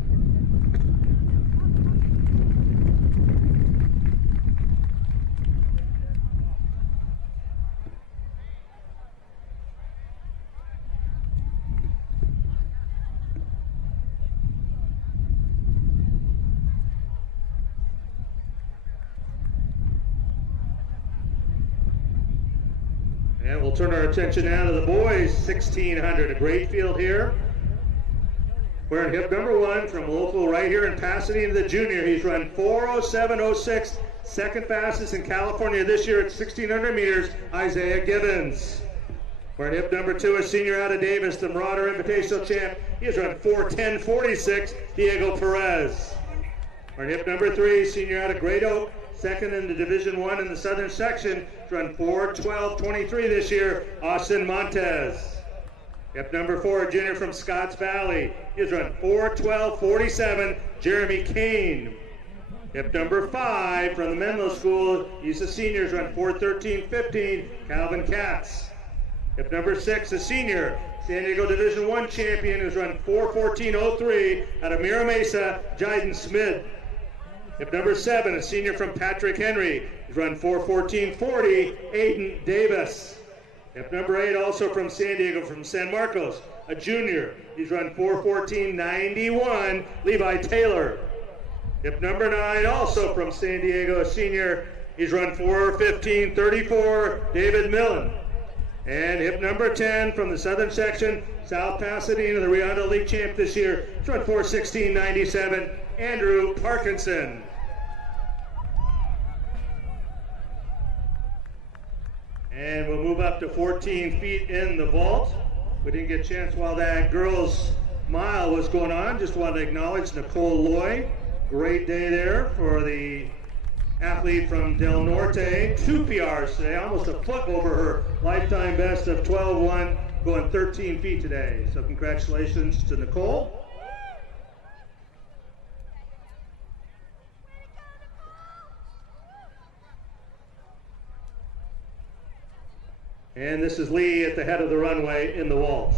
And we'll turn our attention now to the boys 1,600. A great field here. Wearing hip number 1 from local right here in Pasadena, the junior. He's run 4:07.06, second fastest in California this year at 1,600 meters, Isaiah Gibbons. Wearing hip number 2, a senior out of Davis, the Marauder Invitational champ. He has run 4:10.46, Diego Perez. Wearing hip number 3, senior out of Great Oak, second in the Division I in the Southern section. He's run 4:12.23 this year, Austin Montez. Hip number 4, junior from Scotts Valley. He's run 4:12.47, Jeremy Kane. Hip number 5 from the Menlo School, he's a senior, he's run 4:13.15, Calvin Katz. Hip number 6, a senior, San Diego Division I champion, who's run 4:14.03 out of Mira Mesa, Jaden Smith. Hip number 7, a senior from Patrick Henry, he's run 4:14.40, Aiden Davis. Hip number 8, also from San Diego, from San Marcos, a junior, he's run 4:14.91, Levi Taylor. Hip number 9, also from San Diego, a senior, he's run 4:15.34, David Millen. And hip number 10 from the Southern section, South Pasadena, the Rihanna League champ this year, he's run 4:16.97, Andrew Parkinson. And we'll move up to 14 feet in the vault. We didn't get a chance while that girls' mile was going on. Just wanted to acknowledge Nicole Loy. Great day there for the athlete from Del Norte. 2 PRs today, almost a foot over her lifetime best of 12:1, going 13 feet today. So congratulations to Nicole. And this is Lee at the head of the runway in the vault.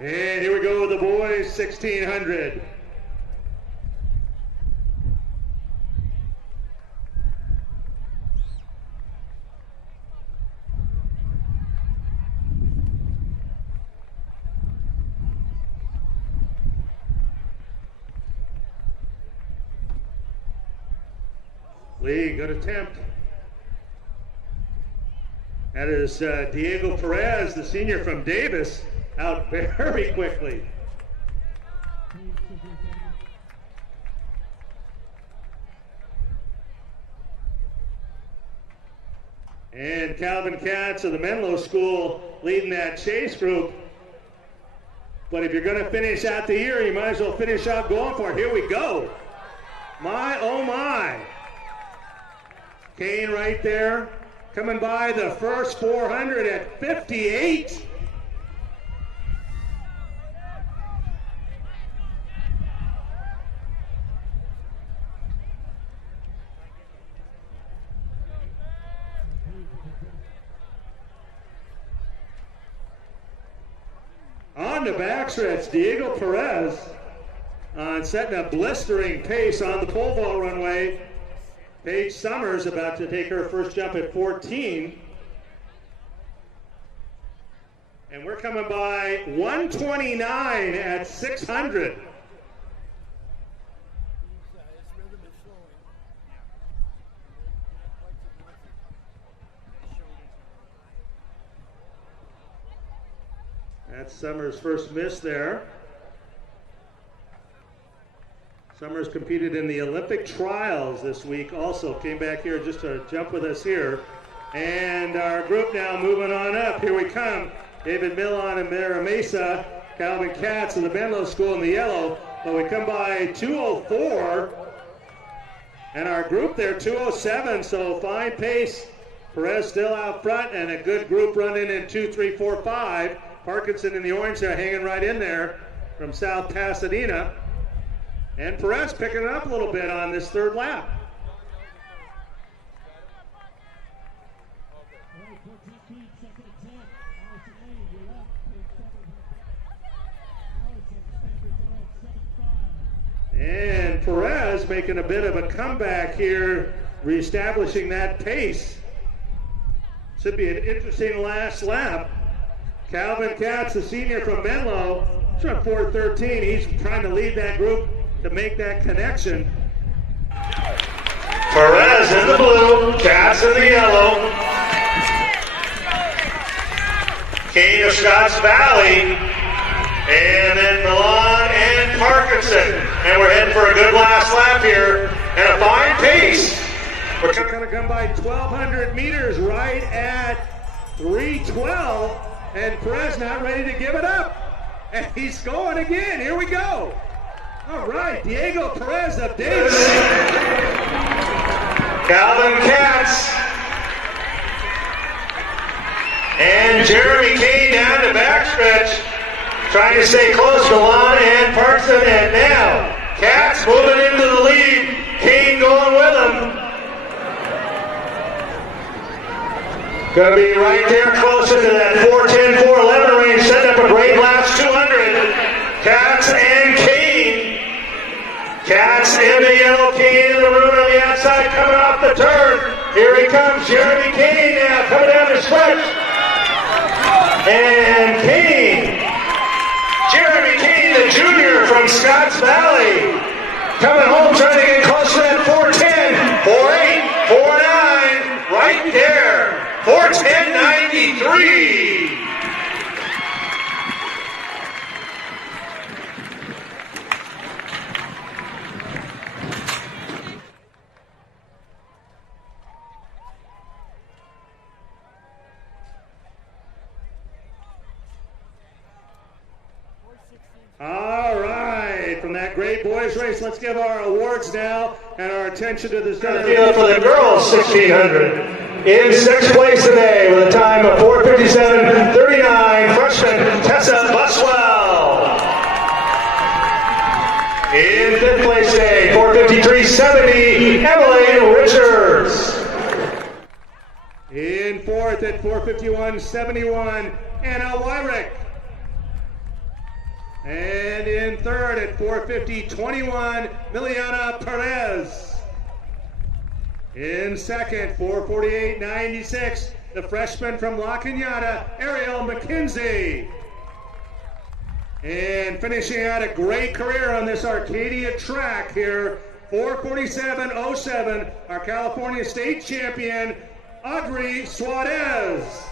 And here we go with the boys, 1,600. Lee, good attempt. That is Diego Perez, the senior from Davis, out very quickly. And Calvin Katz of the Menlo School leading that chase group. But if you're going to finish out the year, you might as well finish out going for it. Here we go. My, oh my. Kane right there, coming by the first 400 at 58. On the backstretch, Diego Perez setting a blistering pace on the pole vault runway. Paige Summers about to take her first jump at 14. And we're coming by 129 at 600. That's Summers' first miss there. Summers competed in the Olympic trials this week also. Came back here just to jump with us here. And our group now moving on up. Here we come. David Millen and Mira Mesa. Calvin Katz of the Menlo School in the yellow. But we come by 2:04. And our group there, 2:07. So fine pace. Perez still out front and a good group running in 2, 3, 4, 5. Parkinson in the orange there hanging right in there from South Pasadena. And Perez picking it up a little bit on this third lap. And Perez making a bit of a comeback here, reestablishing that pace. Should be an interesting last lap. Calvin Katz, the senior from Menlo, he's from 413. He's trying to lead that group to make that connection. Perez in the blue, Katz in the yellow. Kane of Scotts Valley, and then Milan and Parkinson. And we're heading for a good last lap here, and a fine pace. We're going to come by 1,200 meters right at 3:12, and Perez not ready to give it up. And he's going again. Here we go. All right, Diego Perez of Davis. Calvin Katz. And Jeremy Kane down the backstretch, trying to stay close to Lon and Parkinson, and now Katz moving into the lead, Kane going with him. Going to be right there closer to that 4:10, 4:11 range, setting up a great last 200. Katz and Kane. Katz in the yellow, Kane in the maroon on the outside, coming off the turn. Here he comes, Jeremy Kane now coming down the stretch. And Kane, Jeremy Kane, the junior from Scotts Valley, coming home trying to get close to that 4:10, 4:8, 4:9, right there, 4:10.93. All right, from that great boys race, let's give our awards now and our attention to this. Field for the girls 1600. In sixth place today with a time of 4:57.39, freshman Tessa Buswell. In fifth place today, 4:53.70, Emily Richards. In fourth at 4:51.71, Anna Wyrick. And in third at 4:50.21, Miliana Perez. In second, 4:48.96, the freshman from La Cañada, Ariel McKenzie. And finishing out a great career on this Arcadia track here, 4:47.07, our California State champion, Audrey Suarez.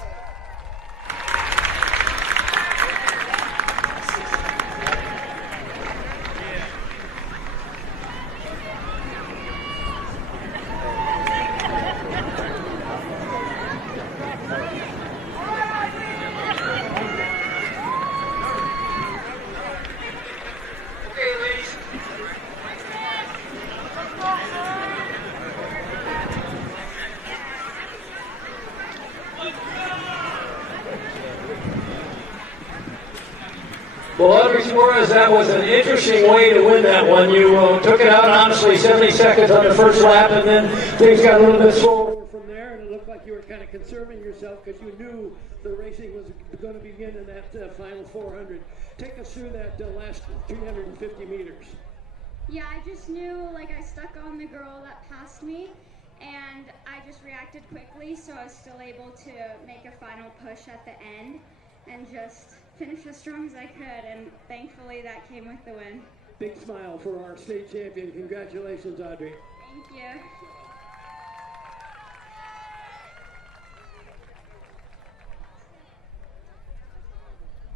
Well, Audrey Suarez, that was an interesting way to win that one. You took it out, honestly, 70 seconds on the first lap, and then things got a little bit slower from there, and it looked like you were kind of conserving yourself because you knew the racing was going to begin in that final 400. Take us through that last 350 meters. Yeah, I just knew, like, I stuck on the girl that passed me, and I just reacted quickly, so I was still able to make a final push at the end and just finish as strong as I could, and thankfully that came with the win. Big smile for our state champion. Congratulations, Audrey. Thank you.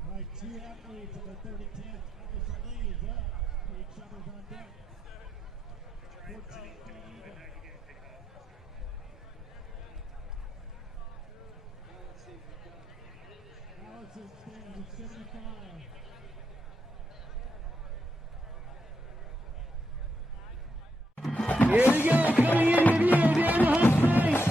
All right, two athletes in the 30-10. Allison Lee is up. Each other's on deck. 14. Allison stands at 75. Here we go, coming in with you down the home straight.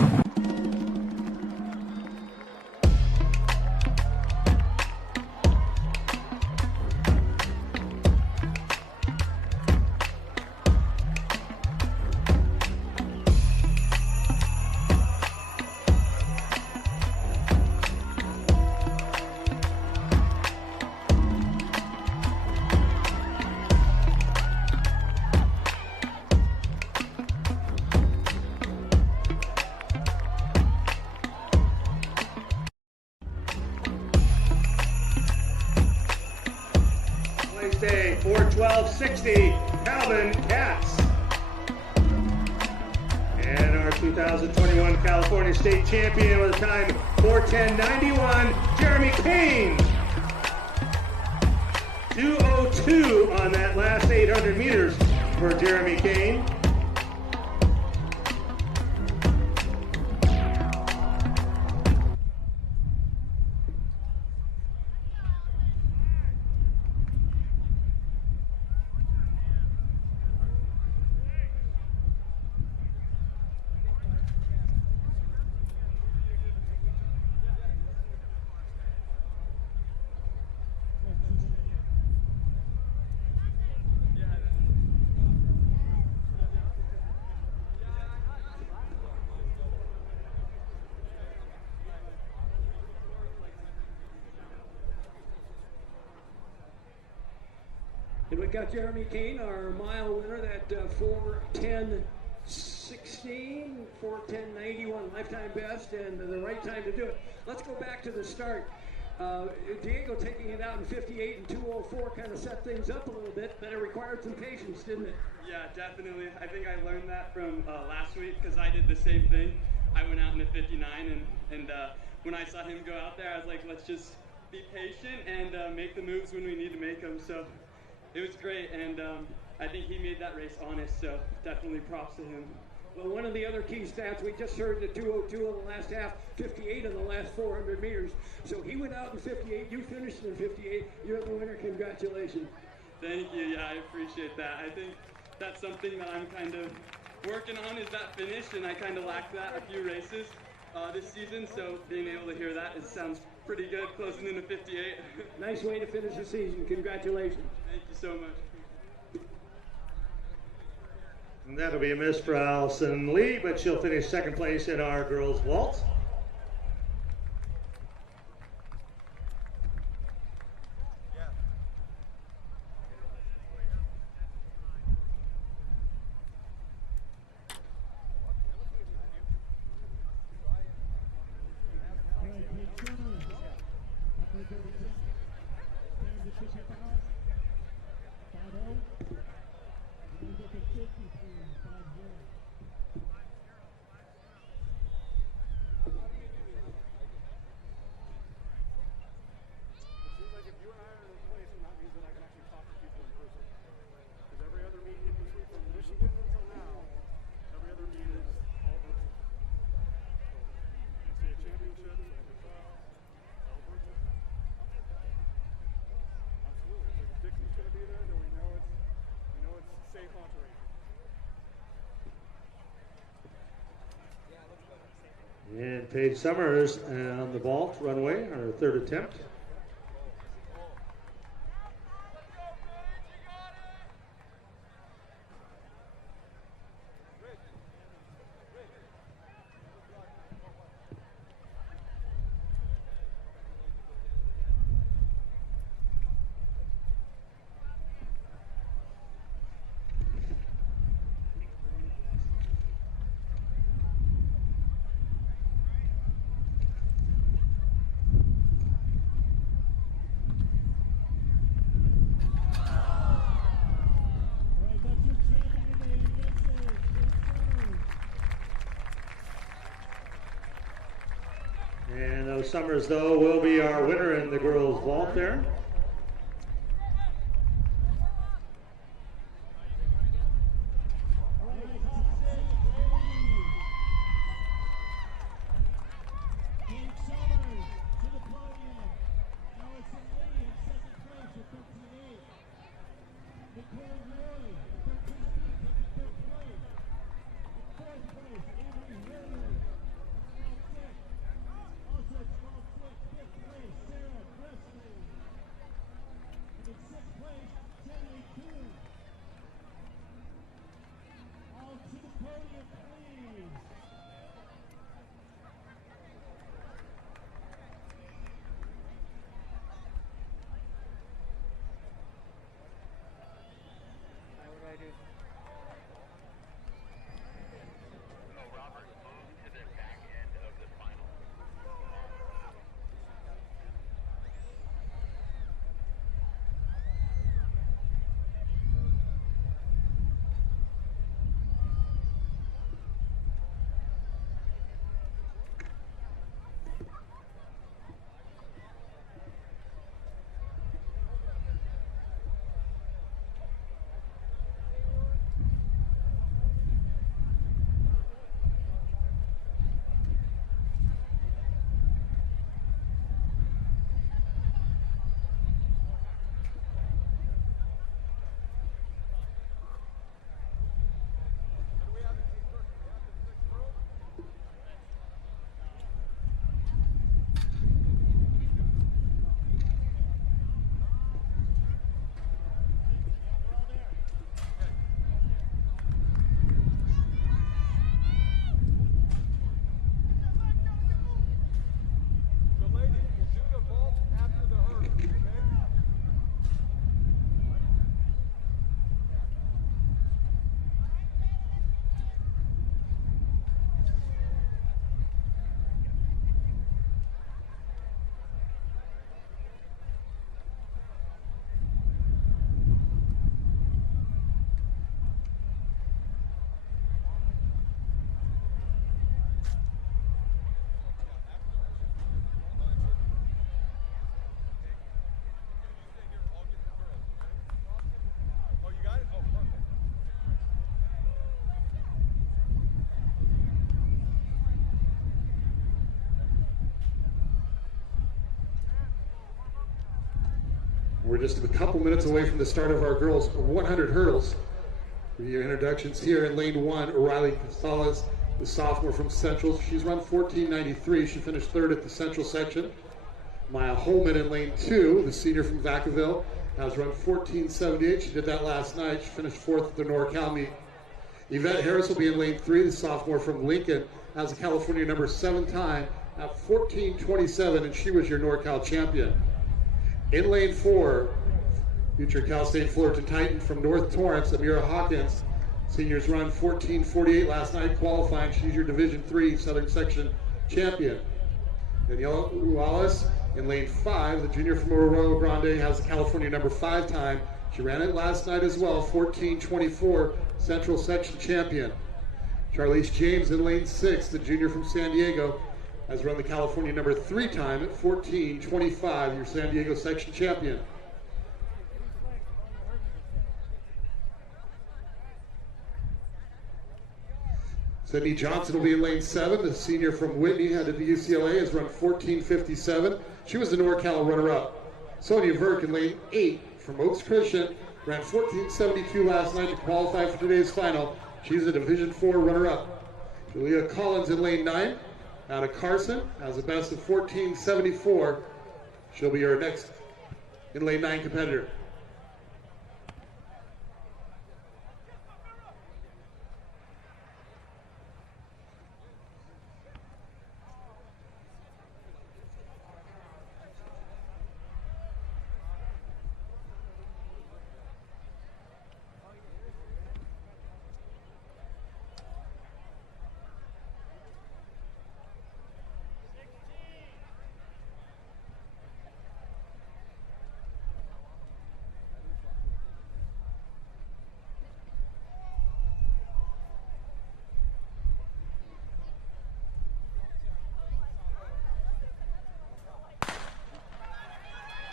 12:60, Calvin Katz. And our 2021 California State Champion with a time 4:10.91, Jeremy Kane. 2:02 on that last 800 meters for Jeremy Kane. And we got Jeremy Kane, our mile winner, that 4:10.16, 4:10.91 lifetime best, and the right time to do it. Let's go back to the start. Diego taking it out in 58 and 2:04 kind of set things up a little bit, but it required some patience, didn't it? Yeah, definitely. I think I learned that from last week because I did the same thing. I went out in a 59, and when I saw him go out there, I was like, let's just be patient and make the moves when we need to make them. So it was great, and I think he made that race honest, so definitely props to him. Well, one of the other key stats, we just heard the 2:02 in the last half, 58 in the last 400 meters. So he went out in 58, you finished in 58, you're the winner, congratulations. Thank you, yeah, I appreciate that. I think that's something that I'm kind of working on, is that finish, and I kind of lacked that a few races this season, so being able to hear that, it sounds pretty good, closing in a 58. Nice way to finish the season, congratulations. Thank you so much. And that'll be a miss for Allison Lee, but she'll finish second place in our girls vault. And Paige Summers on the vault runway, her third attempt. And Summers, though, will be our winner in the girls' vault there. We're just a couple minutes away from the start of our girls' 100 hurdles. For your introductions here in lane 1, Riley Gonzalez, the sophomore from Central. She's run 14:93. She finished third at the Central section. Maya Holman in lane 2, the senior from Vacaville, has run 14:78. She did that last night. She finished fourth at the NorCal meet. Yvette Harris will be in lane 3, the sophomore from Lincoln, has a California number 7 time at 14:27, and she was your NorCal champion. In lane 4, future Cal State Fullerton Titan from North Torrance, Amira Hawkins. Seniors run 14:48 last night, qualifying. She's your Division III Southern Section champion. Daniela Ruales in lane 5, the junior from Arroyo Grande, has a California number 5 time. She ran it last night as well, 14:24, Central Section champion. Charlize James in lane 6, the junior from San Diego, has run the California number 3 time at 14:25, your San Diego section champion. Sydney Johnson will be in lane 7. The senior from Whitney, headed to UCLA, has run 14:57. She was the NorCal runner-up. Sonia Verk in lane 8 from Oaks Christian, ran 14:72 last night to qualify for today's final. She's a Division IV runner-up. Julia Collins in lane 9, out of Carson, has a best of 14:74. She'll be our next in lane 9 competitor.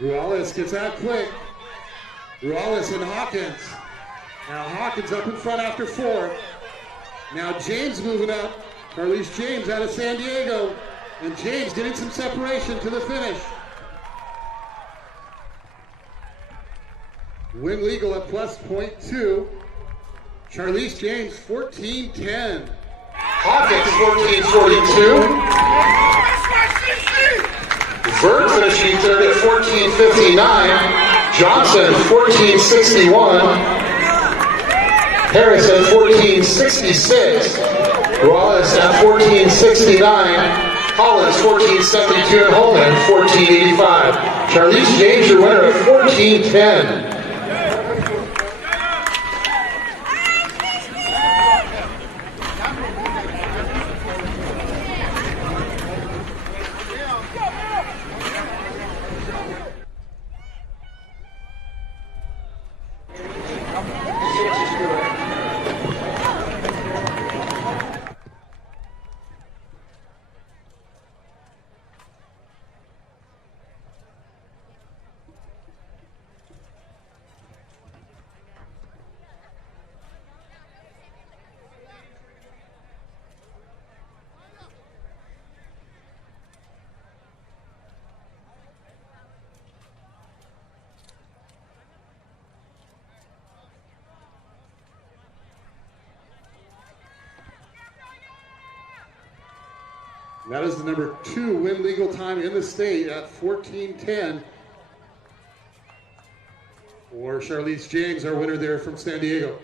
Ruales gets out quick. Ruales and Hawkins. Now Hawkins up in front after 4. Now James moving up. Charlize James out of San Diego. And James getting some separation to the finish. Win legal at plus .2. Charlize James 14:10. Hawkins 14:42. Verk finishing third at 14:59. Johnson 14:61. Harris at 14:66. Wallace at 14:69. Collins 14:72 and Holman 14:85. Charlize James your winner at 14:10. That is the number 2 win legal time in the state at 14:10. For Charlize James, our winner there from San Diego.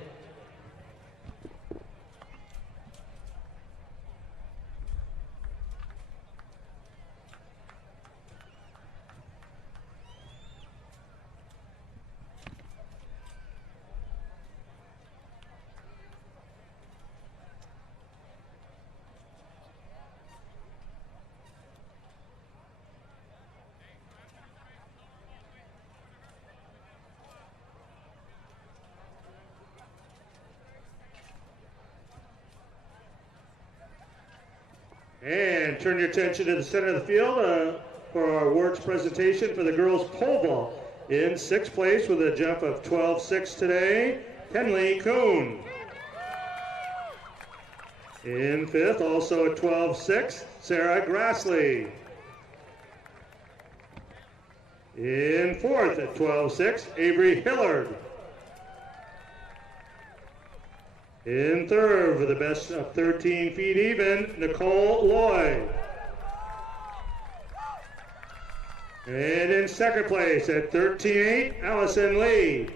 And turn your attention to the center of the field for our awards presentation for the girls pole vault. In 6th place with a jump of 12.6 today, Kenley Kuhn. In 5th, also at 12.6, Sarah Grassley. In fourth at 12.6, Avery Hillard. In third for the best of 13 feet even, Nicole Lloyd. And in second place at 13.8, Allison Lee.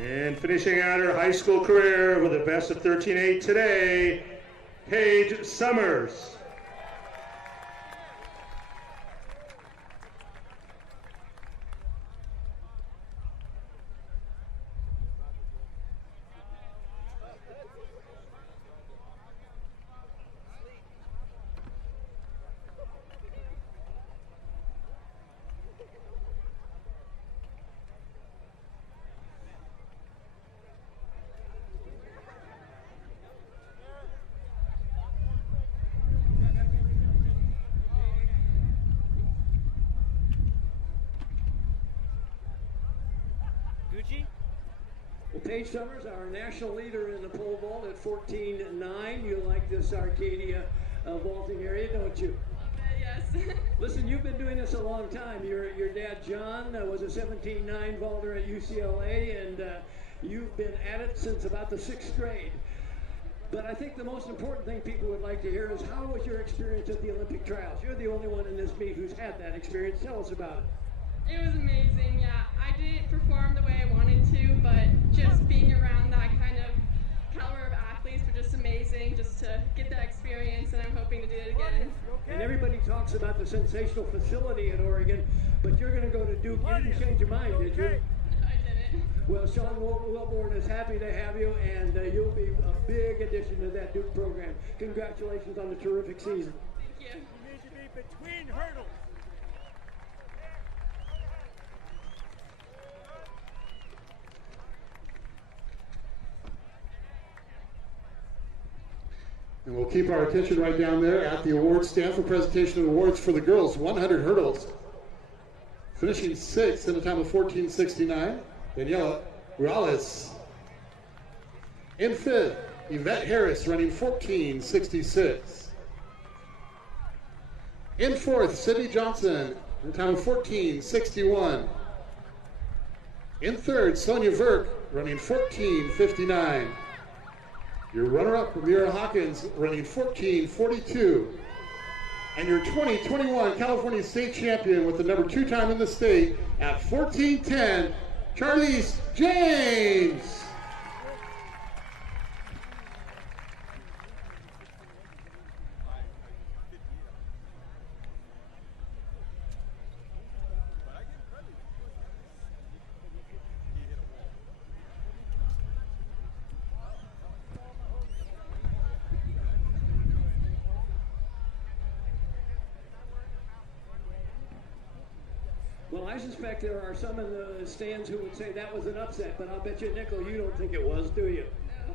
And finishing out her high school career with the best of 13.8 today, Paige Summers. Well, Paige Summers, our national leader in the pole vault at 14.9. You like this Arcadia vaulting area, don't you? Yes. Listen, you've been doing this a long time. Your dad, John, was a 17.9 vaulter at UCLA, and you've been at it since about the 6th grade. But I think the most important thing people would like to hear is, how was your experience at the Olympic trials? You're the only one in this meet who's had that experience. Tell us about it. It was amazing, yeah. I didn't perform the way I wanted to, but just being around that kind of caliber of athletes were just amazing, just to get that experience, and I'm hoping to do it again. And everybody talks about the sensational facility at Oregon, but you're going to go to Duke. You didn't change your mind, did you? I didn't. Well, Sean Wilborn is happy to have you, and you'll be a big addition to that Duke program. Congratulations on the terrific season. Thank you. You need to be between hurdles. And we'll keep our attention right down there at the awards stand for presentation of awards for the girls 100 hurdles. Finishing 6th in a time of 14.69, Daniela Morales. In 5th, Yvette Harris running 14.66. In 4th, Sydney Johnson in a time of 14.61. In 3rd, Sonia Verk running 14.59. Your runner-up, Amira Hawkins, running 14.42. And your 2021 California State Champion with the number 2 time in the state at 14.10, Charlize James. Well, I suspect there are some in the stands who would say that was an upset, but I'll bet you a nickel you don't think it was, do you? No.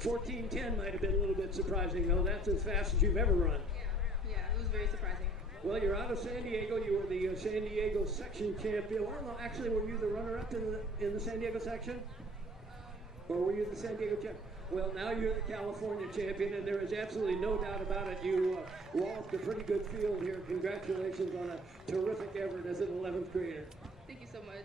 14.10 might have been a little bit surprising, though. That's as fast as you've ever run. Yeah, it was very surprising. Well, you're out of San Diego. You were the San Diego section champion. Well, no, actually, were you the runner-up in the San Diego section? Or were you the San Diego champion? Well, now you're the California champion, and there is absolutely no doubt about it. You walloped a pretty good field here. Congratulations on a terrific effort as an 11th grader. Thank you so much.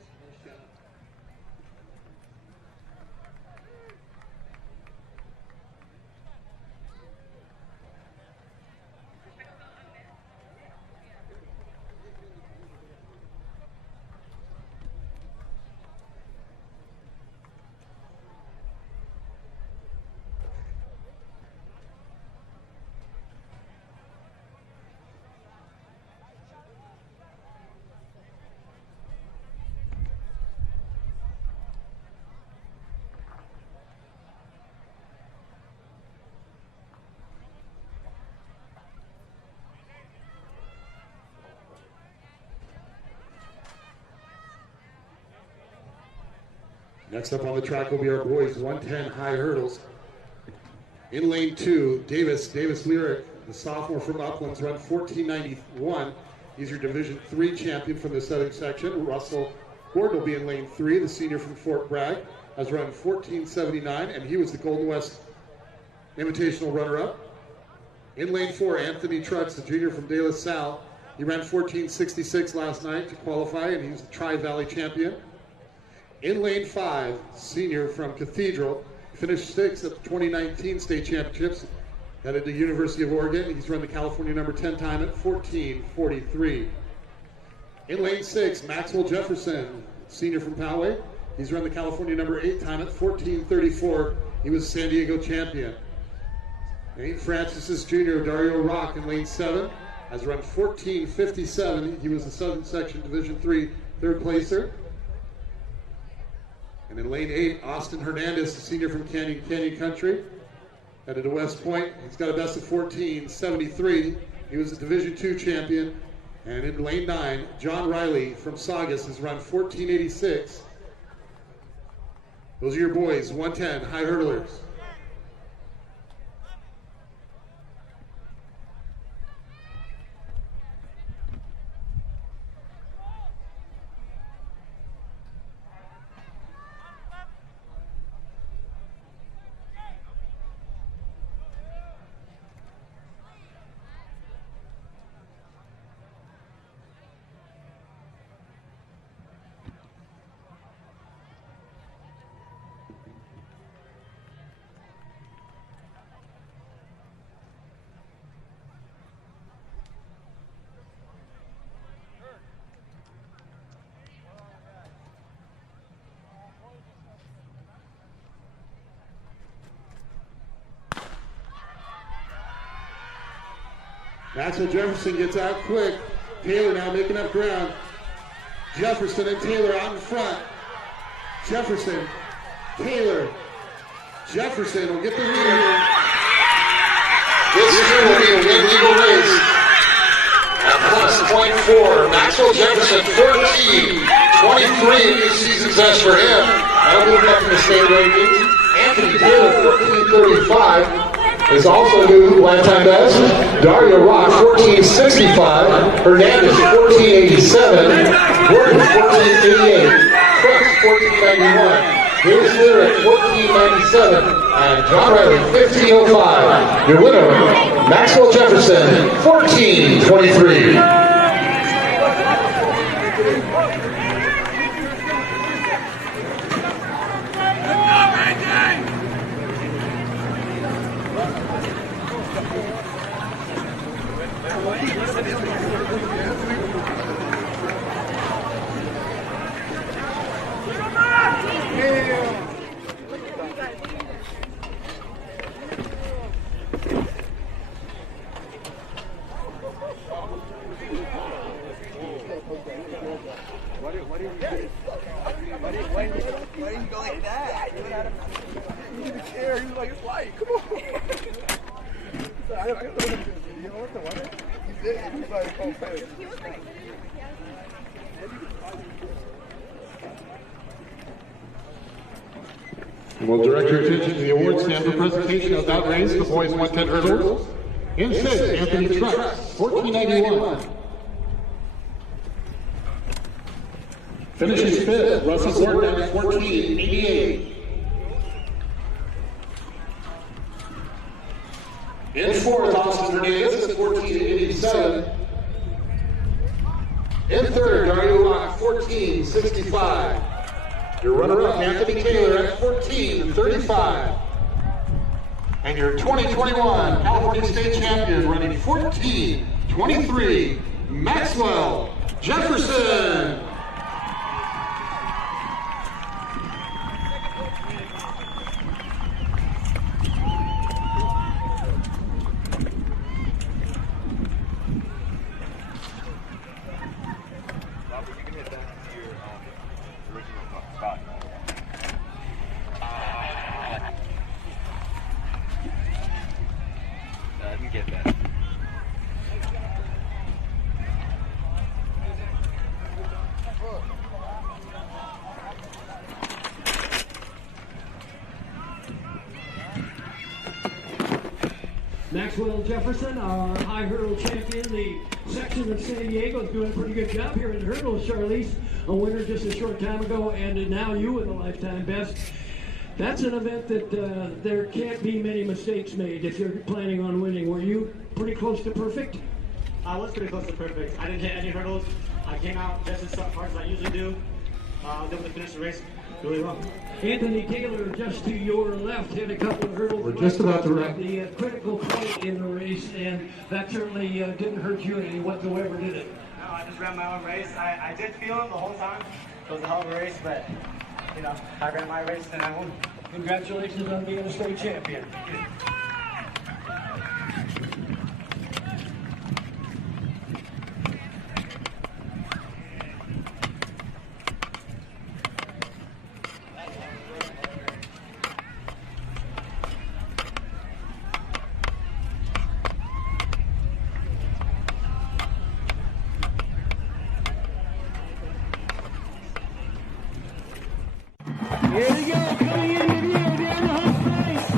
Next up on the track will be our boys 110 high hurdles. In lane 2, Davis Lyric, the sophomore from Uplands, run 14.91. He's your Division III champion from the southern section. Russell Gordon will be in lane 3, the senior from Fort Bragg, has run 14.79, and he was the Golden West Invitational runner-up. In lane 4, Anthony Trucks, the junior from De La Salle, He ran 14:66 last night to qualify, and he's the Tri-Valley champion. In lane 5, senior from Cathedral, finished 6th at the 2019 state championships, headed to University of Oregon. He's run the California number 10 time at 14:43. In lane 6, Maxwell Jefferson, senior from Poway. He's run the California number 8 time at 14:34. He was San Diego champion. St. Francis's junior Dario Rock in lane 7 has run 14:57. He was the Southern Section Division III third placer. And in lane 8, Austin Hernandez, the senior from Canyon Country, headed to West Point. He's got a best of 14:73. He was the Division II champion. And in lane 9, John Riley from Saugus has run 14:86. Those are your boys, 110 high hurdlers. Maxwell Jefferson gets out quick. Taylor now making up ground. Jefferson and Taylor out in front. Jefferson, Taylor. Jefferson will get the lead here. This here will be a win-legal race. At plus .4, Maxwell Jefferson 14:23 new season's best for him. That'll move up in the state rankings. Anthony Taylor 14:35 is also new lifetime best. Dario Rock 14:65. Hernandez 14:87. Gordon 14:88. Crooks 14:91. James Lear at 14:97. And John Riley 15:05. Your winner, Maxwell Jefferson 14:23. Why didn't you go like that? You didn't even care. He was like, it's light. Come on. I don't know what to do. You know what the weather? He did. He was like, oh, hey. He was like, We'll direct your attention to the award stand for presentation of that race, the boys 110 hurdles. In 6th, Anthony Trucks, 14:91. Finishes 5th, Russell Gordon at 14:88. In 4th, Austin Hernandez at 14:87. In 3rd, Dario Rock, 14:65. Your runner-up, Anthony Taylor at 14:35. And your 2021 California State Champion running 14:23, Maxwell Jefferson. Maxwell Jefferson, our high hurdle champion, the section of San Diego, is doing a pretty good job here in the hurdles. Charlize, a winner just a short time ago, and now you with a lifetime best. That's an event that there can't be many mistakes made if you're planning on winning. Were you pretty close to perfect? I was pretty close to perfect. I didn't hit any hurdles. I came out just as hard as I usually do. I was able to finish the race really well. Anthony Taylor, just to your left, hit a couple of hurdles. We're just about to wrap. The critical point in the race, and that certainly didn't hurt you any whatsoever, did it? No, I just ran my own race. I did feel him the whole time. It was a hell of a race, but, you know, I ran my race and I won. Congratulations on being a state champion. Here we go, coming in with you down the home place.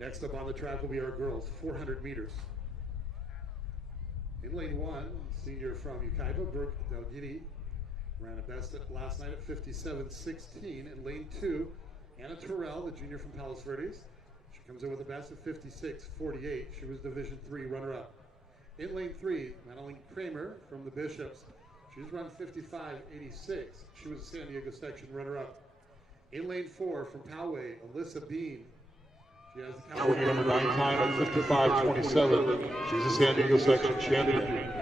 Next up on the track will be our girls, 400 meters. In lane 1, senior from Ukaiba, Brooke Delgini, ran a best last night at 57.16. In lane 2, Anna Terrell, the junior from Palos Verdes. She comes in with a best at 56.48. She was Division III runner-up. In lane 3, Madeline Kramer from the Bishops. She's run 55.86. She was a San Diego section runner-up. In lane 4, from Poway, Alyssa Bean. She has the number 9 time at 55.27. She's a San Diego section champion.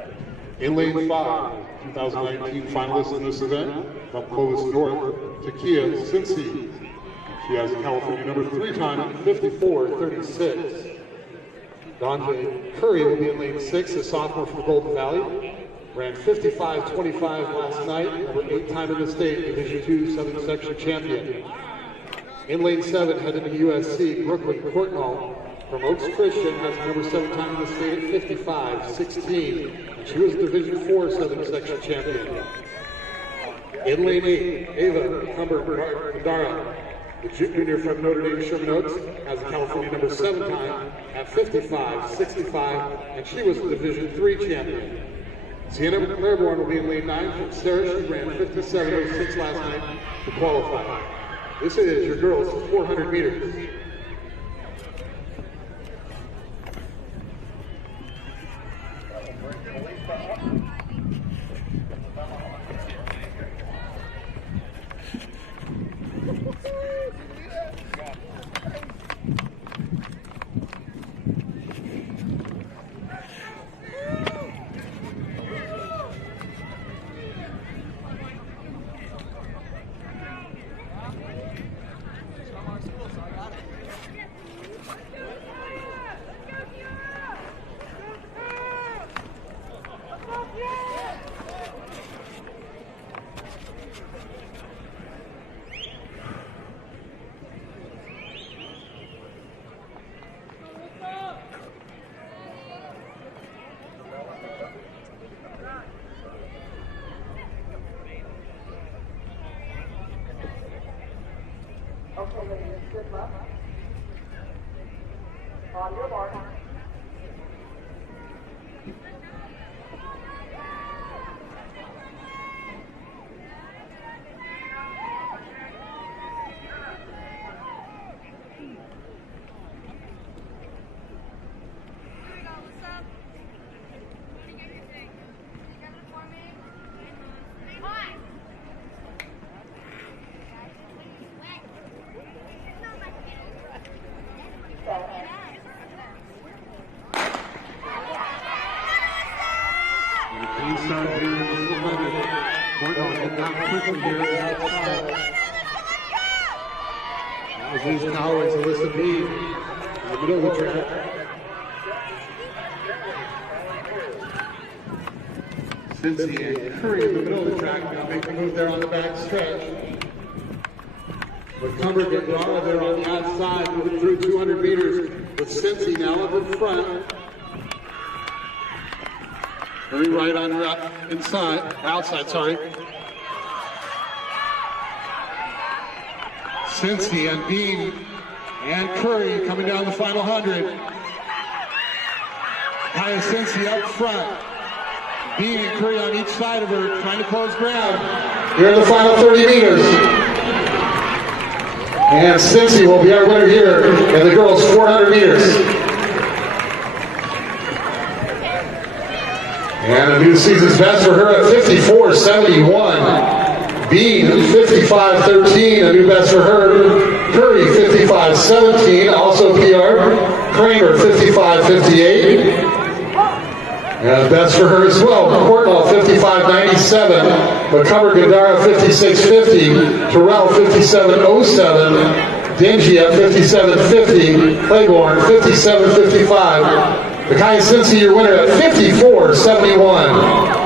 In lane 5, 2019 finalist in this event, from Clovis North, Takia Cincy. She has California number 3 time at 54.36. Donjay Curry will be in lane 6, a sophomore from Golden Valley. Ran 55.25 last night, number 8 time in the state, Division II Southern Section champion. In lane 7, headed to USC, Brooklyn Courtnall from Oaks Christian has number 7 time in the state at 55.16. She was Division IV Southern Section champion. In lane 8, Ava Cumber-Gandara, the junior from Notre Dame Sherman Oaks, has a California number 7 time at 55.65, and she was the Division III champion. Sienna Claiborne will be in lane 9 from Sarah. She ran 57.06 last night to qualify. This is your girls 400 meters. Okay, ladies, good luck. On your mark. Inside here, 400. Courtnall get down quickly here outside. Aziz Cowlings, Alyssa Bean in the middle of the track. Cincy and Curry in the middle of the track, going to make the move there on the back stretch. But Cumber-Gandara there on the outside, moving through 200 meters with Cincy now up in front. Curry right on her outside, sorry. Cincy and Bean and Curry coming down the final 100. Kaya Cincy up front. Bean and Curry on each side of her, trying to close ground. Here in the final 30 meters. And Cincy will be our winner here in the girls' 400 meters. And a new season's best for her at 54.71. Bean, 55.13, a new best for her. Curry, 55.17, also PR. Kramer, 55.58. And a best for her as well. Courtnall, 55.97. But Cumber-Gandara, 56.50. Terrell, 57.07. Dingy at 57.50. Claiborne, 57.55. Makai Cincy, your winner at 54.71.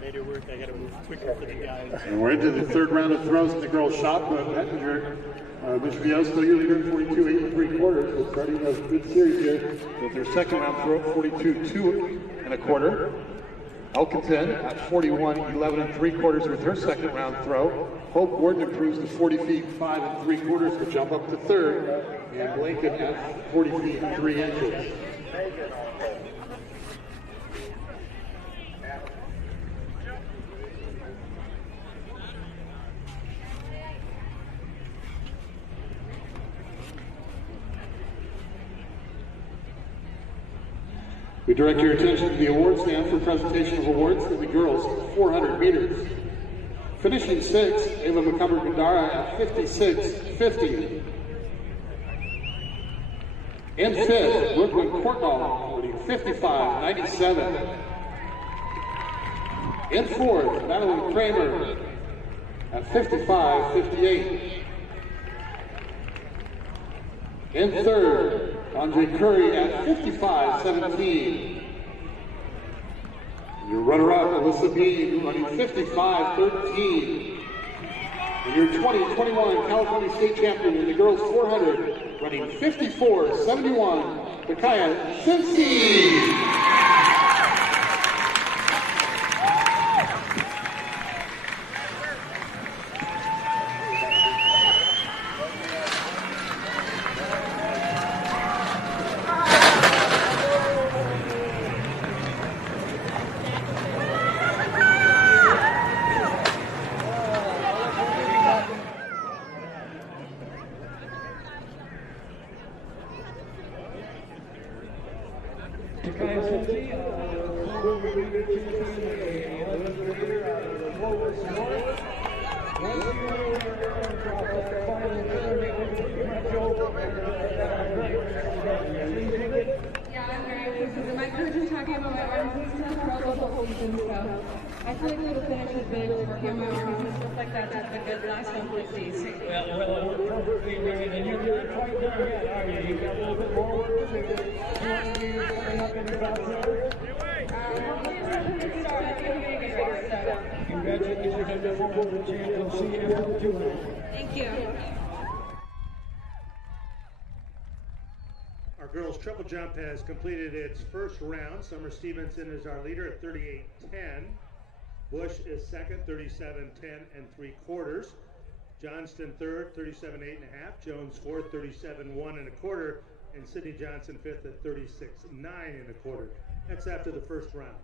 Made it work. I got to move quicker for the guys. And we're into the third round of throws in the girls' shot put. Ettinger, Ms. Rios, still your leader, 42 8 3/4. So starting a good series here with their second round throw, 42 2 1/4. Elkinton at 41 11 3/4 with her second round throw. Hope Gordon improves to 40 feet 5 3/4 to jump up to third. And Blanket at 40 feet 3 inches. We direct your attention to the award stand for presentation of awards to the girls 400 meters. Finishing sixth, Ava McCumber-Gandara at 56.50. In fifth, Brooklyn Courtnall winning 55.97. In fourth, Madeline Kramer at 55.58. In third, Andre Curry at 55.17. Your runner-up, Alyssa Bean, running 55.13. And your 2021 California State Champion in the girls 400, running 54.71, Micaiah Simpson. Thank you. Our girls triple jump has completed its first round. Summer Stevenson is our leader at 38.10. Bush is second, 37.10 3/4. Johnston third, 37.8 1/2. Jones fourth, 37.1 1/4. And Sydney Johnson fifth at 36.9 1/4. That's after the first round.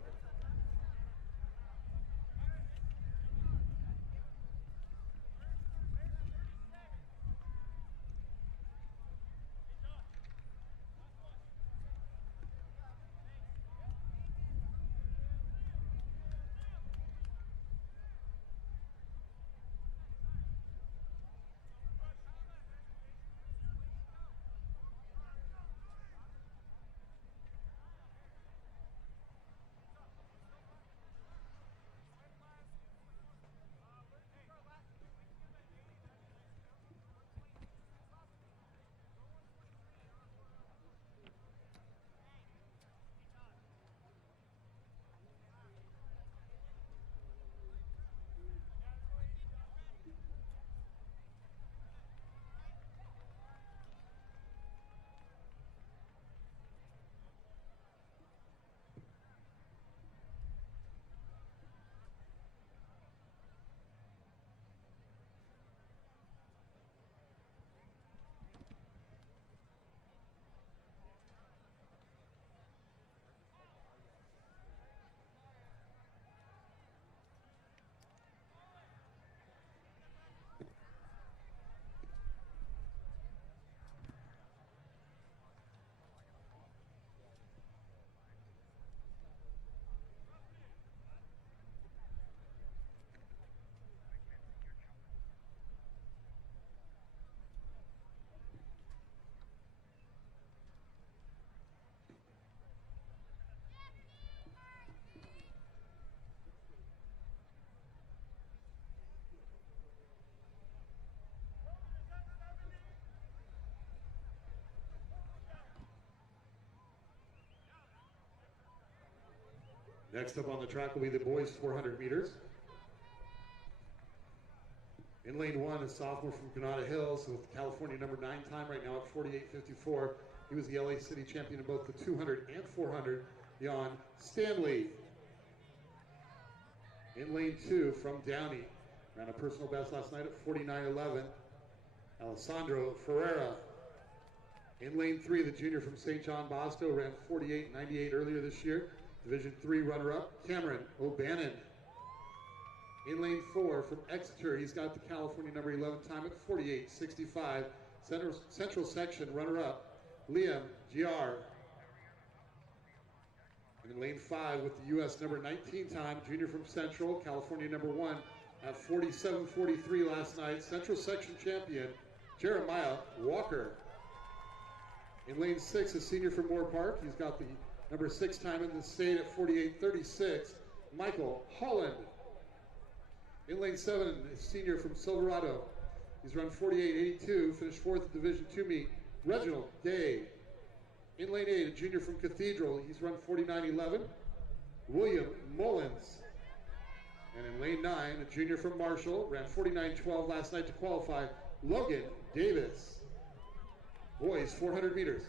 Next up on the track will be the boys 400 meters. In lane 1, a sophomore from Granada Hills with California number 9 time right now at 48.54. He was the LA City champion in both the 200 and 400, Jan Stanley. In lane 2 from Downey, ran a personal best last night at 49.11, Alessandro Ferreira. In lane 3, the junior from St. John Bosco ran 48.98 earlier this year. Division 3 runner-up, Cameron O'Bannon. In lane 4 from Exeter, he's got the California number 11 time at 48.65. Central section runner-up, Liam Giar. In lane 5 with the U.S. number 19 time, junior from Central, California number 1 at 47.43 last night. Central section champion, Jeremiah Walker. In lane 6, a senior from Moore Park. He's got the number 6 time in the state at 48.36, Michael Holland. In lane 7, a senior from Silverado. He's run 48.82, finished 4th at Division 2 meet, Reginald Day. In lane 8, a junior from Cathedral. He's run 49.11, William Mullins. And in lane 9, a junior from Marshall, ran 49.12 last night to qualify, Logan Davis. Boys, 400 meters.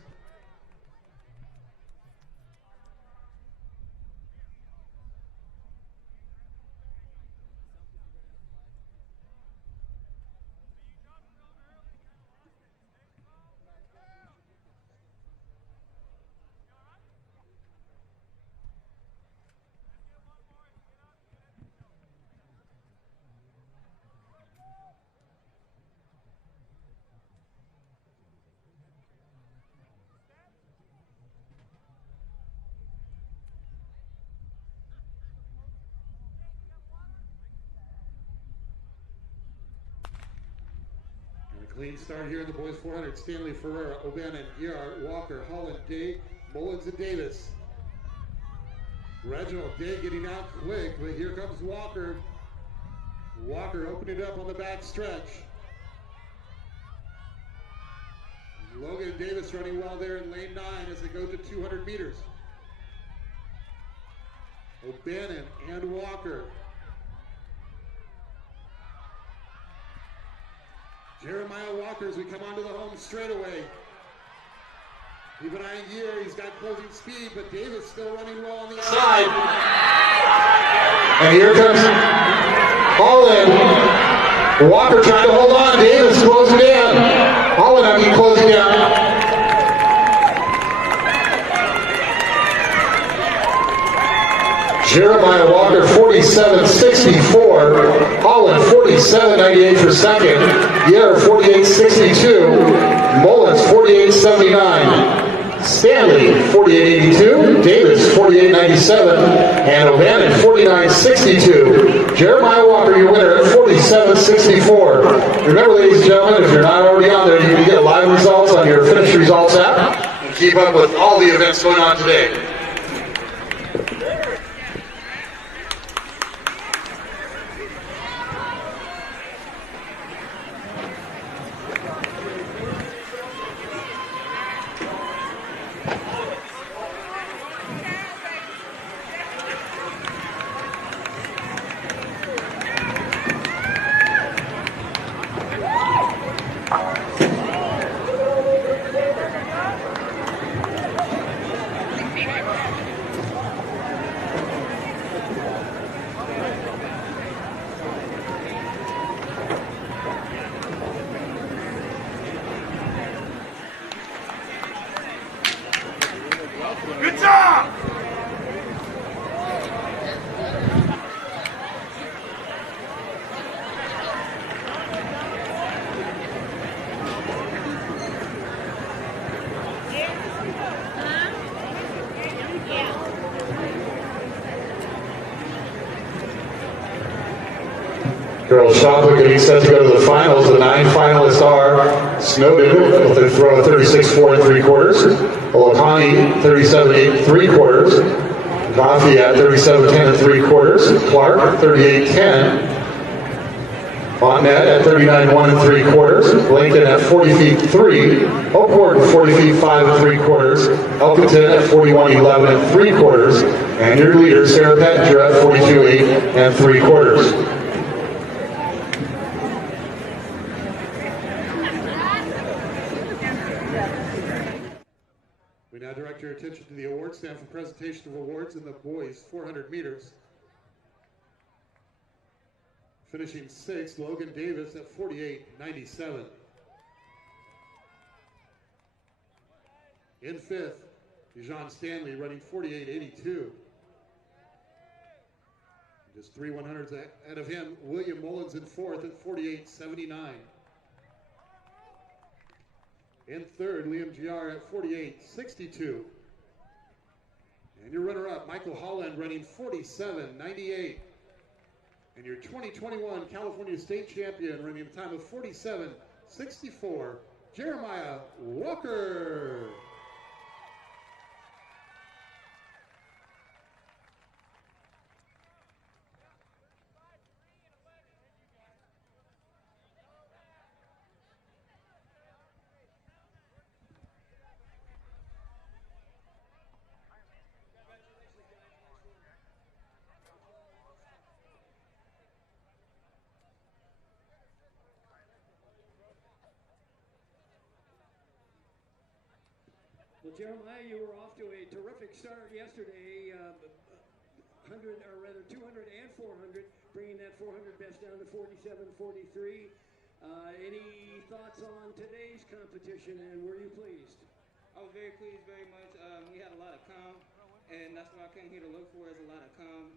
Clean start here in the boys 400. Stanley, Ferreira, O'Bannon, Giar, Walker, Holland, Day, Mullins, and Davis. Reginald Day getting out quick, but here comes Walker. Walker opening it up on the back stretch. Logan Davis running well there in lane 9 as they go to 200 meters. O'Bannon and Walker. Jeremiah Walker as we come onto the home straightaway. Keep an eye on Gear, he's got closing speed, but Davis still running well on the outside. And here comes Holland. Walker trying to hold on, Davis closing in. Holland, I mean, closing down. Jeremiah Walker, 47.64. Holland, 47.98 for second. Gier, 48.62. Mullins, 48.79. Stanley, 48.82. Davis, 48.97. And O'Bannon, 49.62. Jeremiah Walker, your winner at 47.64. Remember, ladies and gentlemen, if you're not already on there, you can get live results on your Finish Results app and keep up with all the events going on today. Good job! Girls Shopwick getting set to go to the finals. The 9 finalists are Snowden with a throw of 36.4 3/4, Olakani 37.8 3/4, Lafayette 37.10 3/4, Clark 38.10, On net at 39 1 3/4, Lincoln at 40 feet 3, Oakport 40 feet 5 3/4, Elkington at 41 11 3/4, and your leader Sarah Pettinger at 42 8 3/4. We now direct your attention to the award stand for presentation of awards in the boys 400 meters. Finishing sixth, Logan Davis at 48.97. In fifth, Dijon Stanley running 48.82. Just 3 100s ahead of him, William Mullins in fourth at 48.79. In third, Liam GR at 48.62. And your runner-up, Michael Holland, running 47.98. And your 2021 California State Champion, running a time of 47.64, Jeremiah Walker. Well, Jeremiah, you were off to a terrific start yesterday. 200 and 400, bringing that 400 best down to 47.43. Any thoughts on today's competition, and were you pleased? I was very pleased, very much. We had a lot of calm, and that's what I came here to look for, is a lot of calm.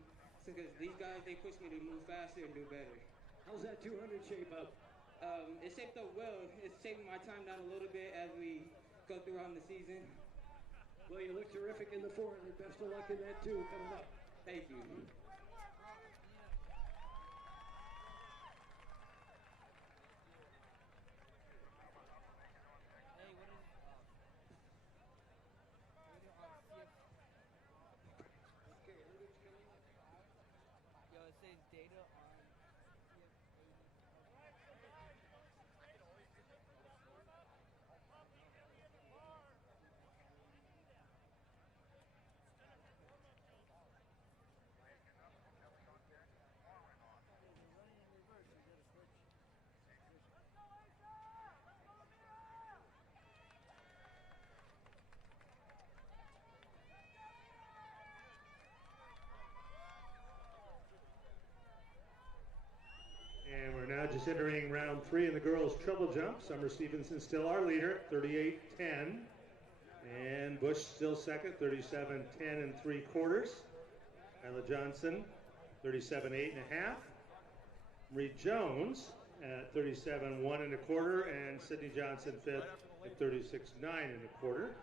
Because these guys, they push me to move faster and do better. How's that 200 shape up? It shaped up well. It's shaping my time down a little bit as we go throughout the season. Well, you look terrific in the 400. Best of luck in that, too, coming up. Thank you. And we're now just entering round 3 in the girls' treble jump. Summer Stevenson still our leader, 38.10. And Bush still second, 37.10 3/4. Isla Johnson, 37.8 1/2. Marie Jones at 37.1 1/4, and Sydney Johnson fifth at 36.9 1/4.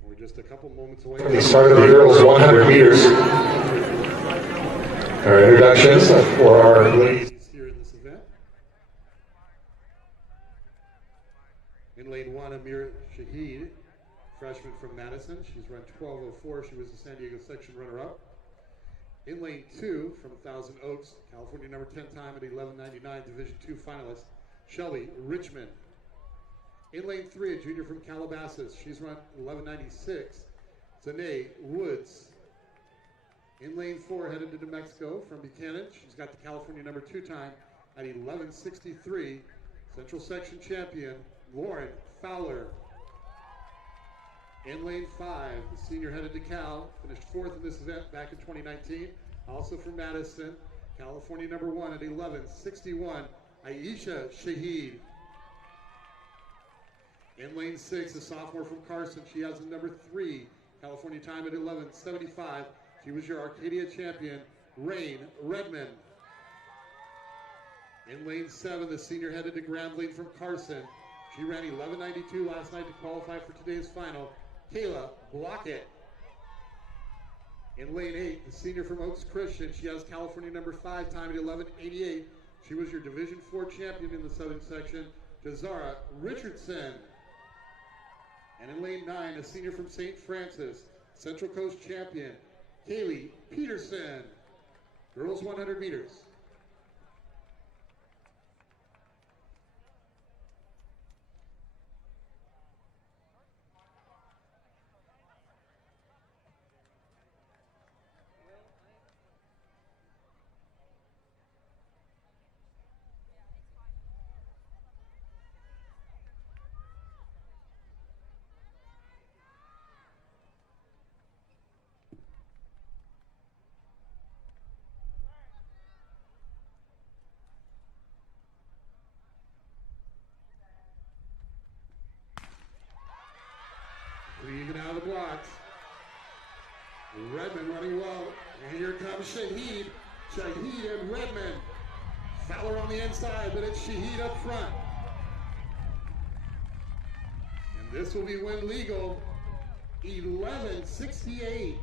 We're just a couple moments away From the start of the girls' 100 meters. Our introductions for our ladies here in this event. In lane 1, Amir Shahid, freshman from Madison. She's run 12:04. She was the San Diego section runner-up. In lane 2, from Thousand Oaks, California number 10 time at 11:99, Division II finalist, Shelby Richmond. In lane 3, a junior from Calabasas. She's run 11:96. Zanae Woods. In lane 4, headed to New Mexico from Buchanan. She's got the California number 2 time at 11:63. Central section champion, Lauren Fowler. In lane 5, the senior headed to Cal, finished 4th in this event back in 2019. Also from Madison, California number 1 at 11:61, Aisha Shaheed. In lane 6, a sophomore from Carson. She has the number 3, California time at 11:75. She was your Arcadia champion, Rain Redmond. In lane 7, the senior headed to Grambling from Carson. She ran 11:92 last night to qualify for today's final, Kayla Blockett. In lane 8, the senior from Oaks Christian. She has California number 5 time at 11:88. She was your Division 4 champion in the Southern section, Jazara Richardson. And in lane 9, a senior from St. Francis, Central Coast champion, Kaylee Peterson. Girls 100 meters. Leaving out of the blocks. Redmond running well. And here comes Shaheed. Shaheed and Redmond. Fowler on the inside, but it's Shaheed up front. And this will be win legal. 11:68.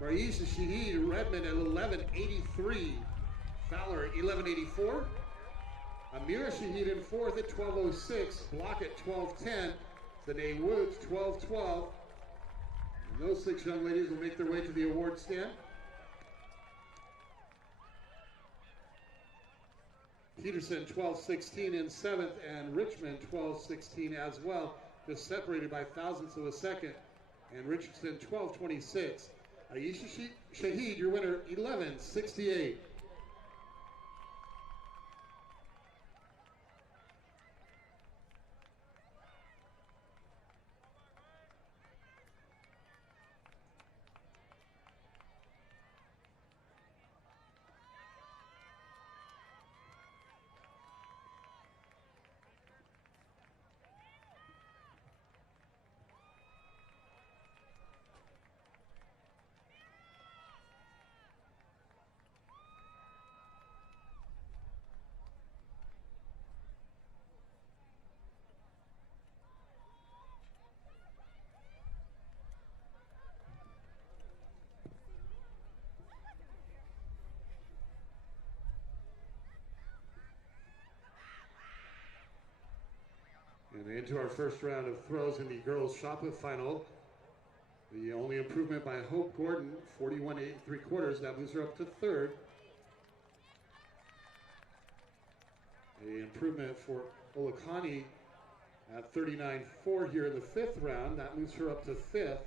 Maisha Shaheed, Redmond at 11:83. Fowler at 11:84. Amira Shaheed in 4th at 12:06. Block at 12:10. Zanae Woods, 12:12. And those 6 young ladies will make their way to the award stand. Peterson, 12:16 in 7th, and Richmond, 12:16 as well, just separated by thousandths of a second. And Richardson, 12:26. Aisha Shaheed, your winner, 11:68. And into our first round of throws in the girls' shot put final. The only improvement by Hope Gordon, 41 3/4. That moves her up to 3rd. A improvement for Olakani at 39.4 here in the 5th round. That moves her up to 5th.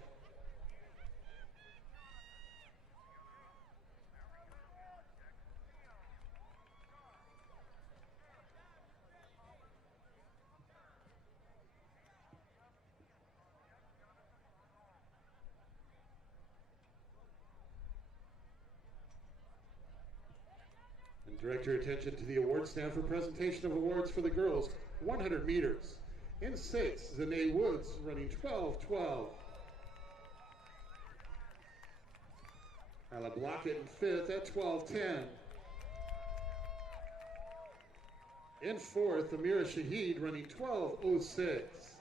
Direct your attention to the award stand for presentation of awards for the girls 100 meters. In 6th, Zanae Woods running 12:12. Kyla Blockett in 5th at 12:10. In 4th, Amira Shaheed running 12:06.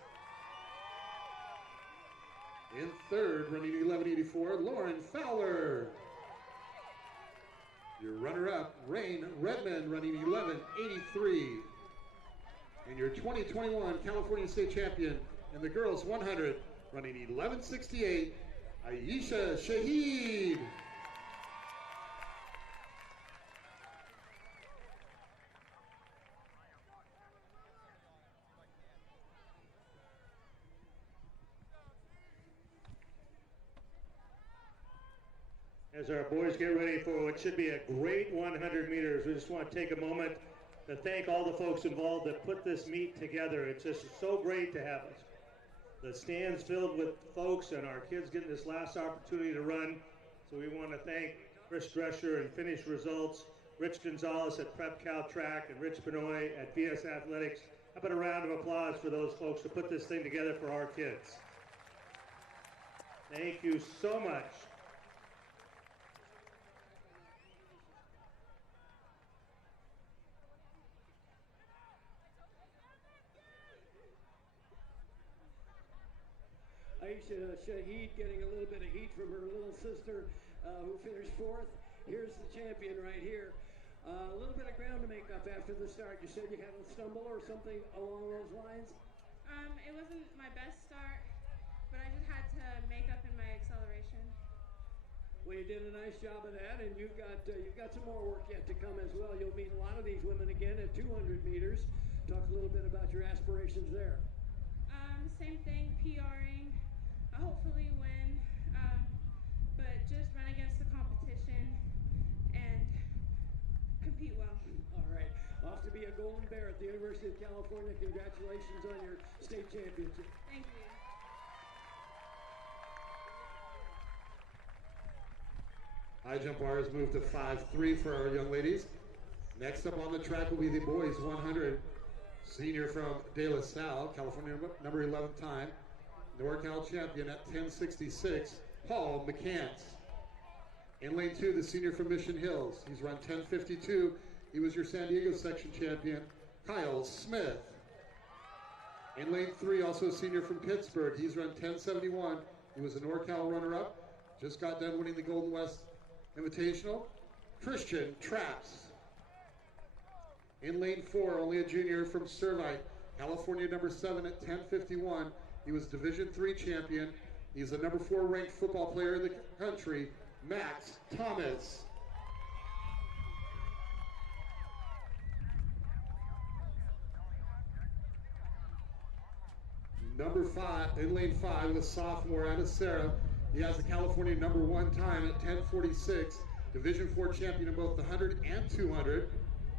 In 3rd, running 11:84, Lauren Fowler. Your runner-up, Rain Redmond, running 11:83. And your 2021 California State Champion in the girls 100, running 11:68, Aisha Shaheed. As our boys get ready for what should be a great 100 meters, we just want to take a moment to thank all the folks involved that put this meet together. It's just so great to have the stands filled with folks and our kids getting this last opportunity to run. So we want to thank Chris Drescher and Finish Results, Rich Gonzalez at Prep Cal Track, and Rich Benoit at VS Athletics. How about a round of applause for those folks to put this thing together for our kids? Thank you so much. Aisha Shaheed getting a little bit of heat from her little sister who finished 4th. Here's the champion right here. A little bit of ground to make up after the start. You said you had a stumble or something along those lines? It wasn't my best start, but I just had to make up in my acceleration. Well, you did a nice job of that, and you've got some more work yet to come as well. You'll meet a lot of these women again at 200 meters. Talk a little bit about your aspirations there. Same thing, PRing, hopefully win, but just run against the competition and compete well. All right, off to be a Golden Bear at the University of California. Congratulations on your state championship. Thank you. High jump bars move to 5-3 for our young ladies. Next up on the track will be the boys 100. Senior from De La Salle, California, number 11 time. NorCal champion at 10:66, Paul McCants. In lane 2, the senior from Mission Hills. He's run 10:52. He was your San Diego section champion, Kyle Smith. In lane 3, also a senior from Pittsburgh. He's run 10:71. He was a NorCal runner-up. Just got done winning the Golden West Invitational, Christian Traps. In lane 4, only a junior from Servite, California, number 7 at 10:51. He was Division III champion. He's the number 4 ranked football player in the country, Max Thomas. Number 5, in lane 5, the sophomore out of Sarah. He has the California number 1 time at 10:46. Division IV champion in both the 100 and 200.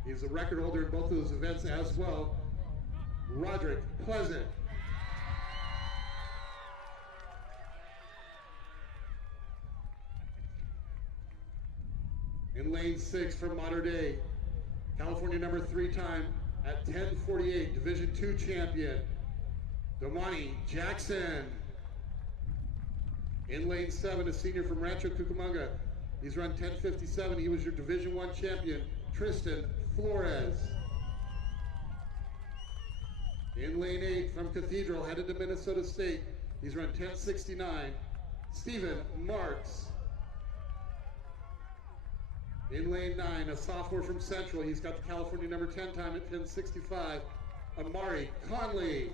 He's a record holder in both of those events as well, Roderick Pleasant. In lane 6 from Mater Dei, California number 3 time at 10:48, Division II champion, Domani Jackson. In lane 7, a senior from Rancho Cucamonga. He's run 10:57. He was your Division I champion, Tristan Flores. In lane 8 from Cathedral, headed to Minnesota State. He's run 10:69, Stephen Marks. In lane 9, a sophomore from Central. He's got the California number 10 time at 10:65, Amari Conley.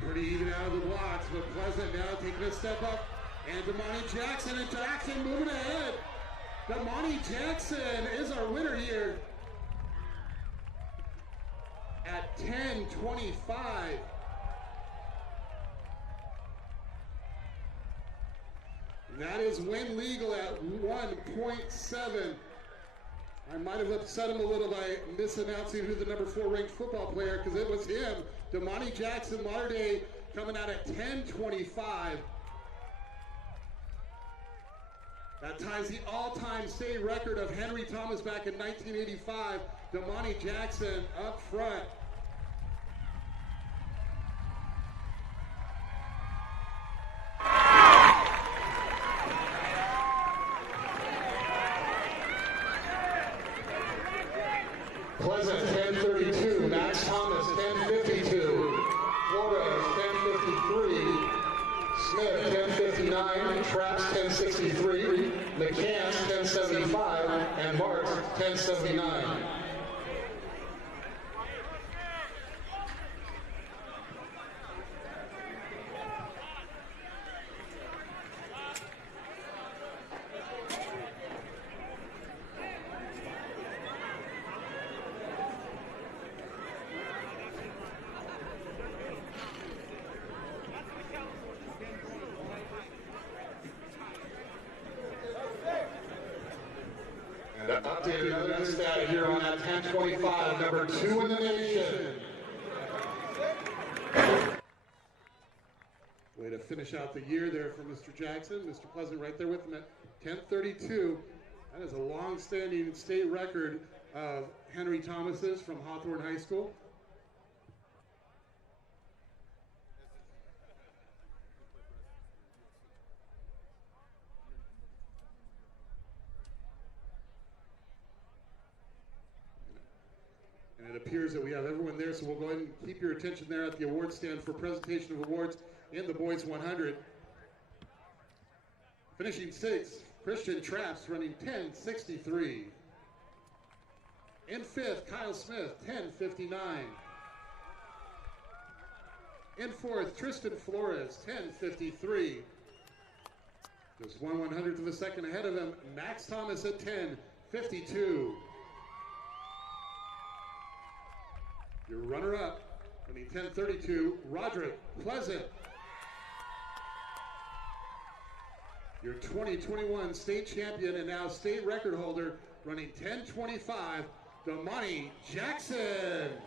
Pretty even out of the blocks, but Pleasant now taking a step up. And Domani Jackson, and Jackson moving ahead. Domani Jackson is our winner here at 10:25. And that is win legal at 1.7. I might have upset him a little by misannouncing who the number 4 ranked football player, because it was him, Domani Jackson, Mater Dei, coming out at 10:25. That ties the all-time state record of Henry Thomas back in 1985. Domani Jackson up front. 10:59, Traps 10:63, McCann's 10:75, and Marks 10:79. And to update another stat here on that 10:25, number 2 in the nation. Way to finish out the year there for Mr. Jackson. Mr. Pleasant right there with him at 10:32. That is a long-standing state record of Henry Thomas's from Hawthorne High School. And it appears that we have everyone there, so we'll go ahead and keep your attention there at the award stand for presentation of awards in the boys 100. Finishing 6th, Christian Traps running 10:63. In 5th, Kyle Smith, 10:59. In 4th, Tristan Flores, 10:53. Just 1/100th of a second ahead of him, Max Thomas at 10:52. Your runner-up, running 10:32, Roderick Pleasant. Your 2021 state champion and now state record holder, running 10:25, Damani Jackson.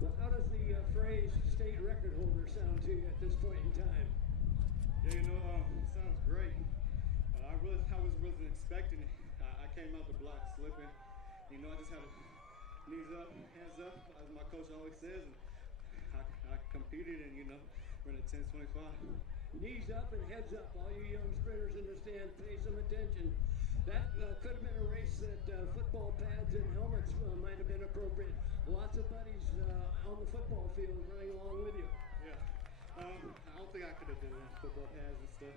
Well, how does the phrase state record holder sound to you at this point in time? Yeah, sounds great. I wasn't expecting it. I came out the block slipping. I just had knees up, hands up, as my coach always says. And I competed and, ran at 10:25. Knees up and heads up. All you young sprinters in the stand, pay some attention. That could have been a race that football pads and helmets might have been appropriate. Lots of buddies on the football field running along with you. Yeah. I don't think I could have done it, football pads and stuff.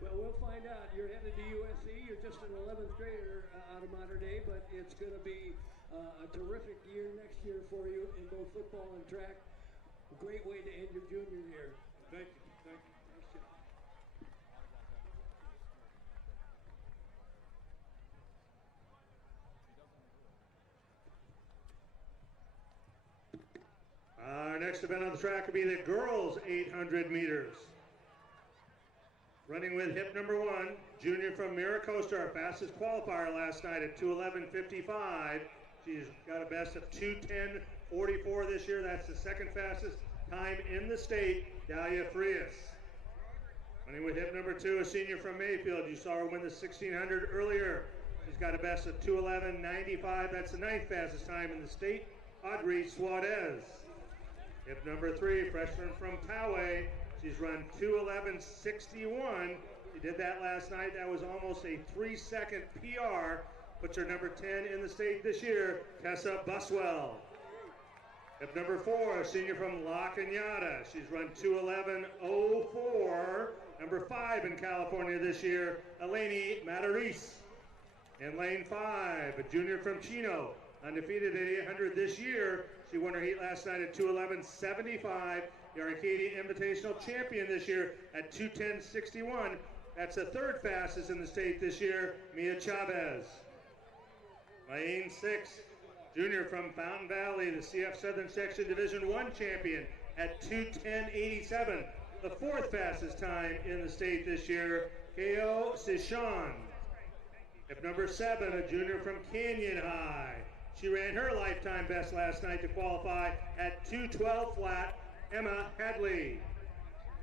Well, we'll find out. You're headed to USC. You're just an 11th grader out of Mater Dei, but it's going to be a terrific year next year for you in both football and track. A great way to end your junior year. Thank you. Thank you. Nice job. Our next event on the track will be the girls 800 meters. Running with hip number 1, junior from Miracosta, our fastest qualifier last night at 2:11:55. She's got a best of 2:10:44 this year. That's the second fastest time in the state, Dalia Frias. Running with hip number 2, a senior from Mayfield. You saw her win the 1600 earlier. She's got a best of 2:11:95. That's the 9th fastest time in the state, Audrey Suarez. Hip number 3, freshman from Poway. She's run 2:11:61. She did that last night. That was almost a 3-second PR. Puts her number 10 in the state this year, Tessa Buswell. Hip number 4, a senior from La Cañada. She's run 2:11:04. Number 5 in California this year, Eleni Mataris. In lane 5, a junior from Chino, undefeated at 800 this year. She won her heat last night at 2:11:75. The Arcadia Invitational champion this year at 2:10:61. That's the 3rd fastest in the state this year, Mia Chavez. Lane 6, junior from Fountain Valley, the CF Southern Section Division I champion at 2:10:87. The 4th fastest time in the state this year, Keo Sishan. Hip number 7, a junior from Canyon High. She ran her lifetime best last night to qualify at 2:12 flat, Emma Hadley.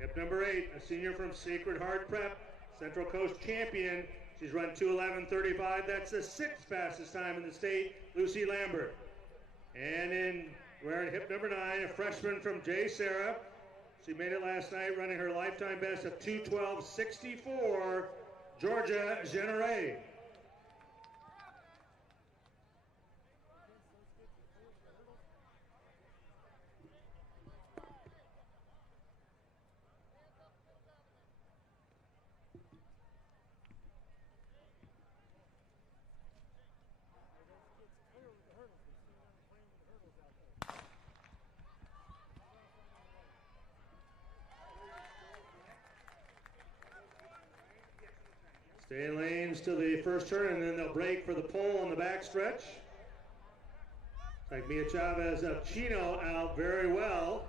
Hip number 8, a senior from Sacred Heart Prep, Central Coast champion. She's run 2:11.35. That's the 6th fastest time in the state, Lucy Lambert. And wearing hip number 9, a freshman from J. Sarah. She made it last night, running her lifetime best of 2:12.64, Georgia Genere. Stay in lanes to the first turn, and then they'll break for the pole on the backstretch. Like Mia Chavez of Chino out very well.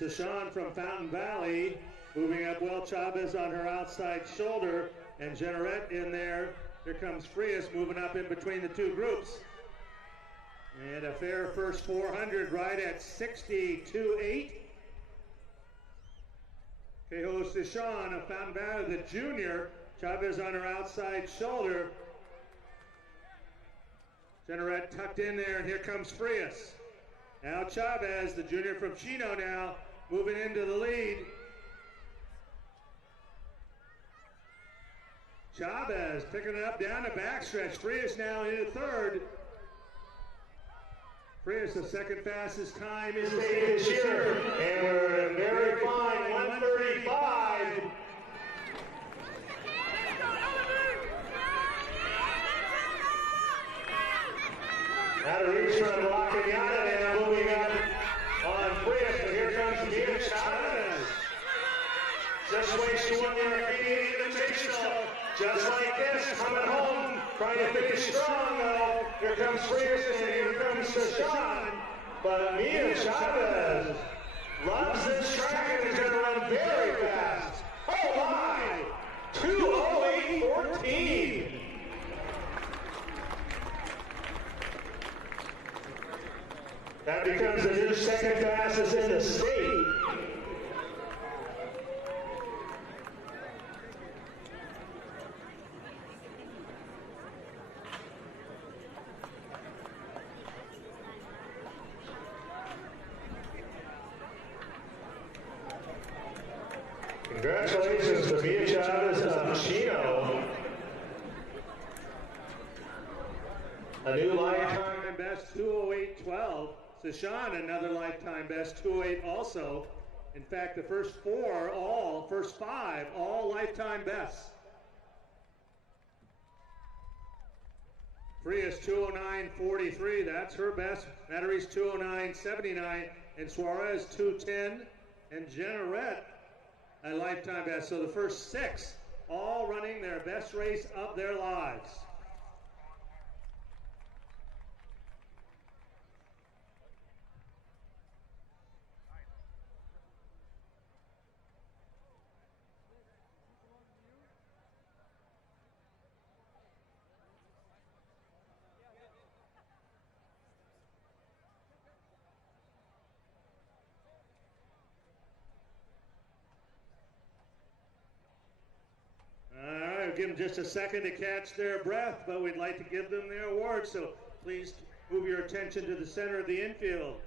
Sashan from Fountain Valley moving up well. Chavez on her outside shoulder, and Generette in there. Here comes Frias moving up in between the two groups. And a fair first 400 right at 62.8. Keho Sashan of Fountain Valley, the junior. Chavez on her outside shoulder. Generette tucked in there, and here comes Frias. Now Chavez, the junior from Chino now, moving into the lead. Chavez picking it up down the backstretch. Frias now in third. Frias the second fastest time in the state this year. And we're a very fine 1:35. Out of reach from La Cañada now moving up on Frias, but here comes Mia Chavez. Just waits 1 more feet in the chase though. Just like this, coming home, trying to finish strong though. Here comes Frias and here comes Sashan. But Mia Chavez loves this track and is going to run very fast. Oh my! 2:08.14. That becomes the new second fastest in the state. Congratulations to Mia Chavez of Chino. A new lifetime best 2:08.12. Sashan, another lifetime best 2:08 also. In fact, the first five, all lifetime bests. Frias 2:09.43, that's her best. Mattery's 2:09.79, and Suarez 2:10, and Generette a lifetime best. So the first 6 all running their best race of their lives. Give them just a second to catch their breath, but we'd like to give them their award, so please move your attention to the center of the infield.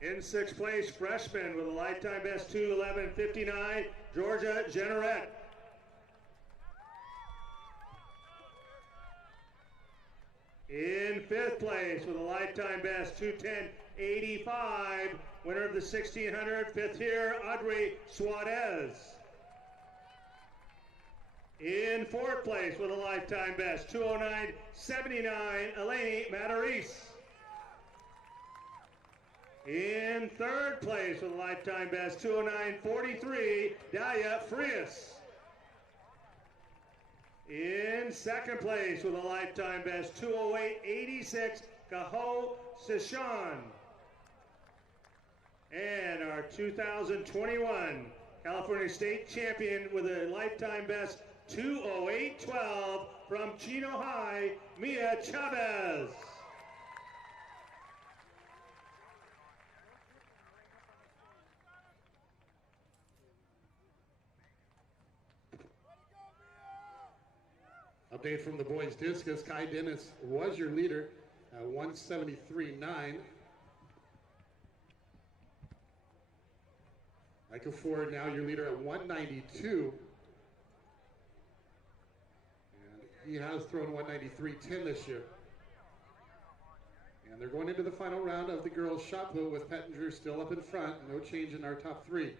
In 6th place, freshman with a lifetime best 2:11.59, Georgia Generette. In 5th place with a lifetime best 2:10.85, winner of the 1600, 5th year, Audrey Suarez. In fourth place with a lifetime best, 209.79, Eleni Mataris. In third place with a lifetime best, 209.43, Dalia Frias. In second place with a lifetime best, 208.86, Kaho Sishan. And our 2021 California State Champion with a lifetime best, 208.12 from Chino High, Mia Chavez. Update from the boys discus. Kai Dennis was your leader at 173.9. Michael Ford now your leader at 192. And he has thrown 193.10 this year. And they're going into the final round of the girls' shot put with Pettinger still up in front. No change in our top three.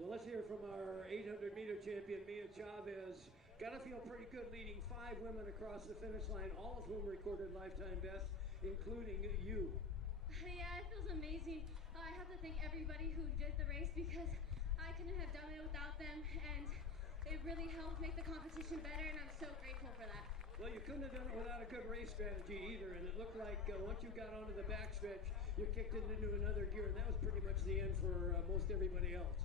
Well, let's hear from our 800-meter champion, Mia Chavez. Got to feel pretty good leading 5 women across the finish line, all of whom recorded lifetime bests, including you. Yeah, it feels amazing. I have to thank everybody who did the race because I couldn't have done it without them, and it really helped make the competition better, and I'm so grateful for that. Well, you couldn't have done it without a good race strategy either, and it looked like once you got onto the backstretch, you kicked it into another gear, and that was pretty much the end for most everybody else.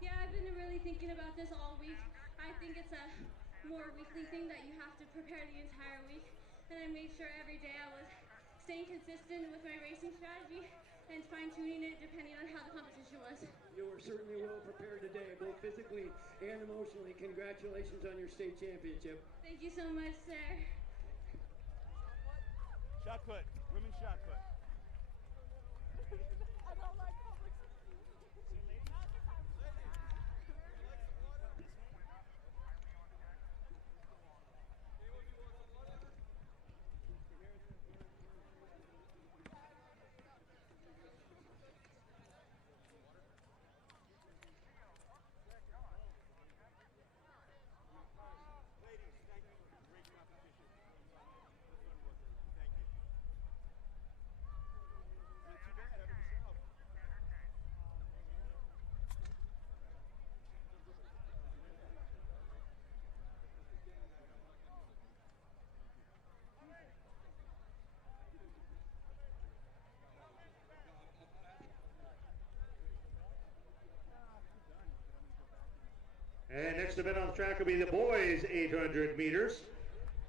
Yeah, I've been really thinking about this all week. I think it's a more weekly thing that you have to prepare the entire week, and I made sure every day I was staying consistent with my racing strategy and fine-tuning it depending on how the competition was. You were certainly well prepared today, both physically and emotionally. Congratulations on your state championship. Thank you so much, sir. Shot put, women's shot put. I don't like public And next event on the track will be the boys 800 meters.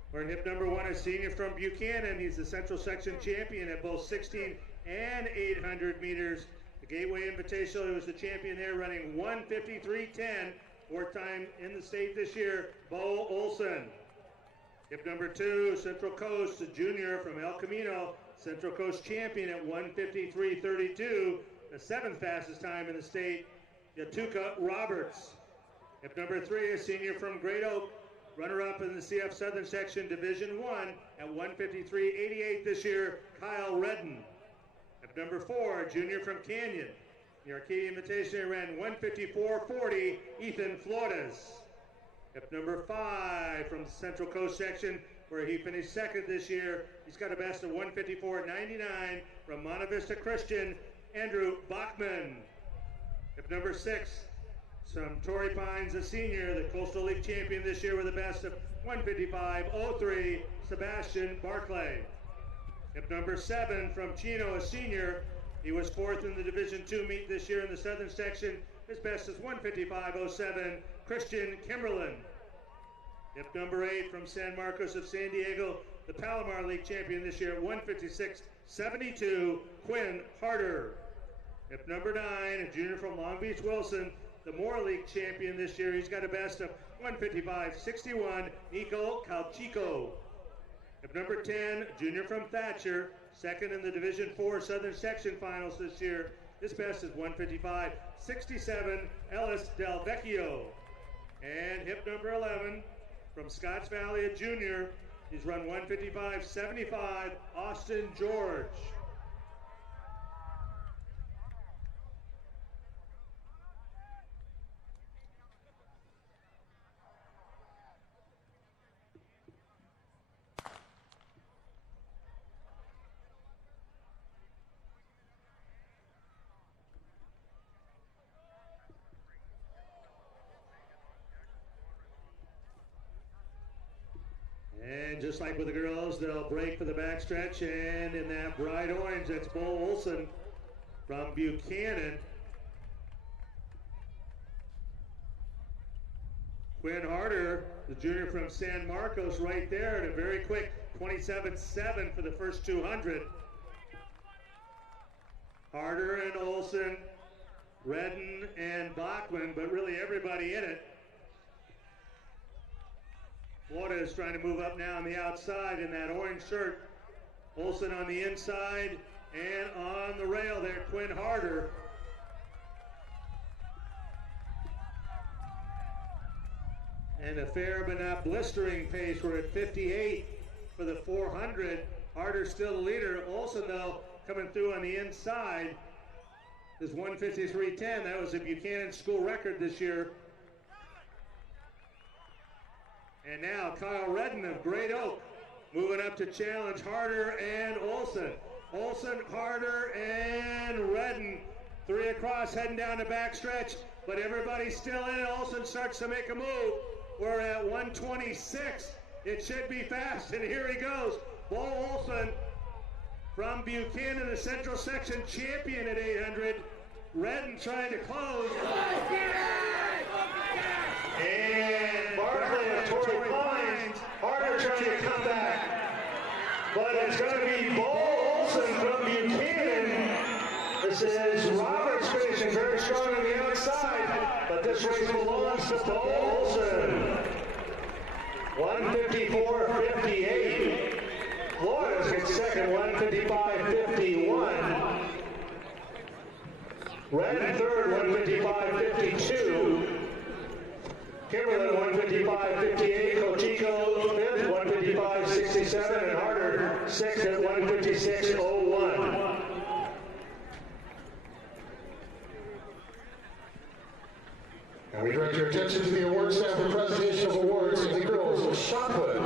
Where in hip number 1 is senior from Buchanan. He's the Central Section champion at both 16 and 800 meters. The Gateway Invitational, he was the champion there, running 1:53.10. 4th time in the state this year, Bo Olson. Hip number 2, Central Coast, a junior from El Camino. Central Coast champion at 1:53.32. The 7th fastest time in the state, Yatuka Roberts. Hip number 3 is senior from Great Oak, runner-up in the CF Southern Section Division 1 at 1:53.88 this year, Kyle Redden. Hip number 4, junior from Canyon. The Arcadia Invitational ran 1:54.40, Ethan Flores. Hip number 5 from Central Coast Section, where he finished 2nd this year. He's got a best of 1:54.99 from Monte Vista Christian, Andrew Bachman. Hip number 6, from Torrey Pines, a senior, the Coastal League champion this year with a best of 1:55.03, Sebastian Barclay. Hip number 7 from Chino, a senior. He was 4th in the Division 2 meet this year in the Southern Section. His best is 1:55.07, Christian Kimberlin. Hip number 8 from San Marcos of San Diego, the Palomar League champion this year at 1:56.72, Quinn Harder. Hip number 9, a junior from Long Beach Wilson, the Moore League champion this year. He's got a best of 1:55.61, Nico Calchico. Hip number 10, junior from Thatcher, 2nd in the Division 4 Southern Section Finals this year. His best is 1:55.67, Ellis Del Vecchio. And hip number 11, from Scotts Valley, a junior. He's run 155.75, Austin George. And just like with the girls, they'll break for the backstretch, and in that bright orange, that's Bo Olson from Buchanan. Quinn Harder, the junior from San Marcos, right there at a very quick 27.7 for the first 200. Harder and Olson, Redden and Bachman, but really everybody in it. Florida is trying to move up now on the outside in that orange shirt. Olson on the inside, and on the rail there, Quinn Harder. And a fair but not blistering pace. We're at 58 for the 400. Harder still the leader. Olson, though, coming through on the inside is 153.10. That was a Buchanan school record this year. And now Kyle Redden of Great Oak moving up to challenge Harder and Olson. Olson, Harder, and Redden. Three across, heading down the backstretch, but everybody's still in it. Olson starts to make a move. We're at 126. It should be fast, and here he goes. Bo Olson from Buchanan, the Central Section champion at 800. Redden trying to close. And Barkley and Torrey Pines, Harder trying to come back. But it's going to be Bo Olson from Buchanan. This is Roberts finishing very strong on the outside, but this race belongs to Bo Olson. 154.58. Florida's in second, 155.51. Redden third, 155.52. Kimberlin 155.58, Cochico fifth, 155.67, and Harder sixth at 156.01. And we direct your attention to the award stand for presentation of awards in the girls' shot put.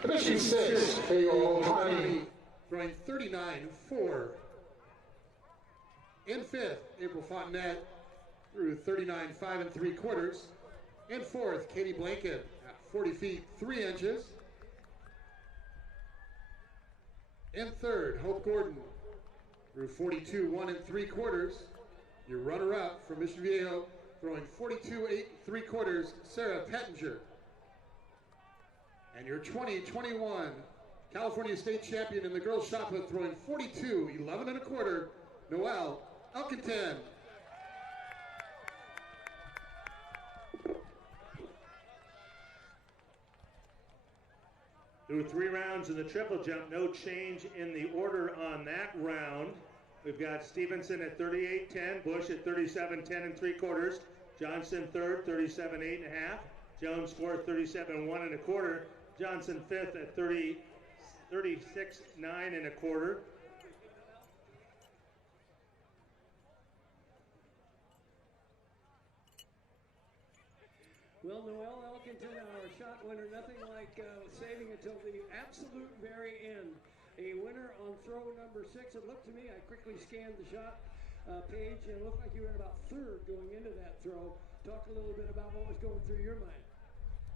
Division 6, Fayo Otani, throwing 39.4. In fifth, April Fontenette through 39.5 3/4. In fourth, Katie Blanket at 40 feet 3 inches. In third, Hope Gordon through 42.1 3/4. Your runner-up from Mission Viejo throwing 42.8 3/4, Sarah Pettinger. And your 2021 California State Champion in the girls' shot put throwing 42.11 1/4, Noelle Elkinton. Through 3 rounds in the triple jump, no change in the order on that round. We've got Stevenson at 38.10, Bush at 37.10 3/4, Johnson third, 37.8.5, Jones fourth, 37.1 1/4, Johnson fifth at 36.9 1/4. Well, Noelle Elkinton, our shot winner, nothing like saving until the absolute very end. A winner on throw number 6. It looked to me, I quickly scanned the shot page, and it looked like you were in about third going into that throw. Talk a little bit about what was going through your mind.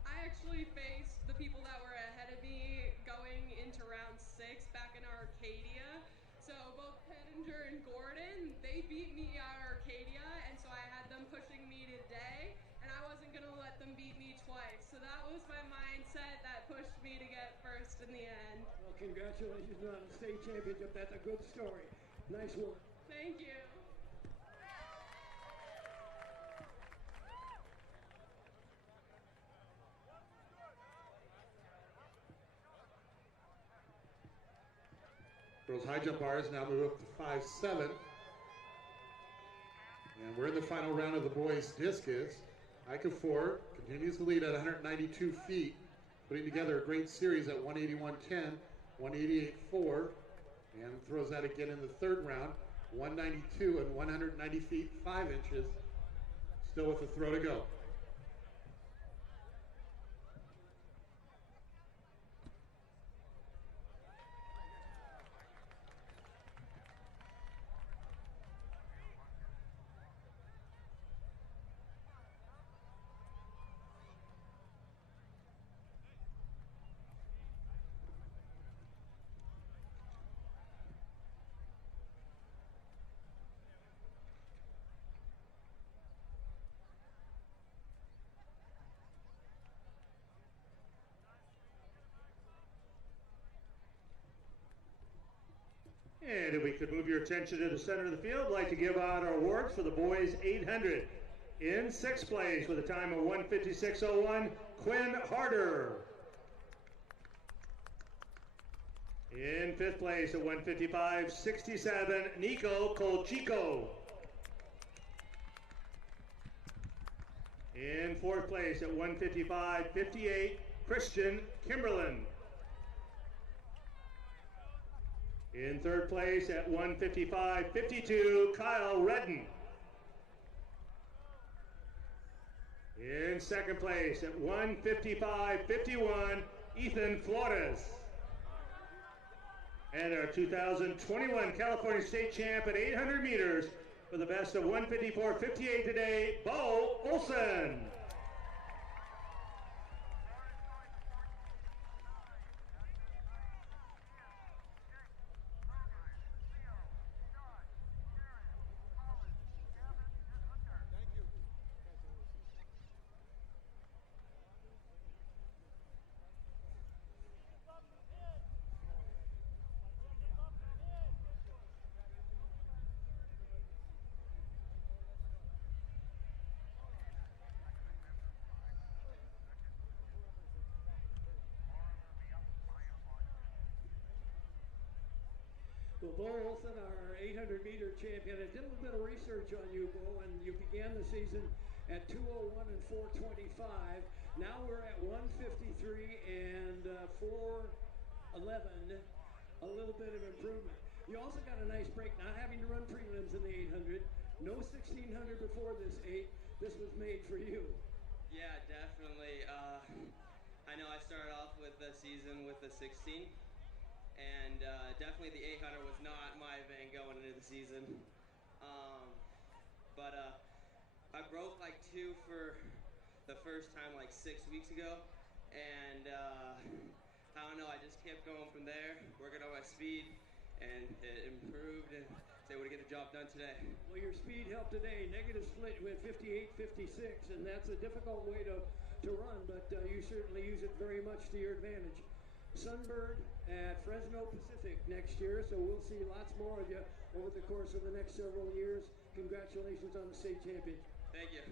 I actually faced the people that were ahead of me going into round 6 back in Arcadia. So both Pettinger and Gordon, they beat me at Arcadia, and so I had them pushing me today. And I wasn't going to let them beat me twice. So that was my mindset that pushed me to get first in the end. Well, congratulations on the state championship. That's a good story. Nice work. Thank you. Girls' high jump bars now move up to 5.7. And we're in the final round of the boys' discus. Ika Ford continues to lead at 192 feet. putting together a great series at 181.10, 188.4, and throws that again in the third round, 192 and 190 feet 5 inches, still with a throw to go. And if we could move your attention to the center of the field, I'd like to give out our awards for the boys 800. In sixth place with a time of 1:56.01, Quinn Harder. In fifth place at 1:55.67, Nico Colchico. In fourth place at 1:55.58, Christian Kimberlin. In third place at 1:55.52, Kyle Redden. In second place at 1:55.51, Ethan Flores. And our 2021 California State Champ at 800 meters with the best of 1:54.58 today, Bo Olsen. Well, Bo Olsen, our 800-meter champion, I did a little bit of research on you, Bo, and you began the season at 2:01 and 4:25. Now we're at 1:53 and 4:11. A little bit of improvement. You also got a nice break, not having to run prelims in the 800. No 1600 before this 8. This was made for you. Yeah, definitely. I know I started off with the season with the 16. And definitely the 800 was not my event going into the season. But I broke like 2 for the first time like 6 weeks ago. And I don't know, I just kept going from there, working on my speed, and it improved and was able to get the job done today. Well, your speed helped today. Negative split with 58.56, and that's a difficult way to run, but you certainly use it very much to your advantage. Sunbird at Fresno Pacific next year, so we'll see lots more of you over the course of the next several years. Congratulations on the state championship. Thank you.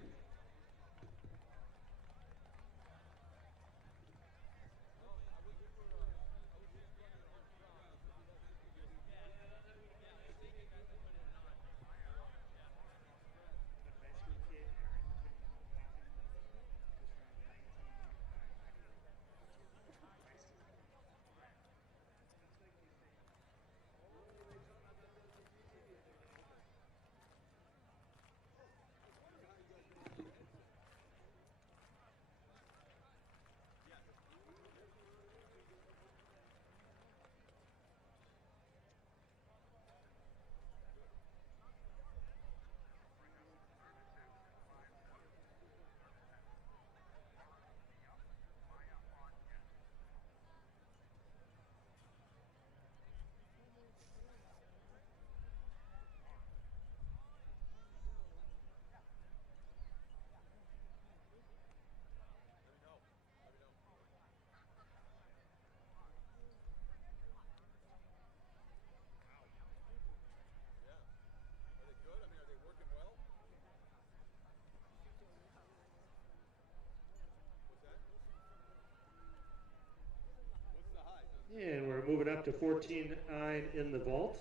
And we're moving up to 14.9 in the vault.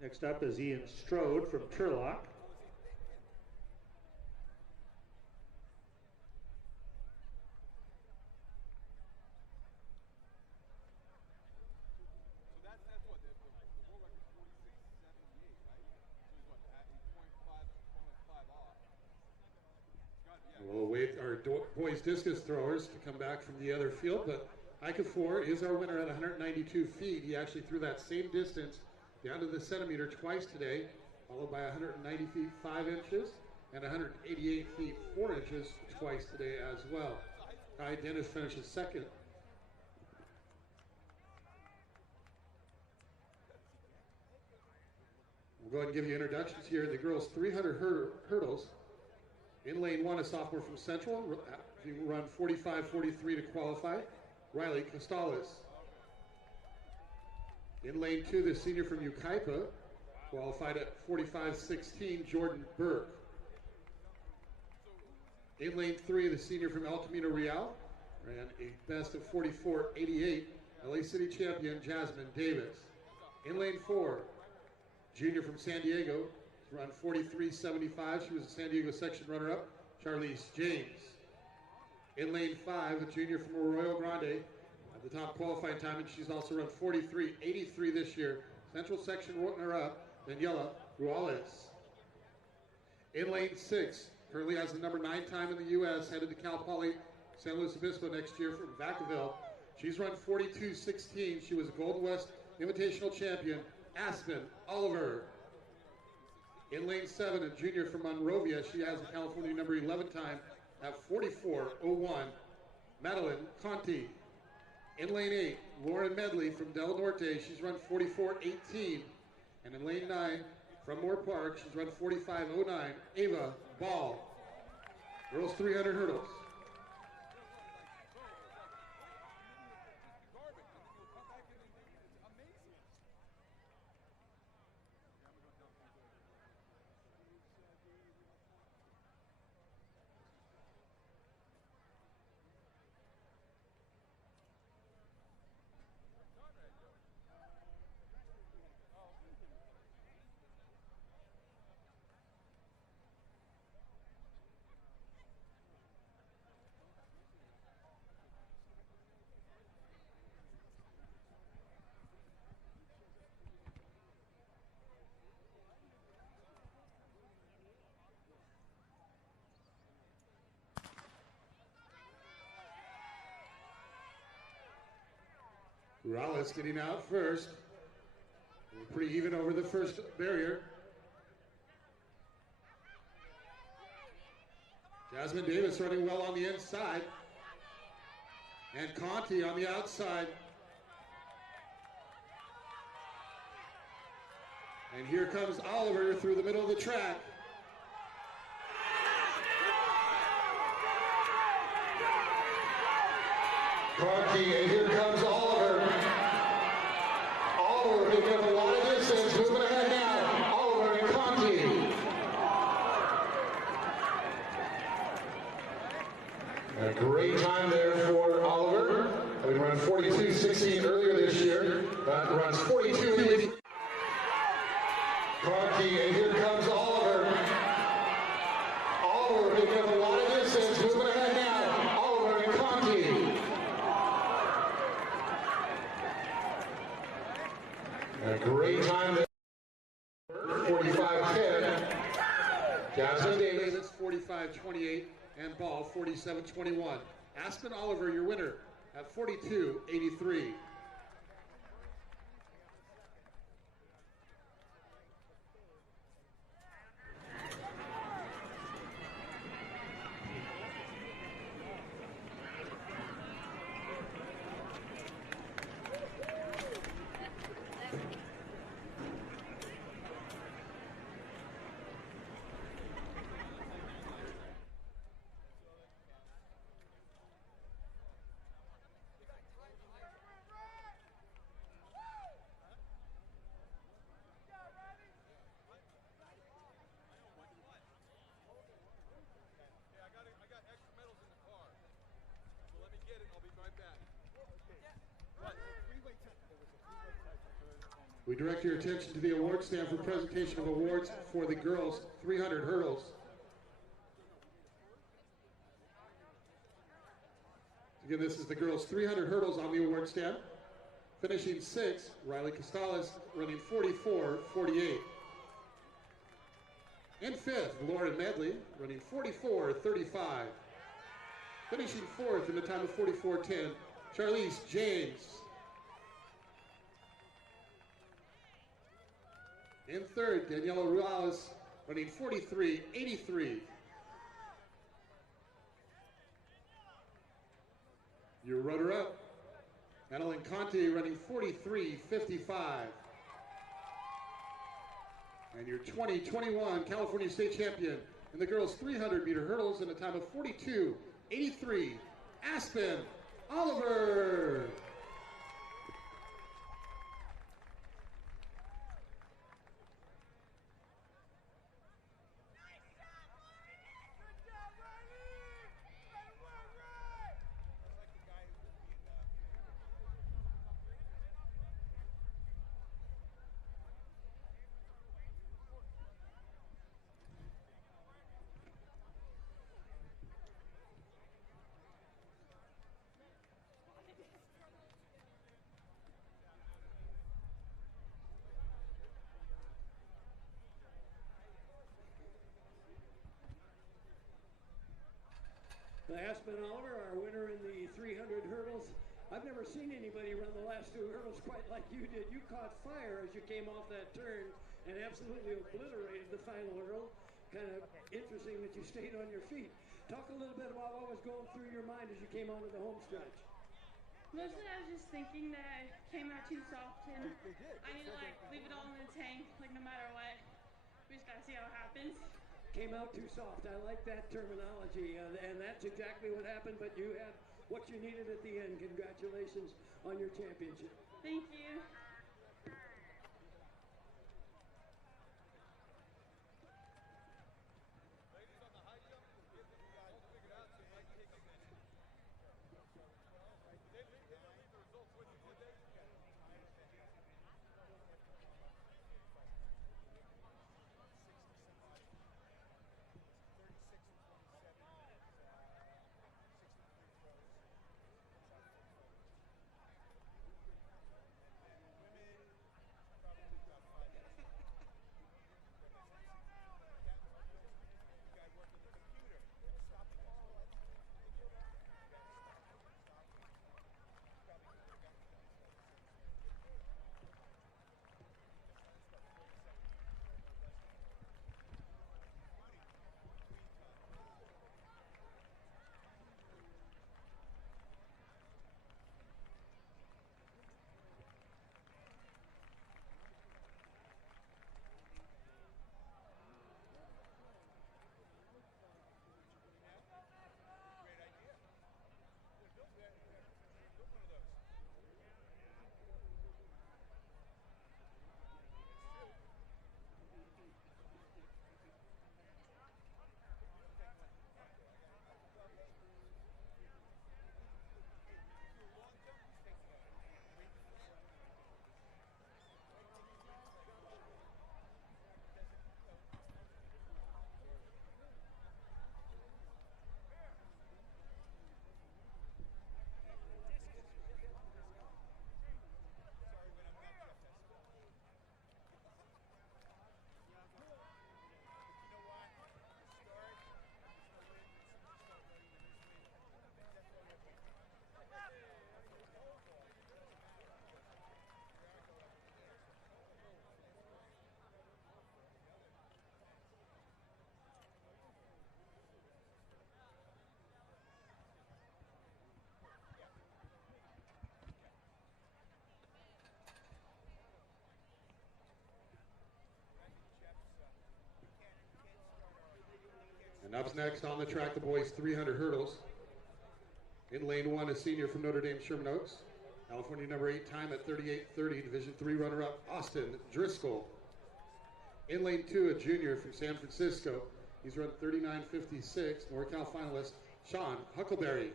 Next up is Ian Strode from Turlock. wait our boys discus throwers to come back from the other field, but Ika 4 is our winner at 192 feet. He actually threw that same distance down to the centimeter twice today, followed by 190 feet 5 inches and 188 feet 4 inches twice today as well. Kai Dennis finishes second. We'll go ahead and give you introductions here. The girls' 300 hurdles. In lane 1, a sophomore from Central. You run 45.43 to qualify. Riley Costales. In lane 2, the senior from Yucaipa, qualified at 45.16, Jordan Burke. In lane 3, the senior from El Camino Real, ran a best of 44.88, LA City champion Jasmine Davis. In lane 4, junior from San Diego, run 43.75. She was a San Diego section runner-up, Charlize James. In lane 5, a junior from Arroyo Grande, at the top qualifying time, and she's also run 43.83 this year. Central section runner-up, Daniela Ruales. In lane 6, currently has the number 9 time in the U.S., headed to Cal Poly San Luis Obispo next year from Vacaville. She's run 42.16. She was a Golden West Invitational champion, Aspen Oliver. In lane 7, a junior from Monrovia, she has a California number 11 time at 44.01, Madeline Conti. In lane 8, Lauren Medley from Del Norte, she's run 44.18. And in lane 9, from Moore Park, she's run 45.09, Ava Ball. Girls 300 hurdles. Ruales getting out first. Pretty even over the first barrier. Jasmine Davis running well on the inside. And Conti on the outside. And here comes Oliver through the middle of the track. Conti, and here comes Oliver. Oliver picking up a lot of distance, moving ahead now. Oliver and Conti. A great time there for Oliver. Having run 42.16 earlier this year. Runs 42. Conti, and here comes Oliver. Oliver picking up a lot of distance, moving ahead now. Oliver and Conti. A great time there. 45.10. Jasmine Davis, 45.28, and Ball, 47.21. Aspen Oliver, your winner, at 42.83. We direct your attention to the award stand for presentation of awards for the girls 300 hurdles. Again, this is the girls 300 hurdles on the award stand. Finishing 6th, Riley Costales running 44.48. In 5th, Lauren Medley running 44.35. Finishing fourth in the time of 44:10, Charlize James. In third, Daniela Ruales running 43:83. Your runner-up, Madeline Conte running 43:55. And your 2021 California State Champion in the girls 300-meter hurdles in a time of 42:83, Aspen Oliver. Aspen Oliver, our winner in the 300 hurdles. I've never seen anybody run the last two hurdles quite like you did. You caught fire as you came off that turn and absolutely obliterated the final hurdle. Kind of interesting that you stayed on your feet. Talk a little bit about what was going through your mind as you came onto the home stretch. Mostly I was just thinking that I came out too soft and I need to leave it all in the tank, no matter what. We just gotta see how it happens. Came out too soft. I like that terminology, and that's exactly what happened, but you had what you needed at the end. Congratulations on your championship. Thank you. And up next on the track, the boys 300 hurdles. In lane one, a senior from Notre Dame Sherman Oaks. California number 8, time at 38:30. Division 3 runner-up, Austin Driscoll. In lane two, a junior from San Francisco. He's run 39:56. NorCal finalist, Sean Huckleberry.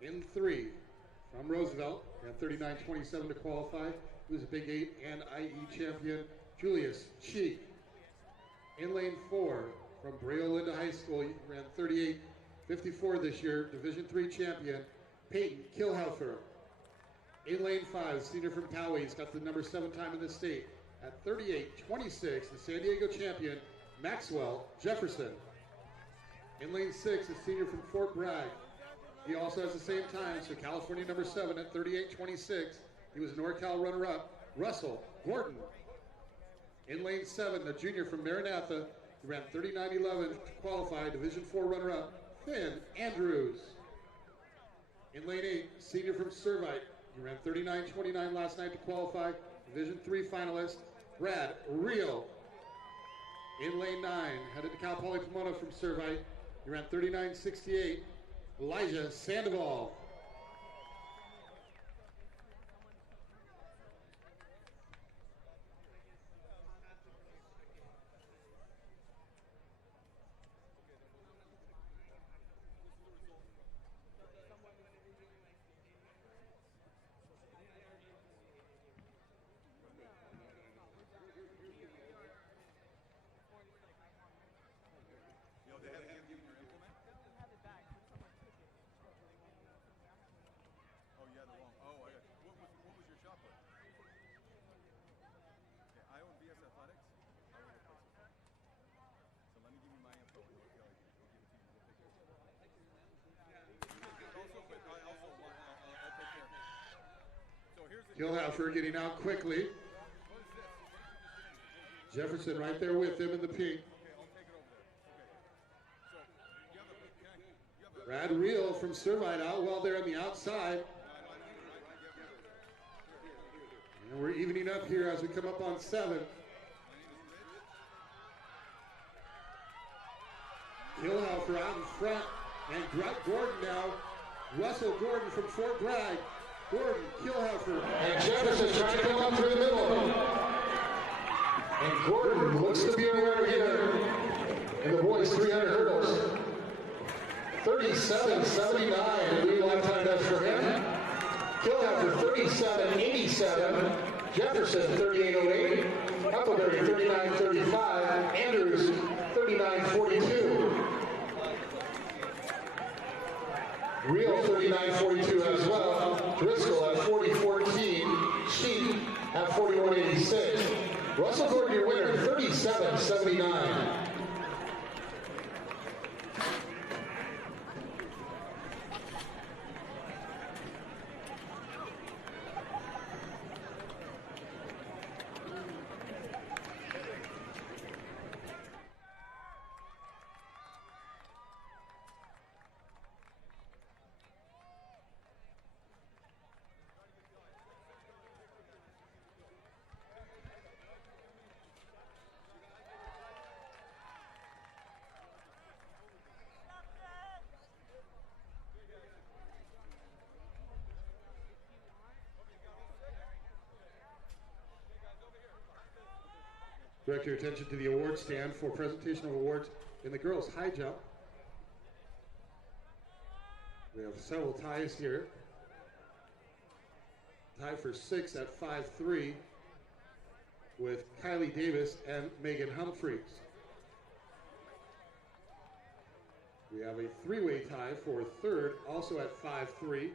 In three, from Roosevelt, ran 39:27 to qualify. He was a Big 8 and IE champion, Julius Cheek. In lane four, from Brea Olinda High School, he ran 38:54 this year, Division 3 champion, Peyton Kilhelfer. In lane five, senior from Poway, he's got the number 7 time in the state at 38:26, the San Diego champion, Maxwell Jefferson. In lane 6, a senior from Fort Bragg. He also has the same time, so California number 7 at 38.26. He was a NorCal runner-up, Russell Gordon. In lane 7, the junior from Maranatha, he ran 39.11 to qualify, Division 4 runner-up, Finn Andrews. In lane 8, senior from Servite, he ran 39.29 last night to qualify, Division 3 finalist, Brad Reel. In lane 9, headed to Cal Poly Pomona from Servite, he ran 39.68, Elijah Sandoval. Yo, they haven't given you your implement? Oh, yeah, the wrong. Oh, I got you. What was your shot put? Okay, I own BS Athletics. I will replace it. So let me give you my info and we'll give it to you. We'll take care of it. Also, but I'll take care of it. So here's the Kilhaffer getting out quickly. Jefferson right there with him in the pink. Brad Reel from Servite out well there on the outside. And we're evening up here as we come up on 7. Kilhaffer out in front. And Gordon now. Russell Gordon from Fort Bragg. Gordon, Kilhaffer. And Jefferson trying to come up through the middle. And Gordon looks to be a winner here in the boys 300 hurdles. 37.79, new lifetime best for him. Kilhaffer 37.87. Jefferson 38.08. Huckleberry 39.35. Andrews 39.42. Real 39.42 as well. Driscoll at 40.14. Sheep at 41.86. Russell Gordon, your winner, 37.79. Direct your attention to the award stand for presentation of awards in the girls' high jump. We have several ties here. Tie for 6 at 5'3" with Kylie Davis and Megan Humphreys. We have a 3-way tie for 3rd, also at 5'3",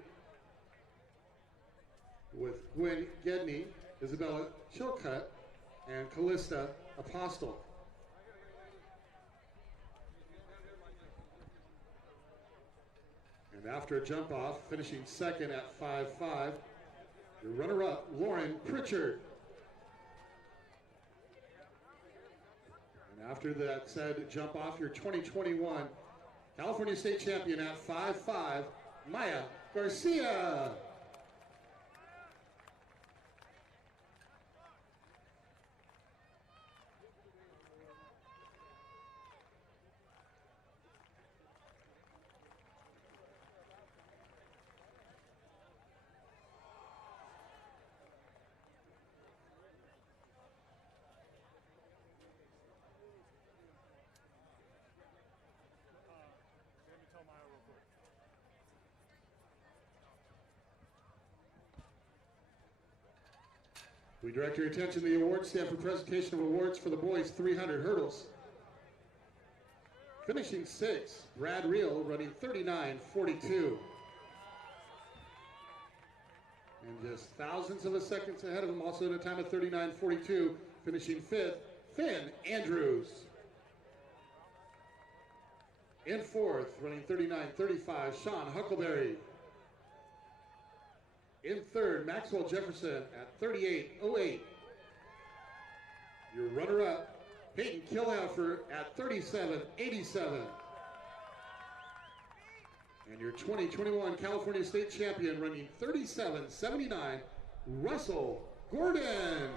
with Gwen Gedney, Isabella Chilcutt, and Callista Apostle. And after a jump off, finishing 2nd at 5'5", your runner-up, Lauren Pritchard. And after that said jump off, your 2021 California State Champion at 5'5", Maya Garcia. We direct your attention to the award stand for presentation of awards for the boys 300 hurdles. Finishing 6th, Brad Reel running 39.42. And just thousandths of a second ahead of him, also at a time of 39.42, finishing 5th, Finn Andrews. In fourth, running 39.35, Sean Huckleberry. In third, Maxwell Jefferson at 38.08. Your runner-up, Peyton Kilhaffer at 37.87. And your 2021 California State Champion running 37.79, Russell Gordon.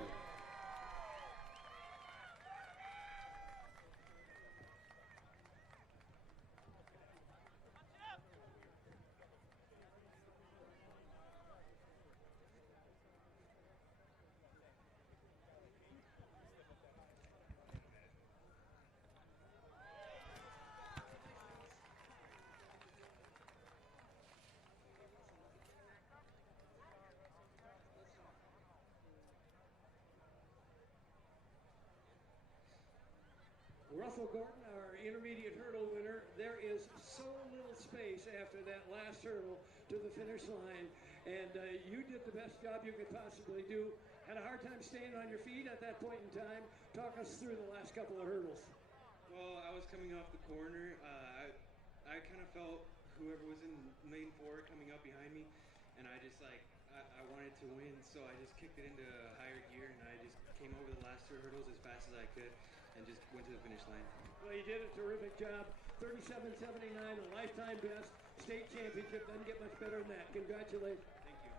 Russell Gordon, our intermediate hurdle winner. There is so little space after that last hurdle to the finish line, and you did the best job you could possibly do. Had a hard time staying on your feet at that point in time. Talk us through the last couple of hurdles. Well, I was coming off the corner. I kind of felt whoever was in lane 4 coming up behind me, and I just I wanted to win, so I just kicked it into a higher gear, and I just came over the last 2 hurdles as fast as I could and just went to the finish line. Well, you did a terrific job. 37.79, a lifetime best, state championship. Doesn't get much better than that. Congratulations. Thank you.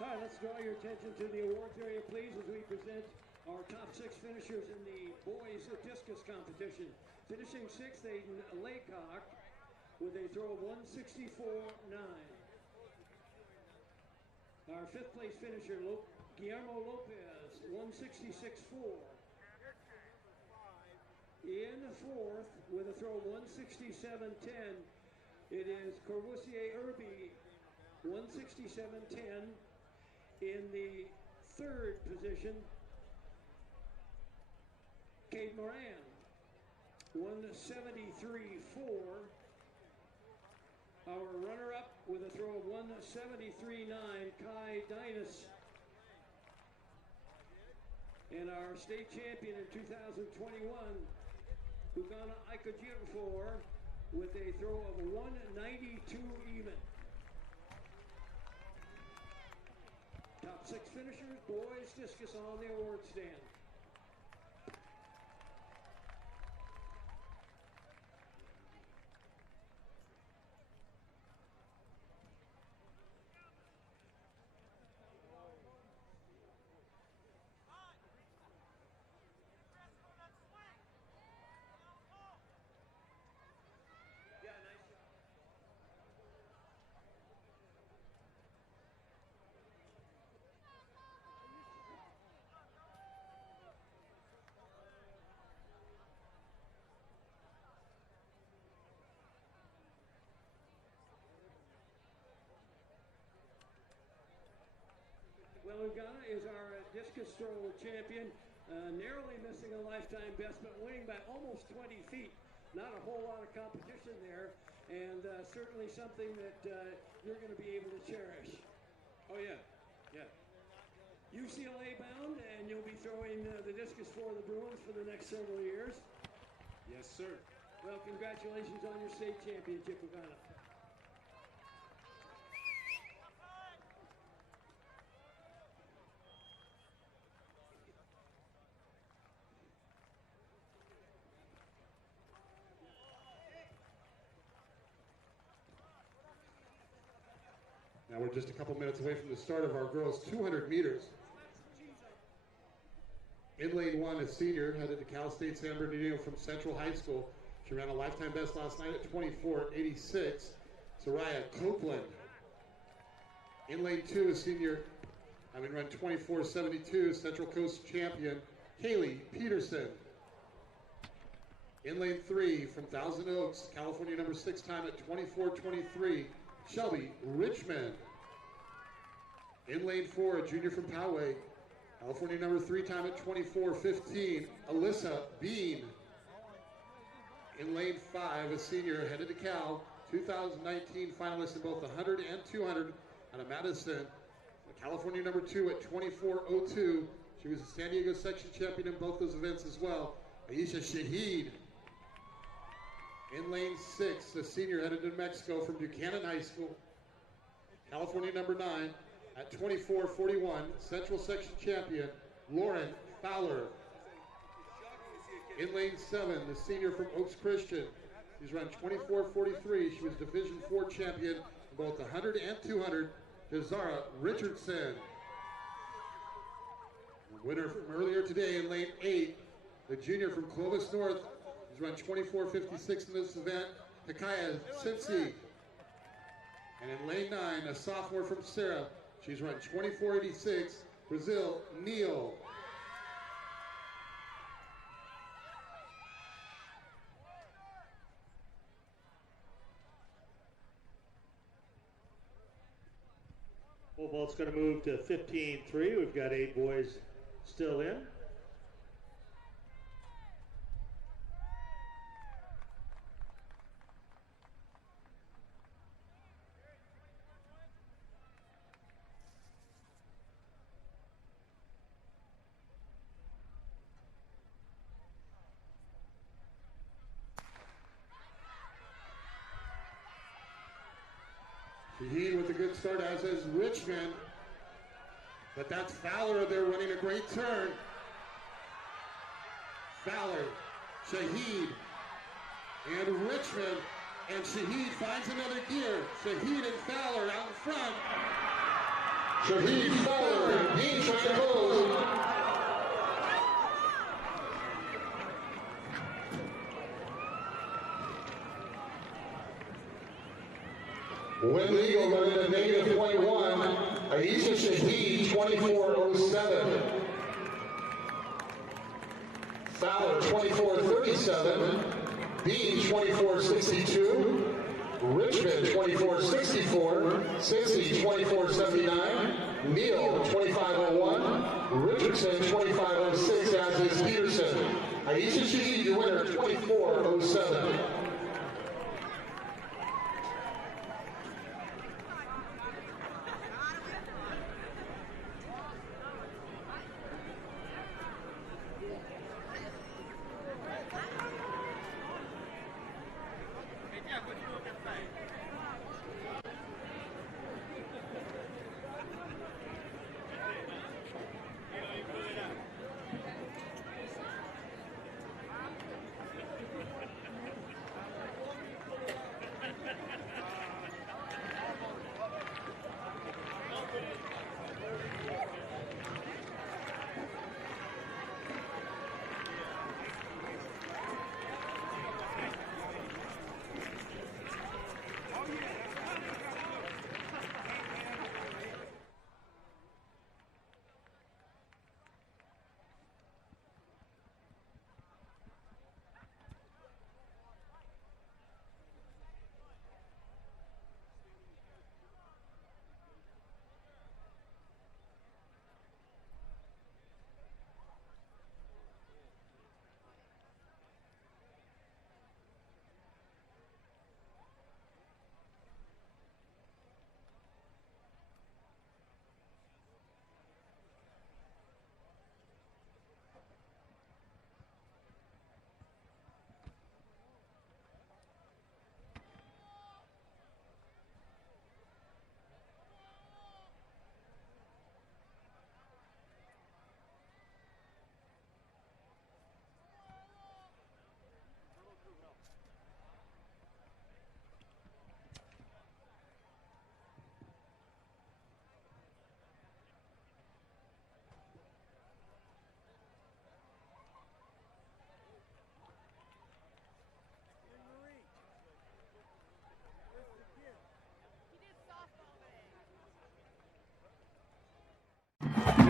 All right, let's draw your attention to the awards area, please, as we present our top 6 finishers in the boys discus competition. Finishing 6th, Aiden Laycock with a throw of 164.9. Our 5th place finisher, Guillermo Lopez, 166.4. In 4th, with a throw of 167.10, it is Corbusier Irby, 167.10. In the 3rd position, Cade Moran, 173.4. Our runner-up with a throw of 173.9, Kai Dinas. And our state champion in 2021, Ugana Ikajifor, with a throw of 192 even. Top 6 finishers, boys discus on the award stand. Well, Ugana is our discus throw champion, narrowly missing a lifetime best, but winning by almost 20 feet. Not a whole lot of competition there, and certainly something that you're going to be able to cherish. Oh, yeah. Yeah. UCLA bound, and you'll be throwing the discus for the Bruins for the next several years. Yes, sir. Well, congratulations on your state championship, Ugana. we're just a couple minutes away from the start of our girls' 200 meters. In lane 1, a senior headed to Cal State San Bernardino from Central High School. She ran a lifetime best last night at 24:86. Soraya Copeland. In lane 2, a senior having run 24:72, Central Coast champion Haley Peterson. In lane 3, from Thousand Oaks, California number 6 time at 24:23, Shelby Richmond. In lane 4, a junior from Poway, California number 3 time at 24:15, Alyssa Bean. In lane 5, a senior headed to Cal, 2019 finalist in both the 100 and 200 out of Madison. California number 2 at 24:02. She was a San Diego section champion in both those events as well, Aisha Shahid. In lane 6, a senior headed to Mexico from Buchanan High School, California number 9 at 24:41, Central section champion Lauren Fowler. In lane 7, the senior from Oaks Christian. She's run 24:43. She was Division 4 champion in both the 100 and 200, Desara Richardson. The winner from earlier today in lane 8, the junior from Clovis North. She's run 24:56 in this event, Hikaya Cincy. And in lane 9, a sophomore from Sarah. She's run 24:86, Brazil Neal. Pole vault's going to move to 15-3. We've got 8 boys still in. Shahid with a good start, as is Richmond. But that's Fowler. They're running a great turn. Fowler, Shahid, and Richmond. And Shahid finds another gear. Shahid and Fowler out in front. Shahid Fowler, Dean trying to close. Win legal running at negative 21. Aisha Shahid, 24:07. Fowler, 24:37. Bean, 24:62. Richmond, 24:64. Cincy, 24:79. Neal, 25:01. Richardson, 25:06, as is Peterson. Aisha Shahid, your winner, 24:07.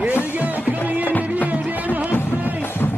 Here we go, coming into view down the home straight.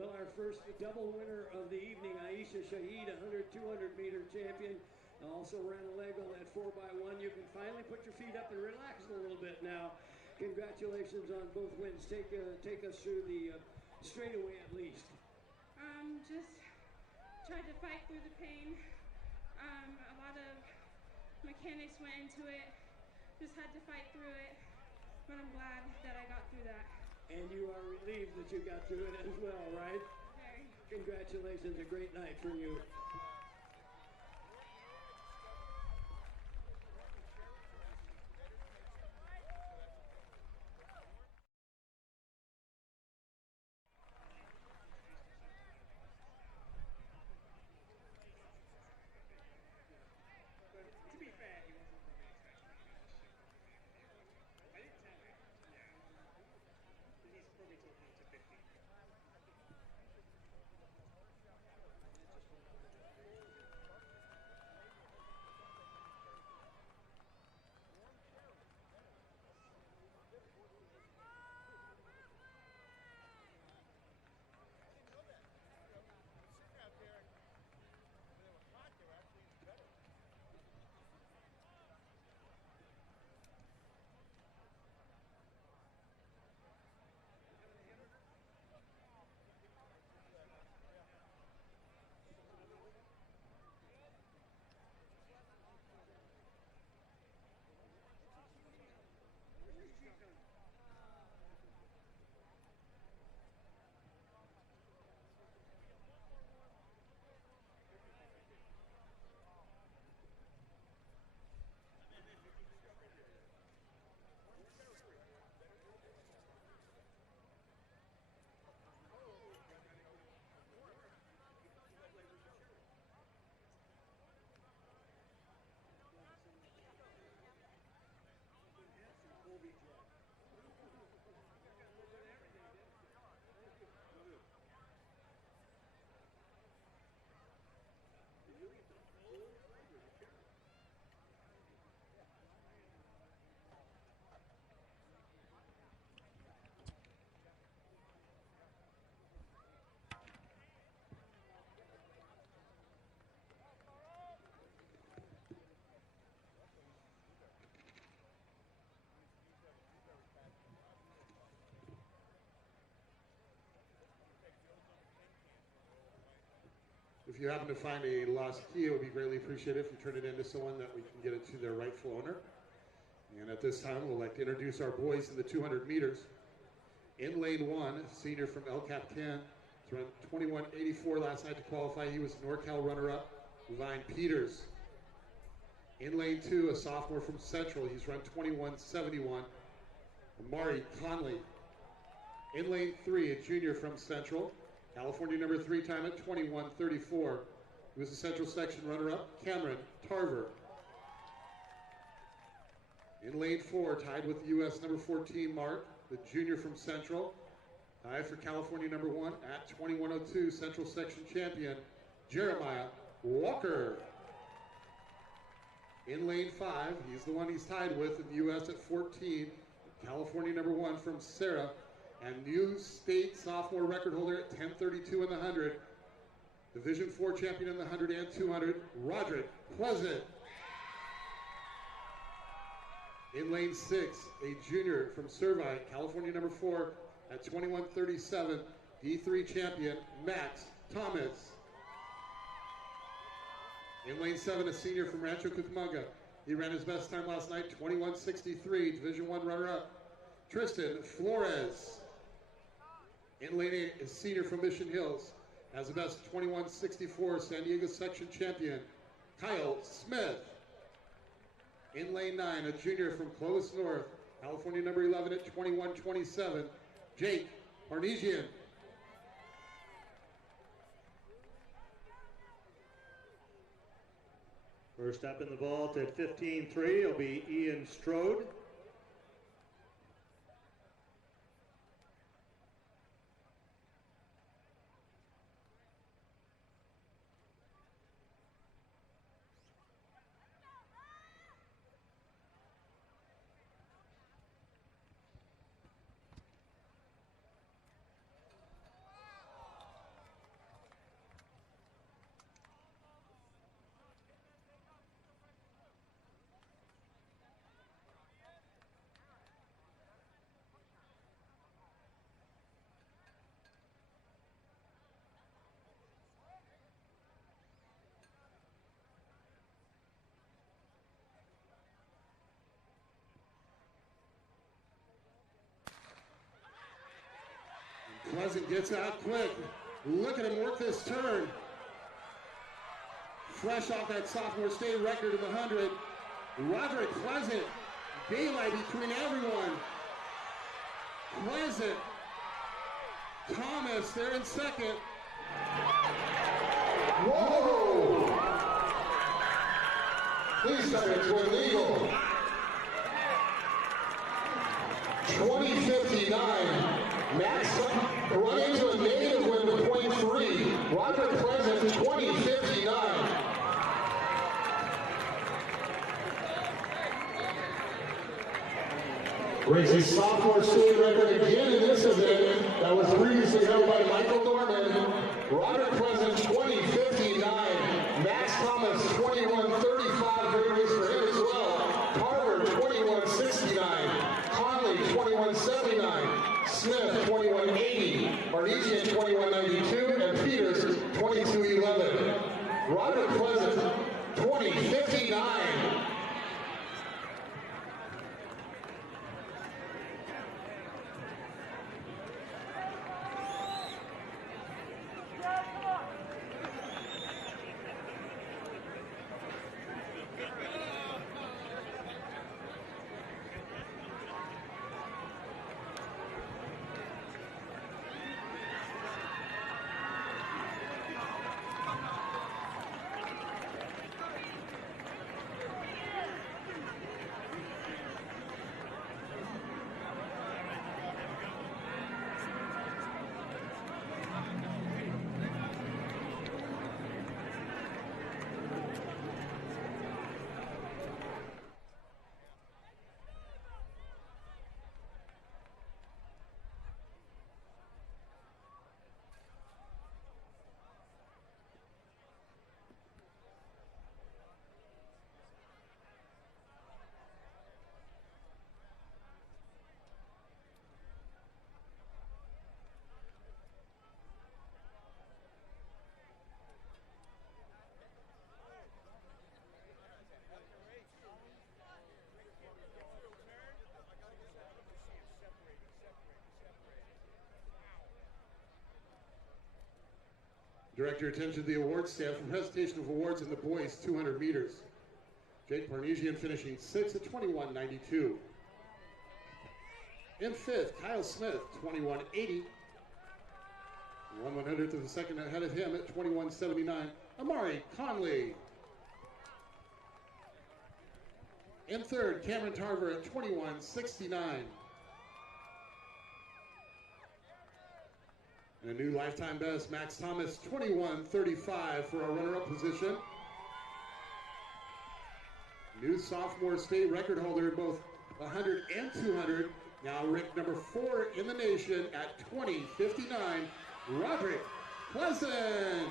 Well, our first double winner of the evening, Aisha Shahid, 100, 200 meter champion, also ran a leg on that 4x1. You can finally put your feet up and relax a little bit now. Congratulations on both wins. Take us through the straightaway at least. Just tried to fight through the pain. A lot of mechanics went into it. Just had to fight through it, but I'm glad that I got through that. And you are relieved that you got through it as well, right? Very. Congratulations, a great night for you. To be fair, he wasn't really expecting me to shoot. I didn't tell him. Yeah. He's probably talking to 50. If you happen to find a lost key, it would be greatly appreciated if you turn it into someone that we can get it to their rightful owner. And at this time, we'd like to introduce our boys in the 200 meters. In lane one, senior from El Capitan, run 21.84 last night to qualify. He was NorCal runner-up, Levine Peters. In lane two, a sophomore from Central. He's run 21.71, Amari Conley. In lane three, a junior from Central, California number 3 time at 21.34. He was the Central section runner-up, Cameron Tarver. In lane four, tied with U.S. number 14 mark, the junior from Central. Tied for California number 1 at 21.02, Central section champion, Jeremiah Walker. In lane 5, he's the one he's tied with in the U.S. at 14, California #1 from Sarah, and new state sophomore record holder at 10:32 in the 100, Division IV champion in the 100 and 200, Roderick Pleasant. In lane 6, a junior from Servite, California #4 at 21:37, D3 champion, Max Thomas. In lane 7, a senior from Rancho Cucamonga. He ran his best time last night, 21:63, Division I runner-up, Tristan Flores. In lane 8, a senior from Mission Hills, has the best 21:64, San Diego section champion, Kyle Smith. In lane 9, a junior from Clovis North, California #11 at 21:27, Jake Parnesian. First up in the vault at 15.3 will be Ian Strode. Pleasant gets out quick. Look at him work this turn. Fresh off that sophomore state record in the 100. Roderick Pleasant, daylight between everyone. Pleasant, Thomas there in second. Whoa! Please start it to illegal. 20:59. Max run into a negative wind of 0.3. Roderick Pleasant, 20:59. Breaks his sophomore state record again in this event that was previously held by Michael Norman. Roderick Pleasant, 20:59. Max Thomas, 21:35. Great race for him as well. Carver, 21:69. Conley, 21:79. Smith, 21:80, Parnesian, 21:92, and Peters, 22:11. Roderick Pleasant, 20:59. Direct your attention to the awards stand for presentation of awards in the boys 200 meters. Jake Parnesian finishing 6th at 21:92. In 5th, Kyle Smith, 21:80. 1/100th of a second ahead of him at 21:79. Amari Conley. In 3rd, Cameron Tarver at 21:69. And a new lifetime best, Max Thomas, 21:35 for a runner-up position. New sophomore state record holder in both 100 and 200, Now ranked number 4 in the nation at 20:59, Roderick Pleasant.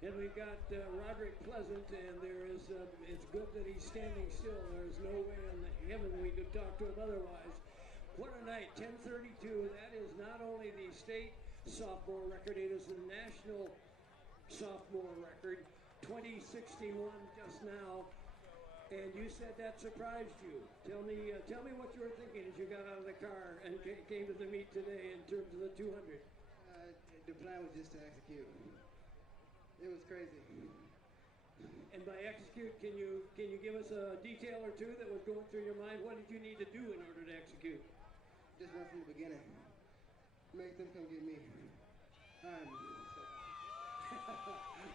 And we've got Roderick Pleasant, and it's good that he's standing still. There's no way in heaven we could talk to him otherwise. What a night, 10:32. That is not only the state sophomore record, it is the national sophomore record, 20:61 just now. And you said that surprised you. Tell me what you were thinking as you got out of the car and came to the meet today in terms of the 200. The plan was just to execute. It was crazy. And by execute, can you give us a detail or two that was going through your mind? What did you need to do in order to execute? Just run from the beginning. Make them come get me.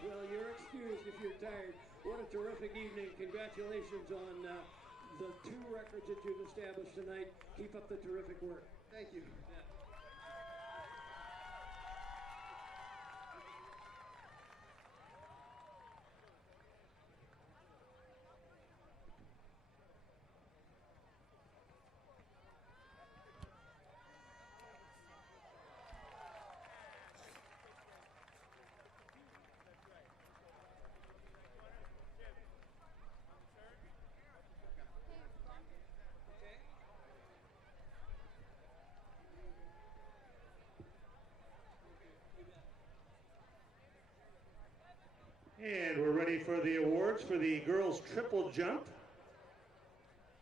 Well, you're excused if you're tired. What a terrific evening. Congratulations on the 2 records that you've established tonight. Keep up the terrific work. Thank you. And we're ready for the awards for the girls triple jump.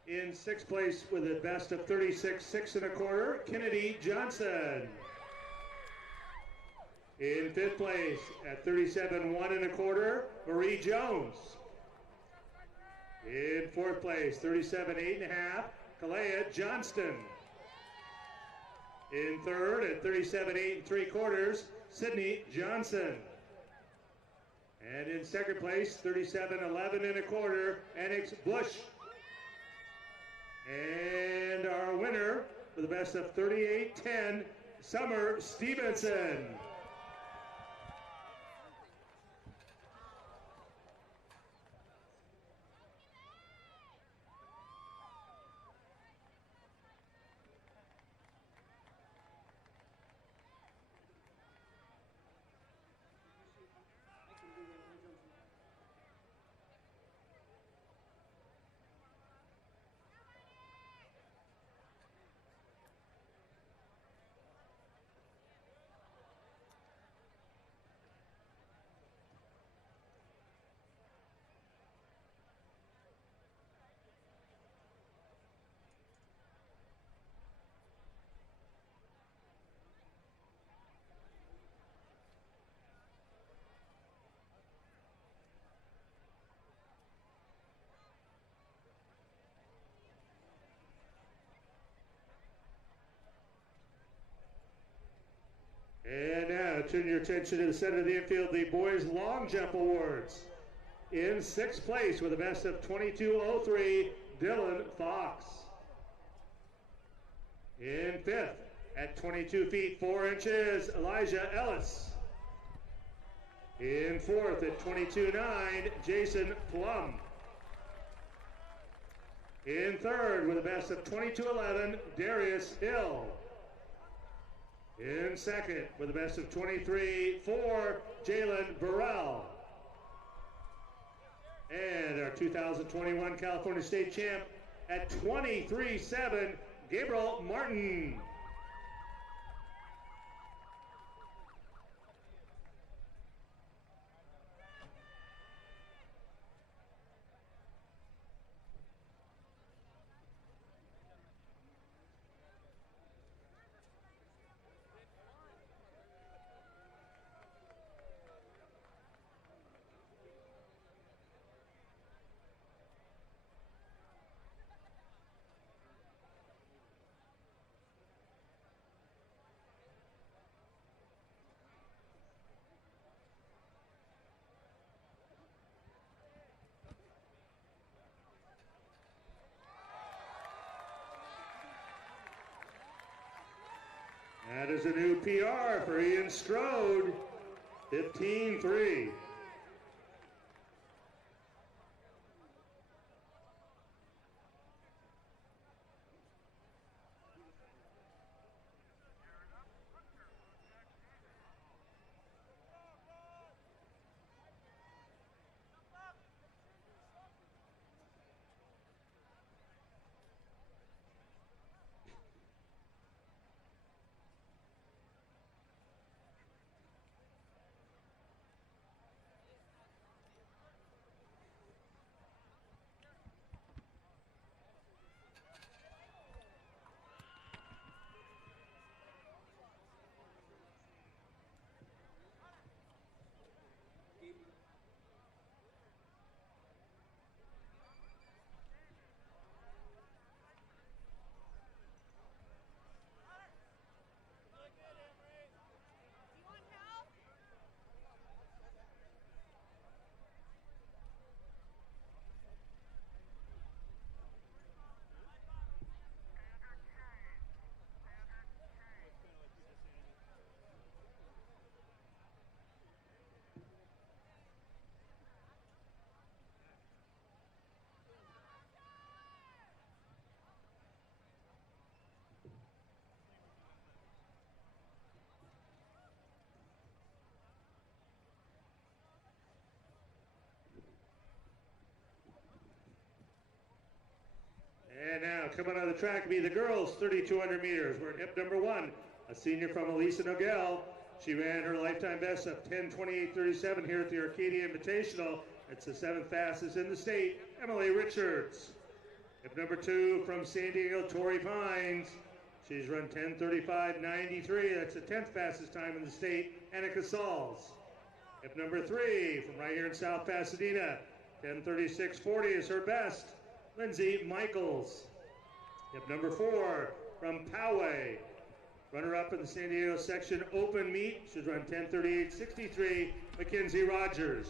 In 6th place with a best of 36, 6 1/4, Kennedy Johnson. In 5th place at 37, 1 1/4, Marie Jones. In 4th place, 37, 8 1/2, Kalea Johnston. In 3rd at 37, 8 3/4, Sydney Johnson. And in 2nd place, 37, 11 1/4, Annex Bush. And our winner with the best of 38, 10, Summer Stevenson. And now turn your attention to the center of the infield, the boys long jump awards. In 6th place with a best of 22:03, Dylan Fox. In 5th at 22 feet 4 inches, Elijah Ellis. In 4th at 22.9, Jason Plum. In 3rd with a best of 22:11, Darius Hill. In 2nd with a best of 23.4, Jalen Burrell. And our 2021 California State champ at 23.7, Gabriel Martin. That is a new PR for Ian Strode, 15-3. And now coming on the track will be the girls 3,200 meters. We're at hip number 1, a senior from Elisa Nogel. She ran her lifetime best of 10:28:37 here at the Arcadia Invitational. It's the 7th fastest in the state, Emily Richards. Hip number 2 from San Diego, Tori Pines. She's run 10:35:93. That's the 10th fastest time in the state, Annika Sauls. Hip number 3 from right here in South Pasadena, 10:36:40 is her best, Lindsay Michaels. Hip number 4 from Poway, runner-up in the San Diego section open meet. She's run 10:38:63, Mackenzie Rogers.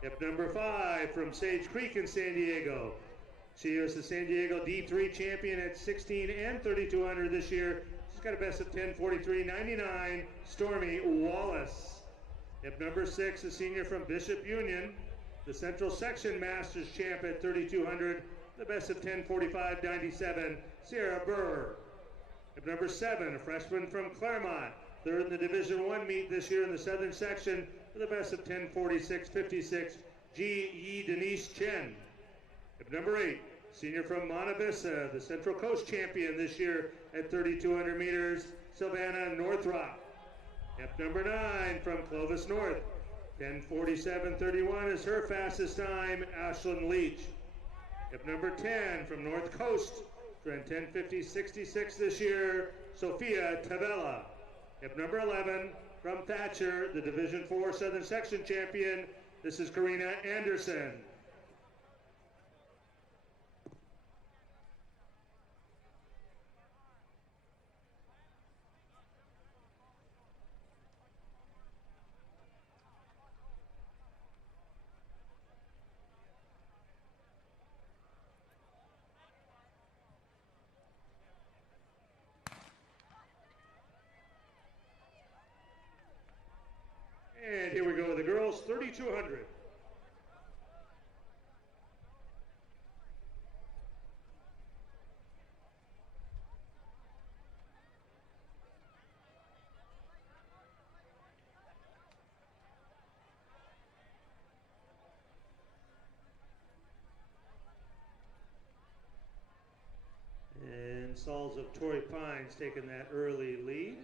Hip number 5 from Sage Creek in San Diego. She was the San Diego D3 champion at 16 and 3,200 this year. She's got a best of 10:43:99, Stormy Wallace. Hip number 6, a senior from Bishop Union, the Central Section Masters champ at 3,200, the best of 10:45:97, Sierra Burr. Hip number 7, a freshman from Claremont, third in the Division I meet this year in the Southern Section, with a best of 10:46:56, Ji Yi Denise Chen. Hip number 8, senior from Monte Vista, the Central Coast champion this year at 3,200 meters, Savannah Northrop. Hip number 9 from Clovis North, 10:47:31 is her fastest time, Ashlyn Leach. Hip number 10 from North Coast, ran 10:50:66 this year, Sophia Tavella. Hip number 11 from Thatcher, the Division IV Southern Section champion, this is Karina Anderson. And here we go with the girls, 3,200. And Sauls of Torrey Pines taking that early lead.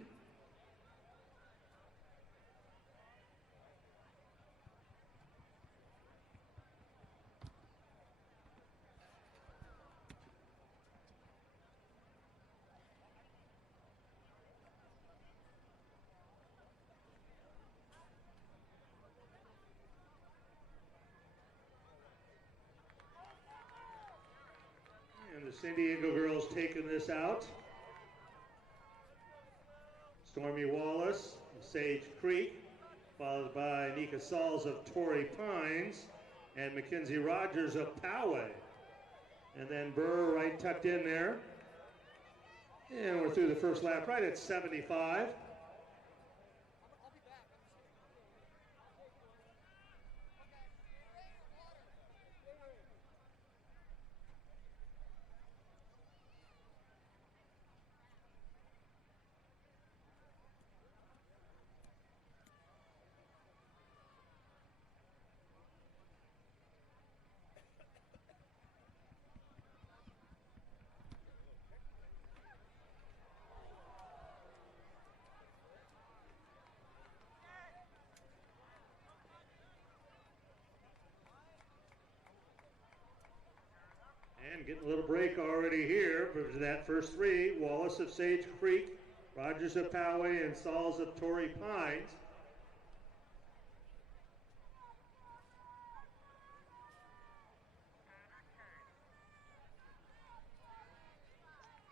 And the San Diego girls taking this out. Stormy Wallace of Sage Creek, followed by Nika Sauls of Torrey Pines, and Mackenzie Rogers of Poway. And then Burr right tucked in there. And we're through the first lap right at 75. And getting a little break already here for that first three. Wallace of Sage Creek, Rogers of Poway, and Sauls of Torrey Pines.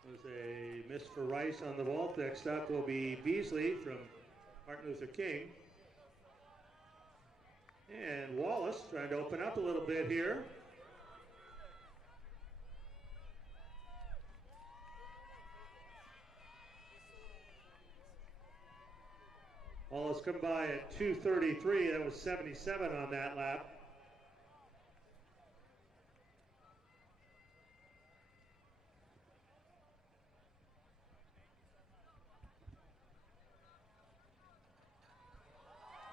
There's a miss for Rice on the vault. Next up will be Beasley from Martin Luther King. And Wallace trying to open up a little bit here. Wallace come by at 2:33. That was 77 on that lap.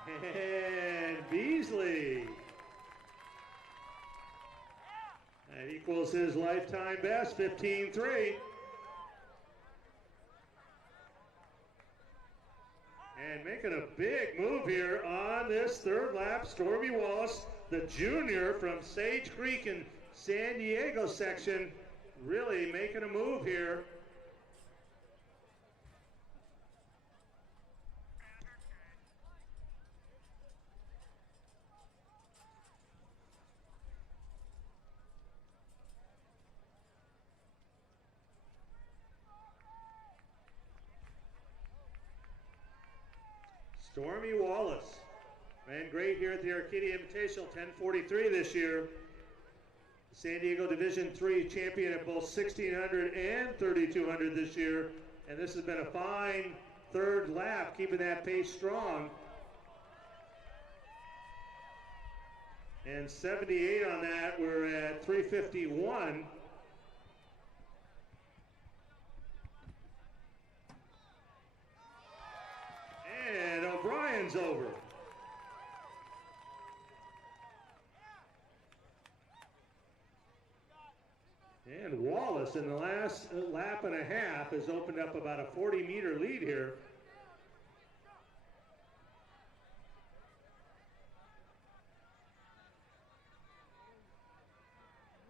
And Beasley. That equals his lifetime best, 15:3. And making a big move here on this third lap, Stormy Wallace, the junior from Sage Creek in San Diego section, really making a move here. Stormy Wallace ran great here at the Arcadia Invitational, 10:43 this year. San Diego Division III champion at both 1600 and 3200 this year. And this has been a fine third lap, keeping that pace strong. And 78 on that, we're at 3:51. And O'Brien's over. And Wallace in the last lap and a half has opened up about a 40-meter lead here.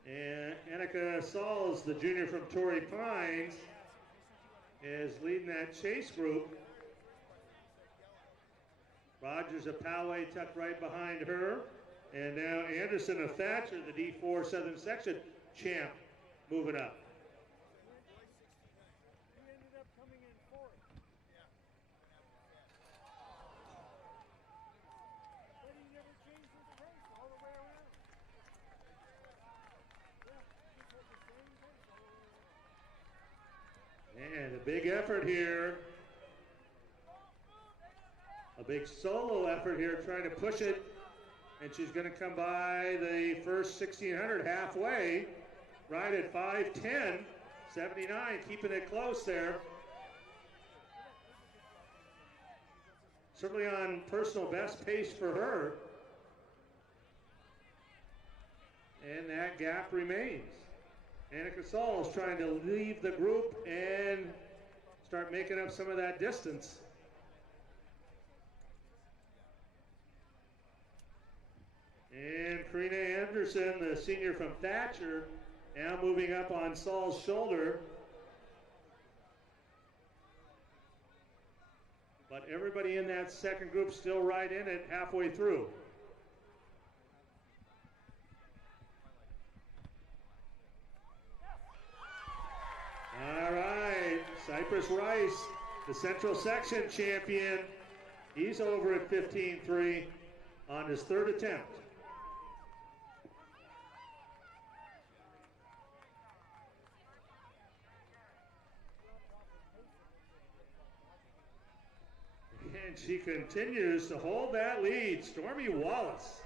And Annika Sauls, the junior from Torrey Pines, is leading that chase group. Rogers of Poway tucked right behind her. And now Anderson of Thatcher, the D4 Southern Section champ, moving up. He ended up coming in fourth. But he never changed his pace all the way around. Yeah, And a big effort here. A big solo effort here, trying to push it. And she's going to come by the first 1600 halfway, right at 5:10, 79, keeping it close there. Certainly on personal best pace for her. And that gap remains. Annika Sauls trying to leave the group and start making up some of that distance. And Karina Anderson, the senior from Thatcher, now moving up on Saul's shoulder. But everybody in that second group still right in it halfway through. All right, Cypress Rice, the Central Section champion. He's over at 15:3 on his third attempt. And she continues to hold that lead. Stormy Wallace.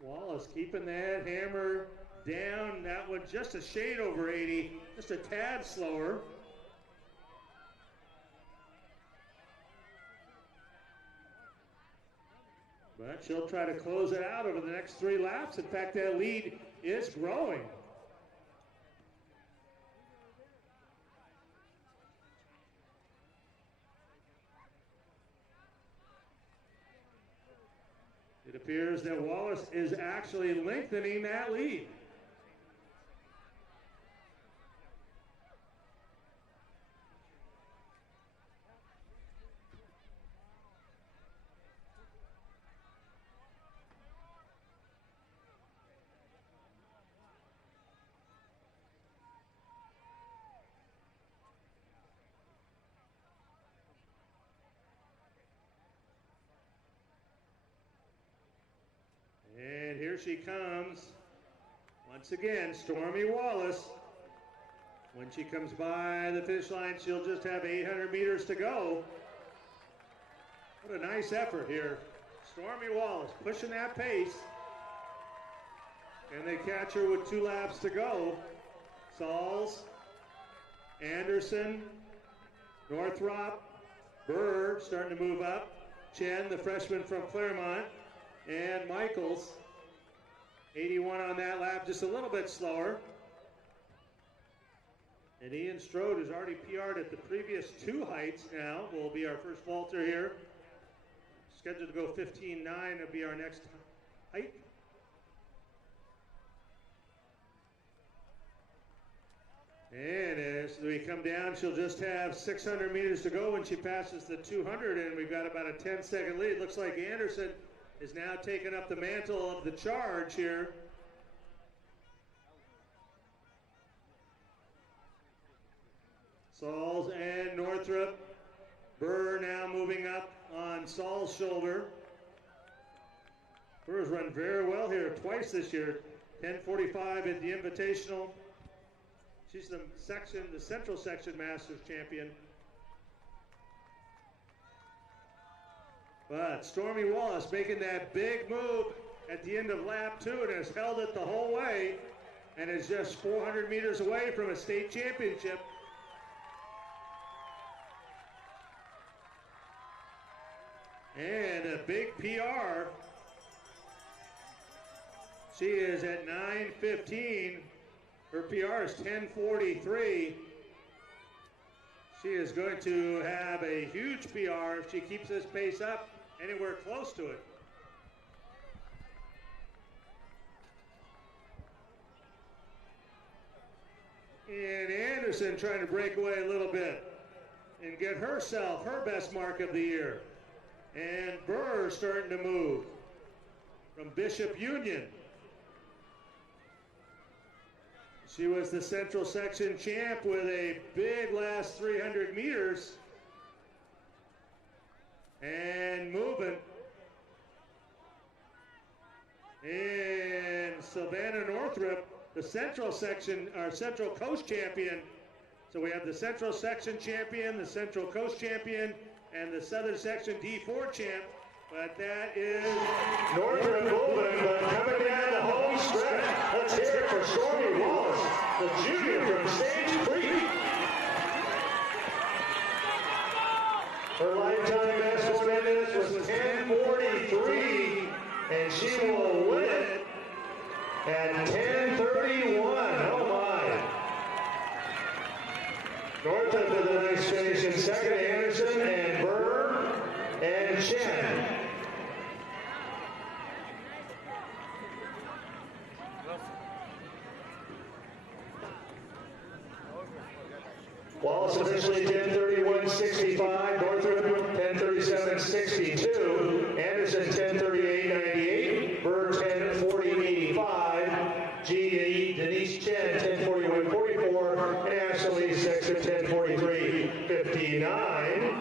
Wallace keeping that hammer down. That one just a shade over 80, just a tad slower. But she'll try to close it out over the next 3 laps. In fact, that lead is growing. It appears that Wallace is actually lengthening that lead. And here she comes. Once again, Stormy Wallace. When she comes by the finish line, she'll just have 800 meters to go. What a nice effort here. Stormy Wallace pushing that pace. And they catch her with 2 laps to go. Sauls, Anderson, Northrop, Burr starting to move up. Chen, the freshman from Claremont, and Michaels. 81 on that lap, just a little bit slower. And Ian Strode has already PR'd at the previous 2 heights now. Will be our first vaulter here. Scheduled to go 15.9 will be our next height. And as we come down, she'll just have 600 meters to go when she passes the 200, and we've got about a 10-second lead. Looks like Anderson is now taking up the mantle of the charge here. Sauls and Northrop. Burr now moving up on Saul's shoulder. Burr's run very well here twice this year. 10:45 at the Invitational. She's the Central Section Masters champion. But Stormy Wallace making that big move at the end of lap 2 and has held it the whole way and is just 400 meters away from a state championship. And a big PR. She is at 9:15. Her PR is 10:43. She is going to have a huge PR if she keeps this pace up anywhere close to it. And Anderson trying to break away a little bit and get herself her best mark of the year. And Burr starting to move from Bishop Union. She was the Central Section champ with a big last 300 meters. And moving. And Savannah Northrop, the Central Section, our Central Coast champion. So we have the Central Section champion, the Central Coast champion, and the Southern Section D4 champ. But that is Northrop moving, but coming down the home stretch. Let's hear it for Stormy Wallace, the junior from Sage Creek. Her lifetime best one in this was 10:43, and she will win it at 10:31. Oh my. Northrop with a nice finish in second, Anderson and Burr and Chen. Wallace officially 10:31.65, Northrop 10:37.62, Anderson 10:38.98, Burr 10:40.85, G.E. Denise Chen 10:41.44, and Ashley Sexton 10:43.59.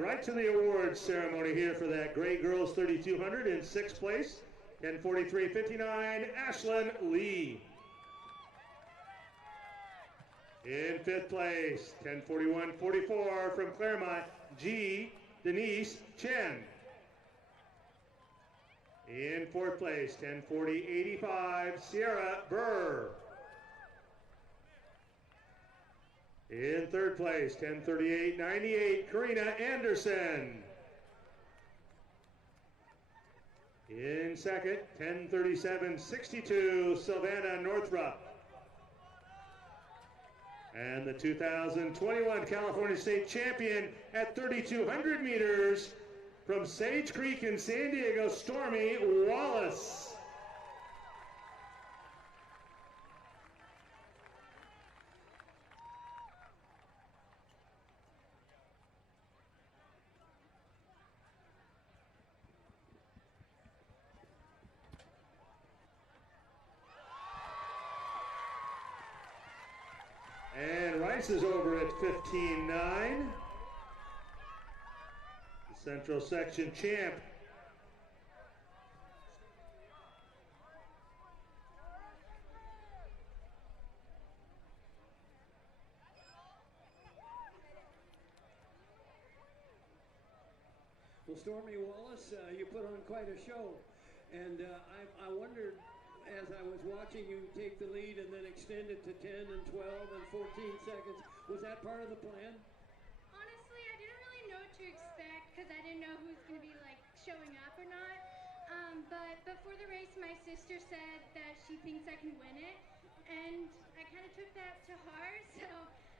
right to the awards ceremony here for that great girls 3200 in 6th place, 10:43.59, Ashlyn Lee. In 5th place, 10:41.44 from Claremont, G. Denise Chen. In 4th place, 10:40.85, Sierra Burr. In 3rd place, 10:38.98, Karina Anderson. In 2nd, 10:37.62, Savannah Northrup. And the 2021 California State Champion at 3,200 meters from Sage Creek in San Diego, Stormy Wallace. And Rice is over at 15.9. The Central Section champ. Well, Stormy Wallace, you put on quite a show. And I wondered, as I was watching you take the lead and then extend it to 10 and 12 and 14 seconds, was that part of the plan? Honestly, I didn't really know what to expect because I didn't know who was going to be like showing up or not. But before the race, my sister said that she thinks I can win it. And I kind of took that to heart, so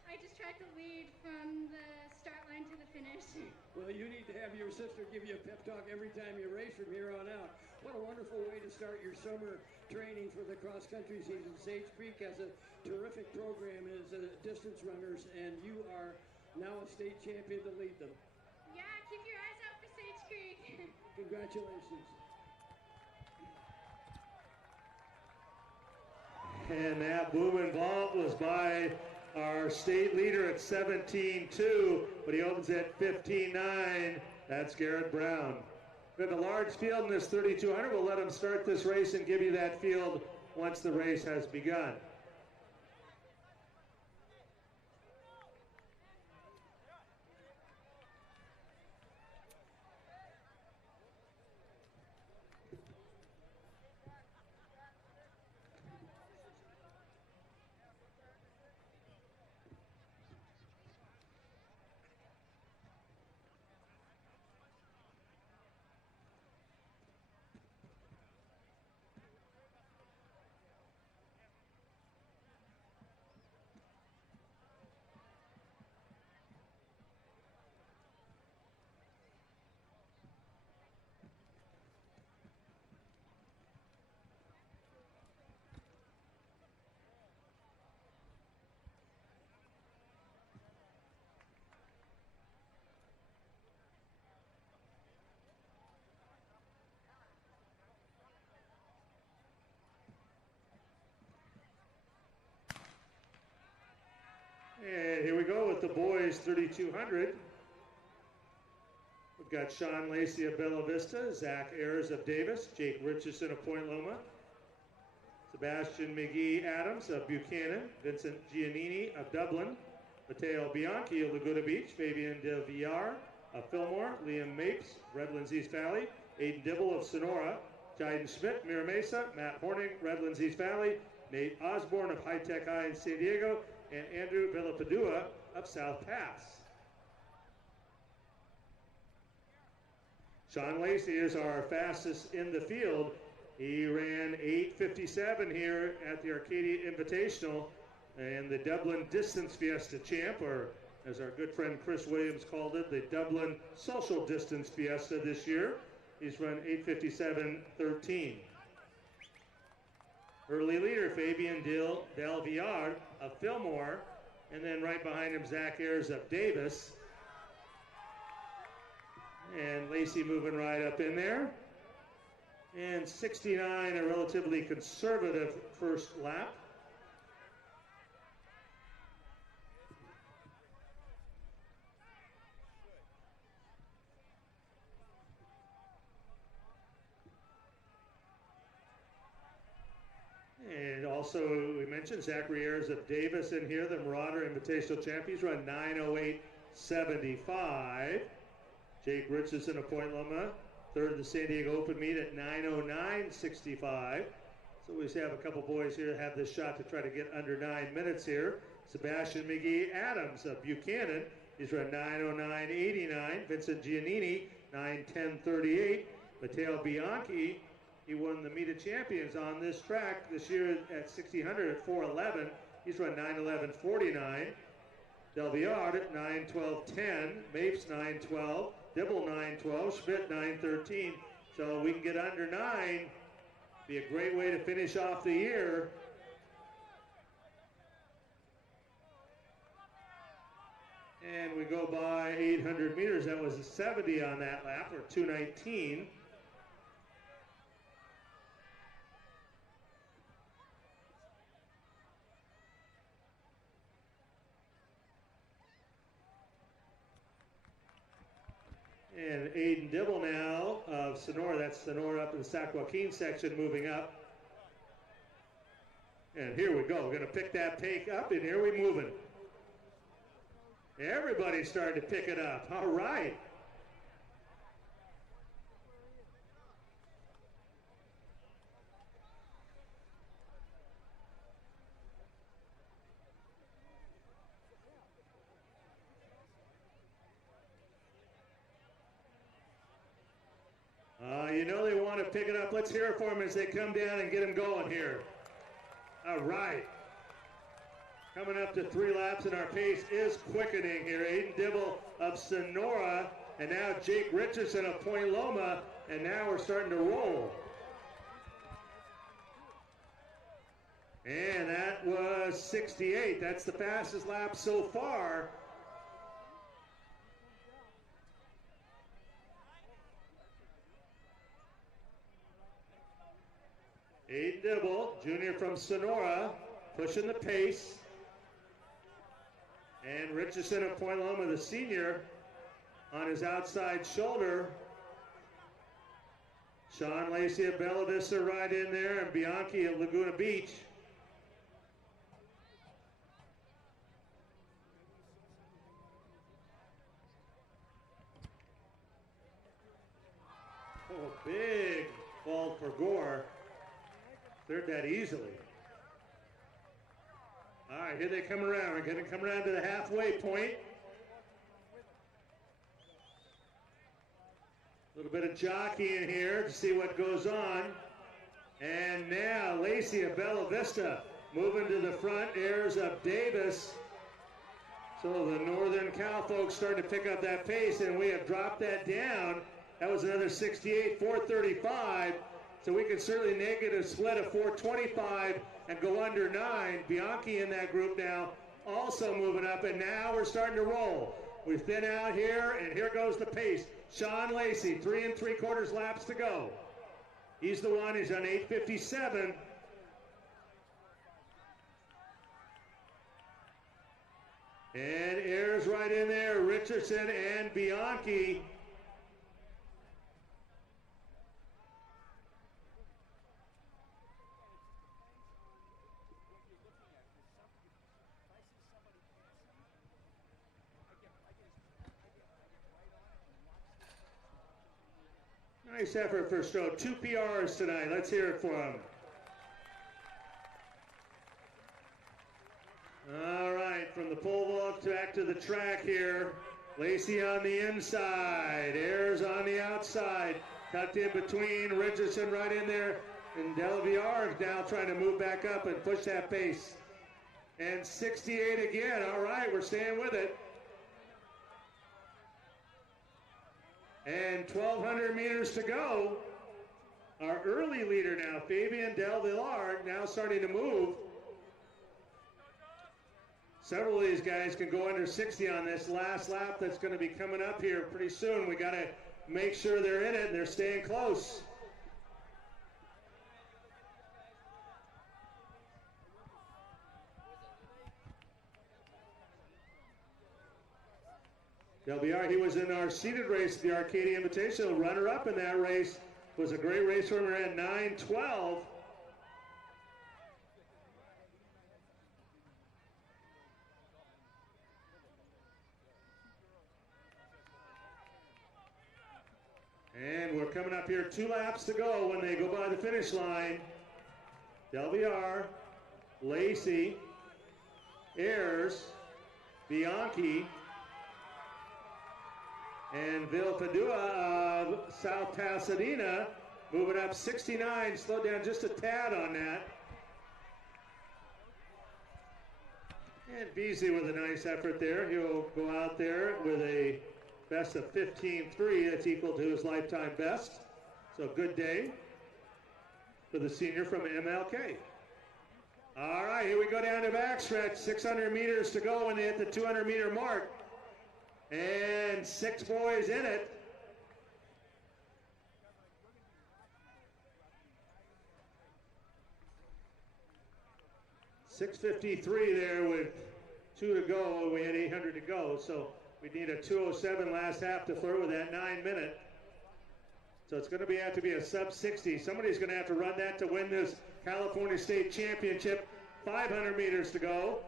I just tried to lead from the start line to the finish. Well, you need to have your sister give you a pep talk every time you race from here on out. What a wonderful way to start your summer training for the cross-country season. Sage Creek has a terrific program as distance runners, and you are now a state champion to lead them. Yeah, keep your eyes out for Sage Creek. Congratulations. And that boom and vault was by our state leader at 17.2, but he opens at 15.9. That's Garrett Brown. We have a large field in this 3,200. We'll let him start this race and give you that field once the race has begun. And here we go with the boys 3,200. We've got Sean Lacey of Bella Vista, Zach Ayers of Davis, Jake Richardson of Point Loma, Sebastian McGee Adams of Buchanan, Vincent Giannini of Dublin, Matteo Bianchi of Laguna Beach, Fabian Del Villar of Fillmore, Liam Mapes, Redlands East Valley, Aiden Dibble of Sonora, Jayden Schmidt, Mira Mesa, Matt Horning, Redlands East Valley, Nate Osborne of High Tech High in San Diego, and Andrew Villapadua of South Pass. Sean Lacey is our fastest in the field. He ran 8:57 here at the Arcadia Invitational and the Dublin Distance Fiesta Champ, or as our good friend Chris Williams called it, the Dublin Social Distance Fiesta this year. He's run 8:57.13. Early leader, Fabian Del Villar of Fillmore, and then right behind him, Zach Ayers of Davis. And Lacey moving right up in there. And 69, a relatively conservative first lap. also, we mentioned Zachary Ayers of Davis in here, the Marauder Invitational Champions, run 9:08.75. Jake Richardson of Point Loma, third the San Diego Open meet at 9:09.65. So we have a couple boys here have this shot to try to get under 9 minutes here. Sebastian McGee Adams of Buchanan, he's run 9:09.89. Vincent Giannini, 9:10.38. Matteo Bianchi, he won the Meet of Champions on this track this year at 1600 at 4:11. He's run 9:11.49. Del Villar at 9:12.10. Mapes 9:12. Dibble 9:12. Schmidt 9:13. So we can get under 9. Be a great way to finish off the year. And we go by 800 meters. That was a 70 on that lap, or 2:19. And Aiden Dibble now of Sonora. That's Sonora up in the Sac Joaquin section, moving up. And here we go. We're going to pick that pace up, and here we're moving. Everybody's starting to pick it up. All right. You know they want to pick it up. Let's hear it for them as they come down and get them going here. All right. Coming up to 3 laps, and our pace is quickening here. Aiden Dibble of Sonora, and now Jake Richardson of Point Loma, and now we're starting to roll. And that was 68. That's the fastest lap so far. Aiden Dibble, junior from Sonora, pushing the pace. And Richardson of Point Loma, the senior, on his outside shoulder. Sean Lacey of Bella Vista right in there, and Bianchi of Laguna Beach. Oh, big fault for Gore. Cleared that easily. All right, here they come around. We're going to come around to the halfway point. A little bit of jockeying here to see what goes on. And now Lacey of Bella Vista moving to the front. Ayers of Davis. So the Northern Cal folks starting to pick up that pace, and we have dropped that down. That was another 68, 435. So we can certainly negative split of 425 and go under 9. Bianchi in that group now also moving up, and now we're starting to roll. We thin out here, and here goes the pace. Sean Lacey, 3 3/4 laps to go. He's the one, he's on 8:57. And Ayers right in there, Richardson and Bianchi. Nice effort for Stroh. 2 PRs tonight. Let's hear it for him. All right, from the pole vault back to the track here. Lacey on the inside. Ayers on the outside. Tucked in between. Richardson right in there. And Del Villar now trying to move back up and push that pace. And 68 again. All right, we're staying with it. And 1,200 meters to go. Our early leader now, Fabian Del Villar, now starting to move. Several of these guys can go under 60 on this last lap that's going to be coming up here pretty soon. We got to make sure they're in it and they're staying close. Del Villar, he was in our seeded race, the Arcadia Invitational, runner-up in that race. It was a great race for him. He ran 9:12. And we're coming up here, 2 laps to go when they go by the finish line. Delviar, Lacey, Ayers, Bianchi, and Villapadua of South Pasadena moving up 69, slowed down just a tad on that. And Beasley with a nice effort there. He'll go out there with a best of 15.3. That's equal to his lifetime best. So good day for the senior from MLK. All right, here we go down to backstretch. 600 meters to go when they hit the 200-meter mark. And 6 boys in it. .653 there with 2 to go. We had 800 to go, so we need a 2:07 last half to flirt with that 9-minute. So it's going to have to be a sub 60. Somebody's going to have to run that to win this California State Championship. 500 meters to go.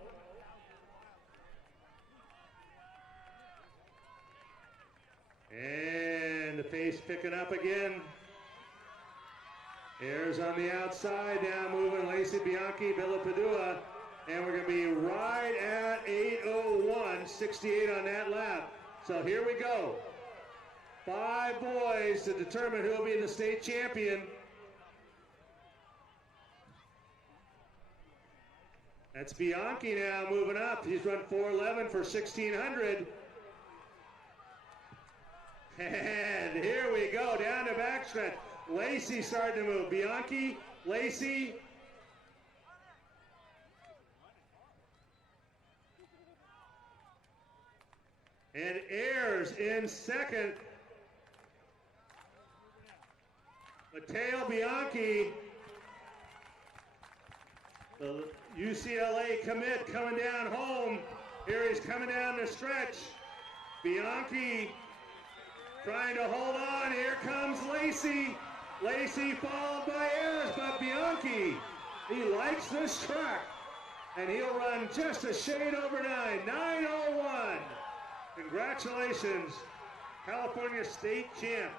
And the pace picking up again. Ayers on the outside, now moving Lacey, Bianchi, Villapadua, and we're going to be right at 8:01, 68 on that lap. So here we go. 5 boys to determine who will be the state champion. That's Bianchi now moving up. He's run 4:11 for 1,600. And here we go, down to backstretch. Lacey starting to move. Bianchi, Lacey. And Ayers in second. Matteo Bianchi, the UCLA commit, coming down home. Here he's coming down the stretch. Bianchi trying to hold on. Here comes Lacey. Lacey followed by Ayers, but Bianchi, he likes this track. And he'll run just a shade over 9, 9:01. Congratulations, California State champ.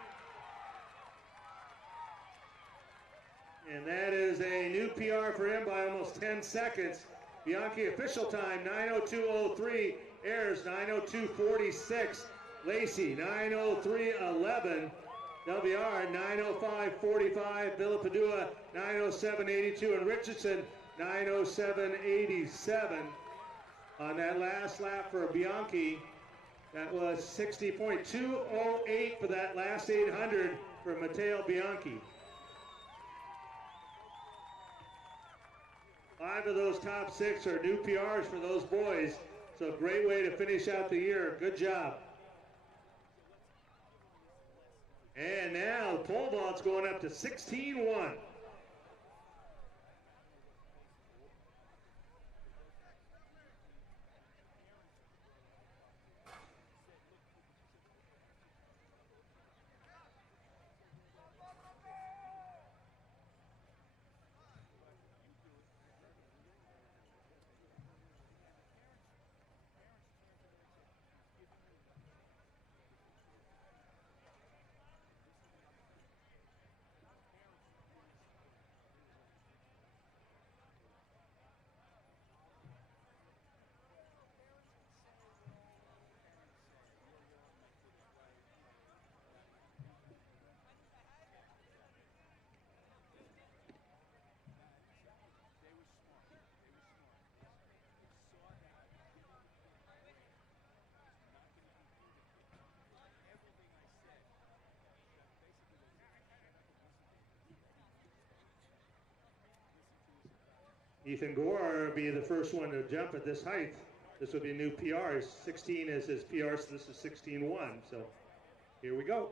And that is a new PR for him by almost 10 seconds. Bianchi official time, 9:02:03. Ayers, 9:02:46. Lacey, 9:03:11. Delviar, 9:05:45. Villapadua, 9:07:82. And Richardson, 9:07:87. On that last lap for Bianchi, that was 60.208 for that last 800 for Matteo Bianchi. 5 of those top 6 are new PRs for those boys. So great way to finish out the year. Good job. And now the pole vault's going up to 16:1. Ethan Gore will be the first one to jump at this height. This will be a new PR. 16 is his PR, so this is 16:1. So here we go.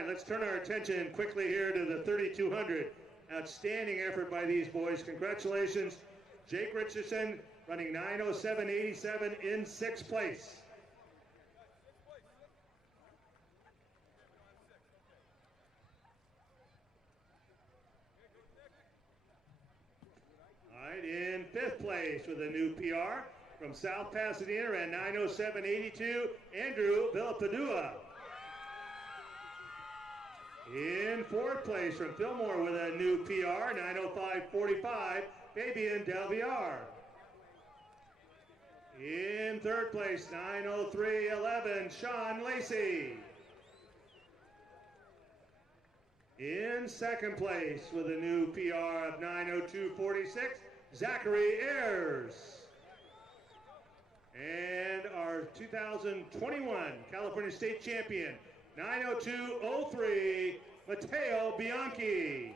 right, let's turn our attention quickly here to the 3200. Outstanding effort by these boys. Congratulations, Jake Richardson, running 9:07.87 in 6th place. All right, in 5th place with a new PR from South Pasadena at 9:07.82, Andrew Villapadua. In 4th place from Fillmore with a new PR, 9:05.45, Fabian Delviar. In 3rd place, 9:03.11, Sean Lacey. In 2nd place with a new PR of 9:02.46, Zachary Ayers. And our 2021 California State Champion, 9:02.03, Matteo Bianchi.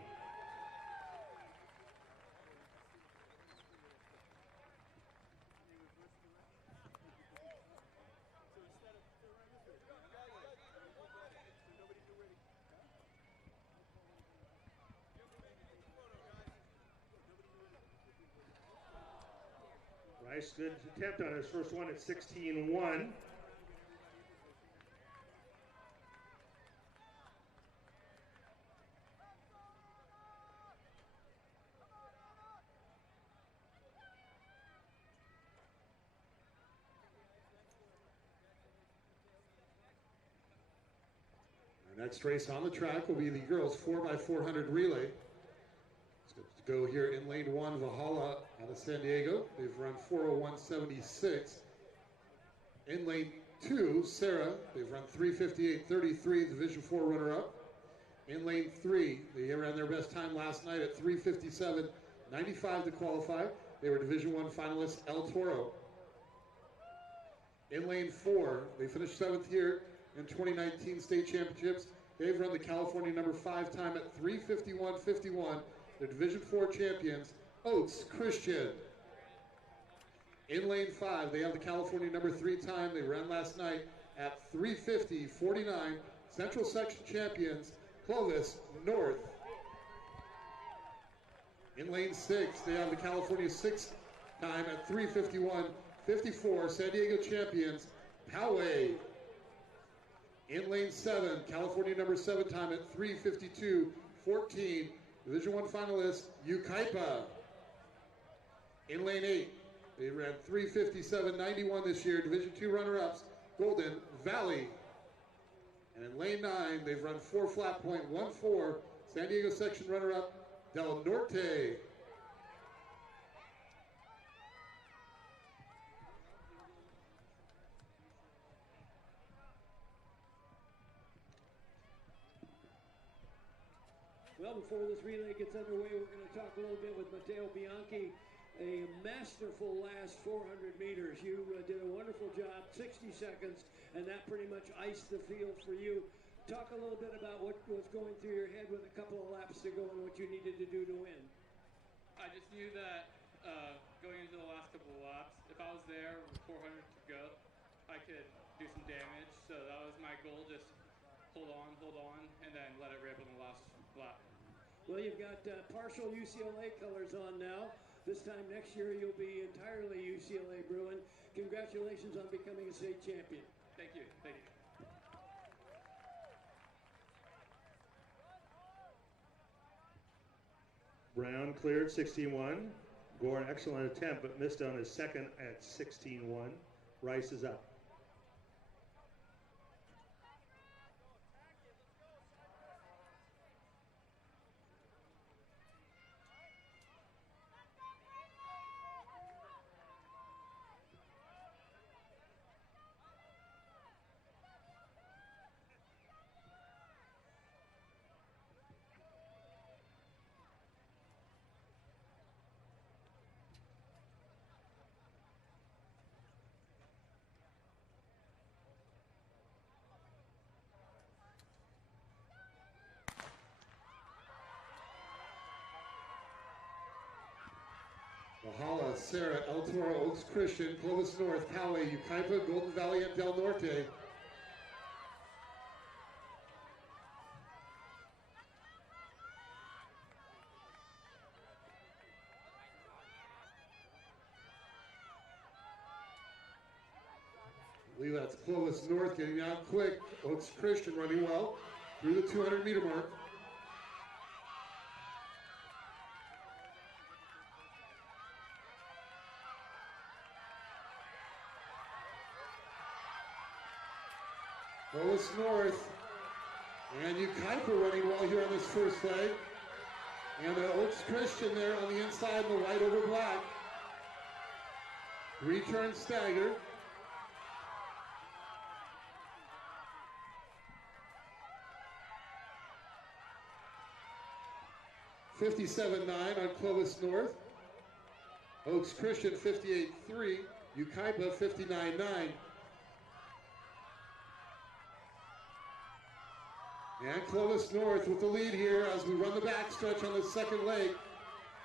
Rice, good attempt on his first one at 16.1. Our next race on the track will be the girls 4x400 relay. Let's go here in lane 1, Valhalla out of San Diego. They've run 4:01.76. In lane 2, Sarah, they've run 3:58.33, Division 4 runner-up. In lane 3, they ran their best time last night at 3:57.95 to qualify. They were Division 1 finalists El Toro. In lane 4, they finished 7th here in 2019 state championships. They've run the California number 5 time at 3:51.51. They're Division 4 champions, Oaks Christian. In lane 5, they have the California number 3 time. They ran last night at 3:50.49. Central Section champions, Clovis North. In lane 6, they have the California 6 time at 3:51.54. San Diego champions, Poway. In lane 7, California number 7 time at 3:52.14. Division 1 finalist, Ukaipa. In lane 8, they ran 3:57.91 this year. Division 2 runner-ups, Golden Valley. And in lane 9, they've run 4:14.14. San Diego section runner-up, Del Norte. Well, before this relay gets underway, we're going to talk a little bit with Matteo Bianchi. A masterful last 400 meters. You did a wonderful job, 60 seconds, and that pretty much iced the field for you. Talk a little bit about what was going through your head with a couple of laps to go and what you needed to do to win. I just knew that going into the last couple of laps, if I was there with 400 to go, I could do some damage. So that was my goal, just hold on, and then let it rip on the last lap. Well, you've got partial UCLA colors on now. This time next year, you'll be entirely UCLA Bruin. Congratulations on becoming a state champion. Thank you. Thank you. Brown cleared 16.1. Gore, an excellent attempt, but missed on his second at 16.1. Rice is up. Valhalla, Sarah, El Toro, Oaks Christian, Clovis North, Poway, Ukaipa, Golden Valley, and Del Norte. I believe that's Clovis North getting out quick. Oaks Christian running well through the 200-meter mark. Clovis North and Ukaipa running well here on this first leg. And Oaks Christian there on the inside in the white over black. Return stagger. $57.9 on Clovis North. Oaks Christian 58.3. Ukaipa 59.9. And Clovis North with the lead here as we run the backstretch on the second leg.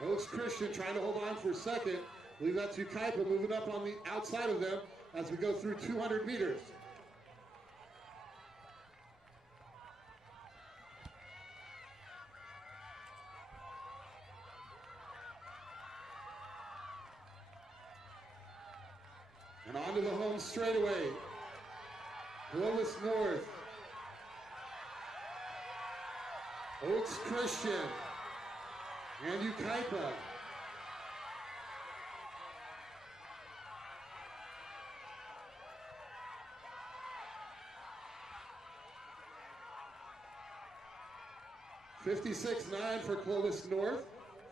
Oaks Christian trying to hold on for second. I believe that's Ukaipa moving up on the outside of them as we go through 200 meters. And onto the home straightaway. Clovis North. Oaks Christian and Ukaipa. $56.9 for Clovis North,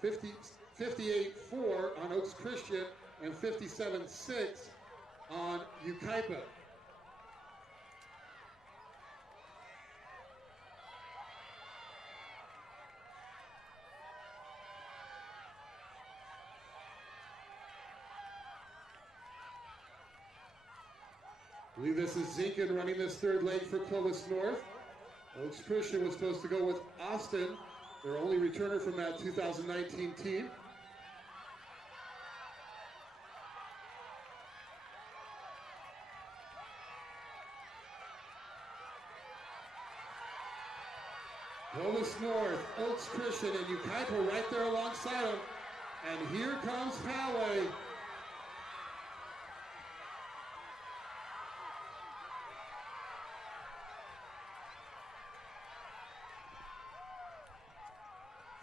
58.4 on Oaks Christian, and 57.6 on Ukaipa. I believe this is Zinkin running this third leg for Clovis North. Oaks Christian was supposed to go with Austin, their only returner from that 2019 team. Clovis North, Oaks Christian, and Ukaipa right there alongside them. And here comes Poway.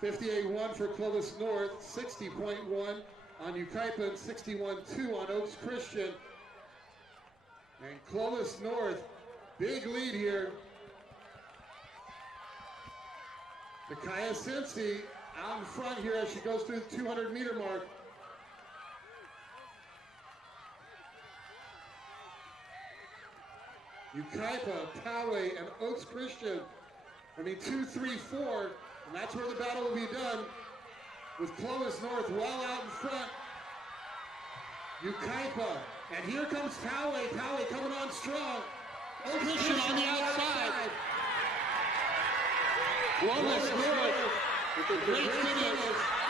$58.1 for Clovis North, 60.1 on Ukaipa, and 61.2 on Oaks Christian. And Clovis North, big lead here. Micaiah Cincy out in front here as she goes through the 200-meter mark. Ukaipa, Poway, and Oaks Christian. I mean, 2, 3, 4, and that's where the battle will be done, with Clovis North well out in front. Ukaipa, and here comes Poway. Poway coming on strong. Oaks Christian on the outside. Clovis North with a great finish.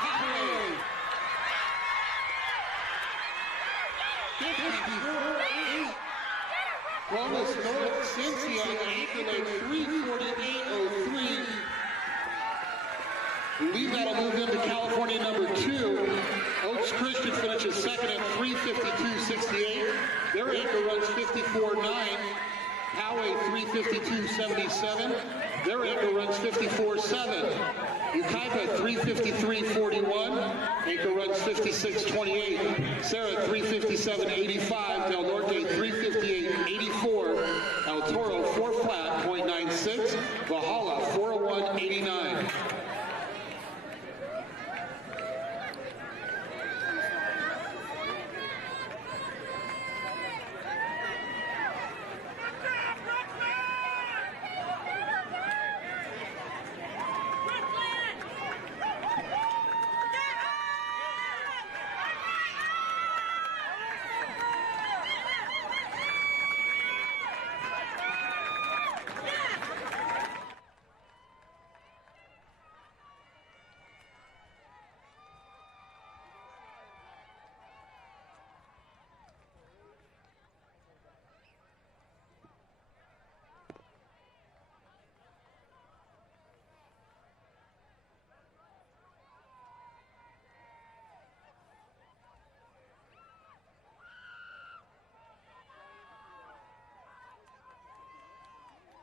Poway. 54-8. Clovis North, Cincy on the anchor leg, 3:48.03. I believe that'll move into California number 2. Oaks Christian finishes second at 3:52.68. Their anchor runs 54.9. Poway 3:52.77. Their anchor runs 54.7. Ukaipa 3:53.41. Anchor runs 56.28. Sarah 3:57.85. Del Norte 3:58.84. El Toro 4 flat .96. Valhalla 4:01.89.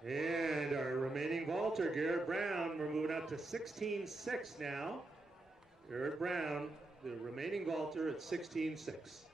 And our remaining vaulter, Garrett Brown, we're moving up to 16.6 now. Garrett Brown, the remaining vaulter at 16.6.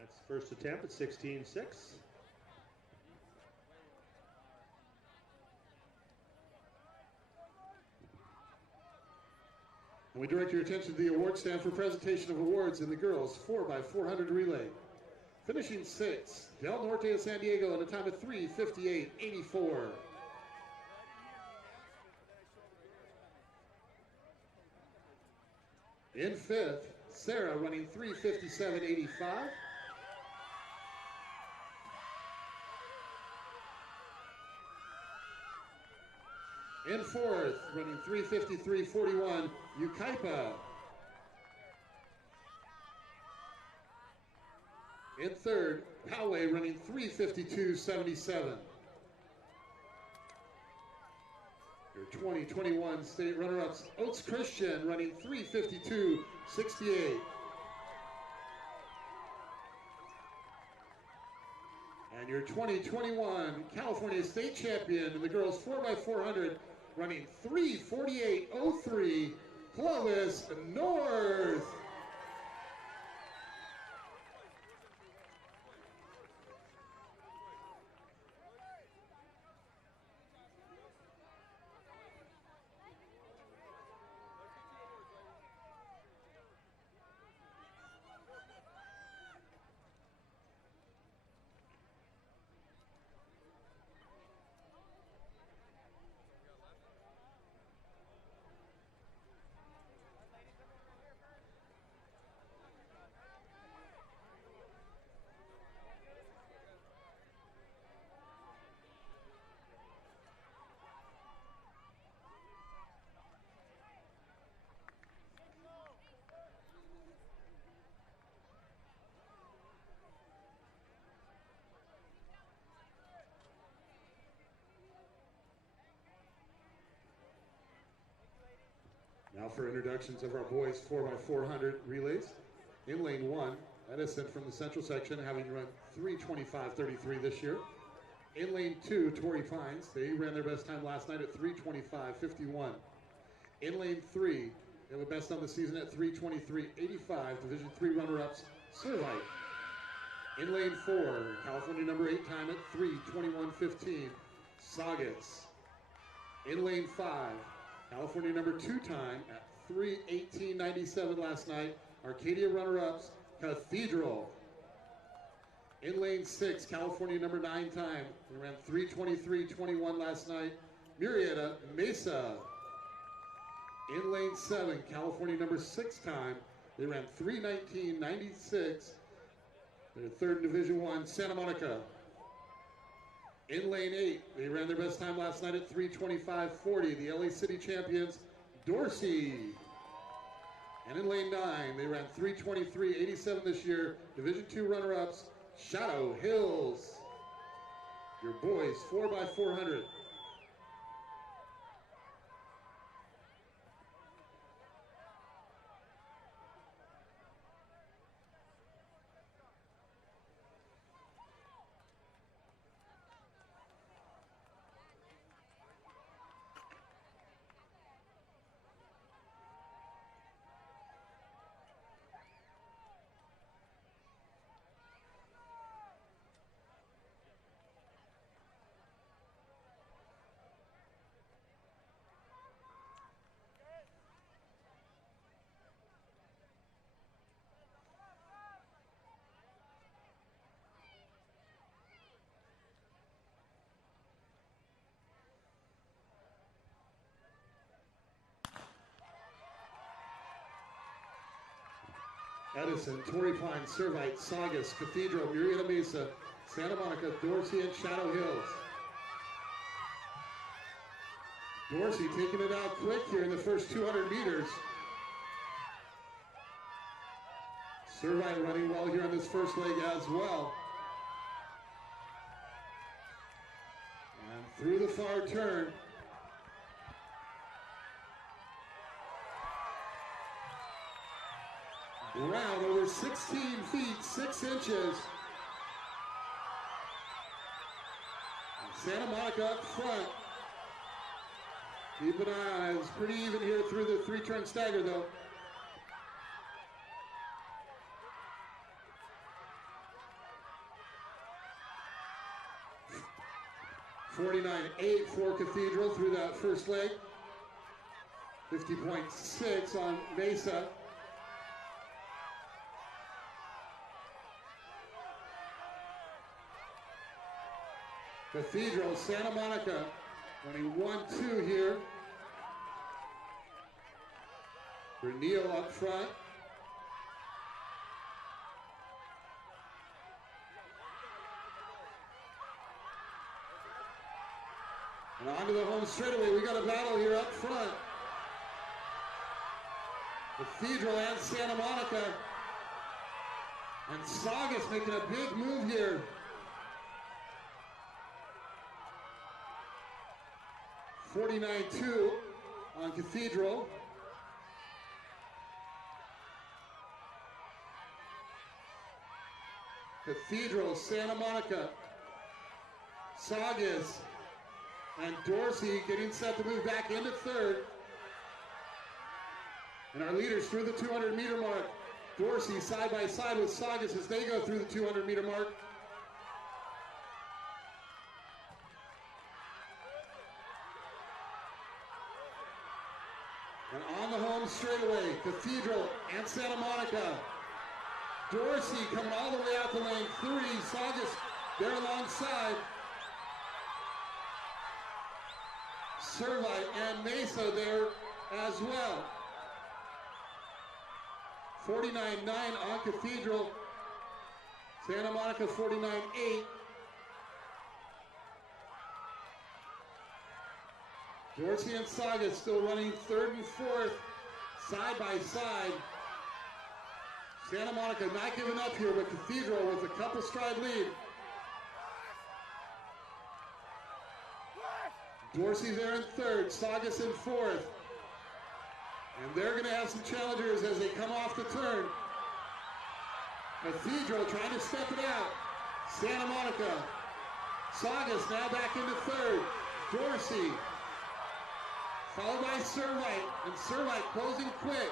That's first attempt at 16.6. And we direct your attention to the award stand for presentation of awards in the girls 4x400 relay. Finishing sixth, Del Norte of San Diego in a time of 3:58.84. In fifth, Sarah running 3:57.85. In fourth, running 3:53.41, Ukaipa. In third, Poway running 3:52.77. Your 2021 state runner-ups, Oaks Christian running 3:52.68. And your 2021 California state champion in the girls 4x400 running 3:48.03, Clovis North. Now for introductions of our boys 4x400 relays. In lane one, Edison from the central section having run 3:25.33 this year. In lane two, Torrey Pines, they ran their best time last night at 3:25.51. In lane three, they have a best on the season at 3:23.85. Division III runner-ups, Servite. In lane four, California number 8 time at 3:21.15, Saugus. In lane five, California number 2 time at 3:18.97 last night, Arcadia runner-ups, Cathedral. In lane 6, California number 9 time, they ran 3:23.21 last night, Murrieta Mesa. In lane 7, California number 6 time, they ran 3:19.96, their third in Division I, Santa Monica. In lane 8, they ran their best time last night at 3:25.40, the LA City champions, Dorsey. And in lane 9, they ran 3:23.87 this year, Division II runner-ups, Shadow Hills. Your boys 4x400. Edison, Torrey Pines, Servite, Saugus, Cathedral, Murrieta Mesa, Santa Monica, Dorsey, and Shadow Hills. Dorsey taking it out quick here in the first 200 meters. Servite running well here on this first leg as well. And through the far turn. Brown over 16 feet, 6 inches. Santa Monica up front. Keep an eye on it. It's pretty even here through the 3-turn stagger though. .49.8 for Cathedral through that first leg. 50.6 on Mesa. Cathedral, Santa Monica, running 1-2 here. Neal up front. And onto the home straightaway. We got a battle here up front. Cathedral and Santa Monica. And Saugus making a big move here. .49.2 on Cathedral. Cathedral, Santa Monica, Saugus, and Dorsey getting set to move back into third. And our leaders through the 200-meter mark. Dorsey side by side with Saugus as they go through the 200-meter mark. And on the home straightaway, Cathedral and Santa Monica. Dorsey coming all the way out to lane 3. Saugus there alongside. Servite and Mesa there as well. 49.9 on Cathedral. Santa Monica 49.8. Dorsey and Saugus still running third and fourth, side by side. Santa Monica not giving up here, but Cathedral with a couple stride lead. Dorsey there in third, Saugus in fourth. And they're going to have some challengers as they come off the turn. Cathedral trying to step it out. Santa Monica. Saugus now back into third. Dorsey. Followed by Servite, and Servite closing quick.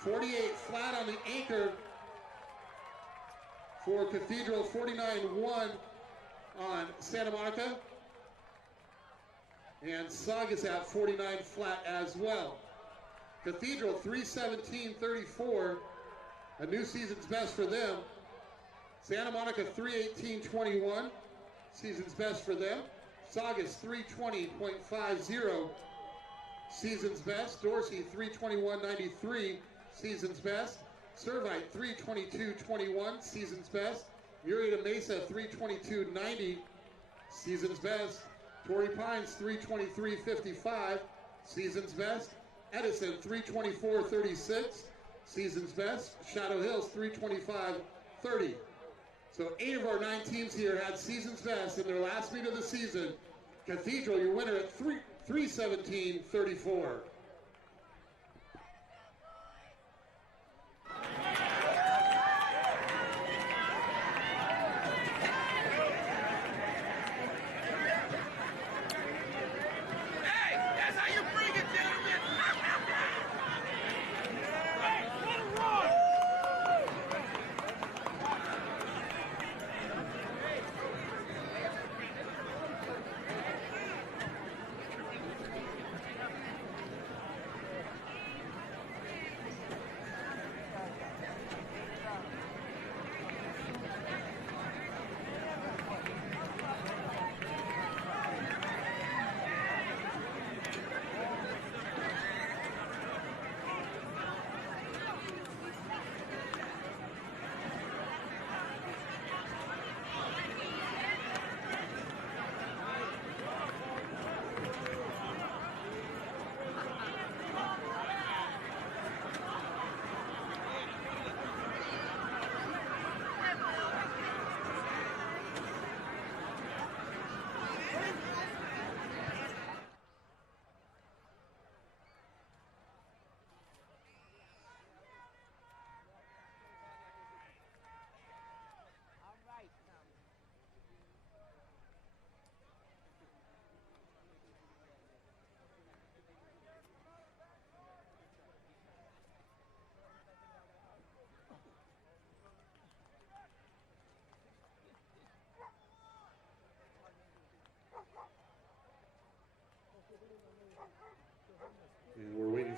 48 flat on the anchor for Cathedral, 49.1 on Santa Monica. And Saugus at 49 flat as well. Cathedral 3:17.34, a new season's best for them. Santa Monica 3:18.21. Season's best for them. Saugus 3:20.50. Season's best. Dorsey 3:21.93. Season's best. Servite 3:22.21. Season's best. Murrieta Mesa 3:22.90. Season's best. Torrey Pines 3:23.55. Season's best. Edison 3:24.36. Season's best. Shadow Hills 3:25.30. So 8 of our 9 teams here had season's best in their last meet of the season. Cathedral, your winner at 3:17.34.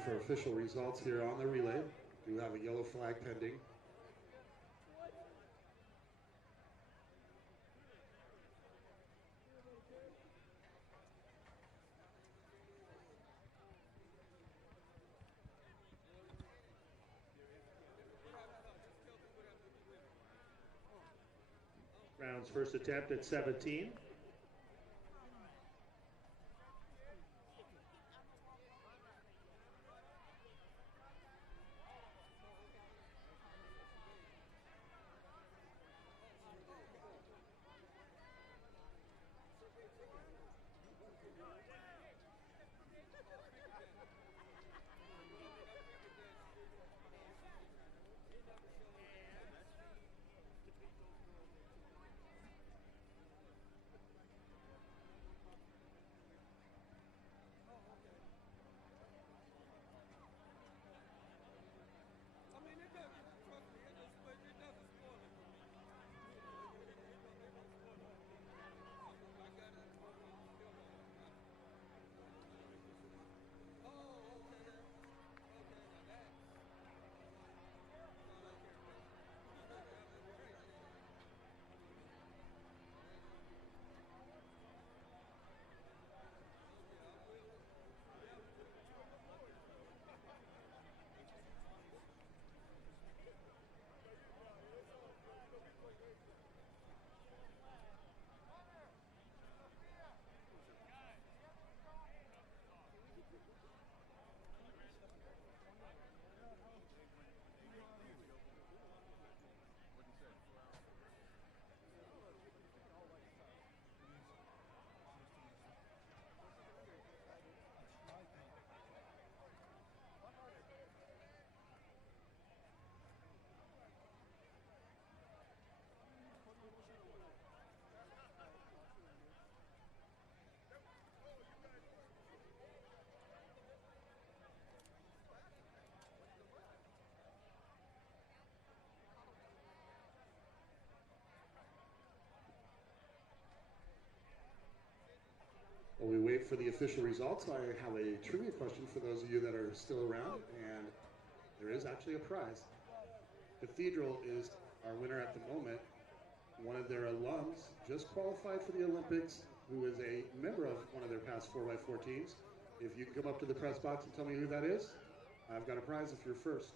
for official results here on the relay. We do have a yellow flag pending. Brown's first attempt at 17. While we wait for the official results, I have a trivia question for those of you that are still around, and there is actually a prize. Cathedral is our winner at the moment. One of their alums just qualified for the Olympics, who is a member of one of their past 4x4 teams. If you can come up to the press box and tell me who that is, I've got a prize if you're first.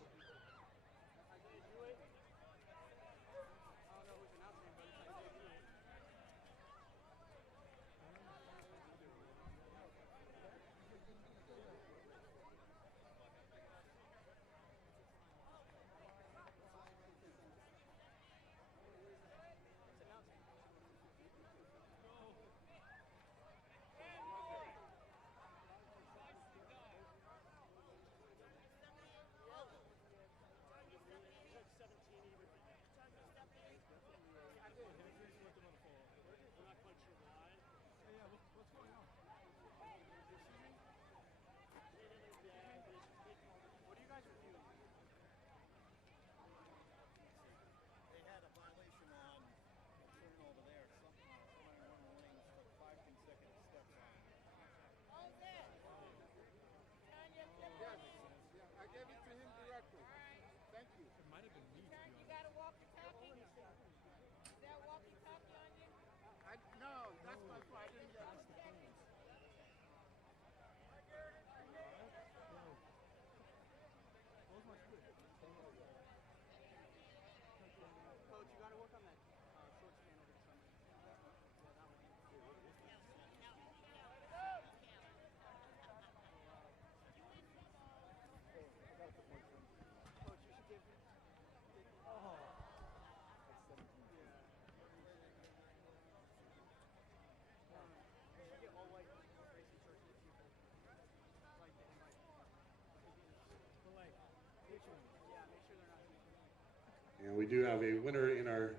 And we do have a winner in our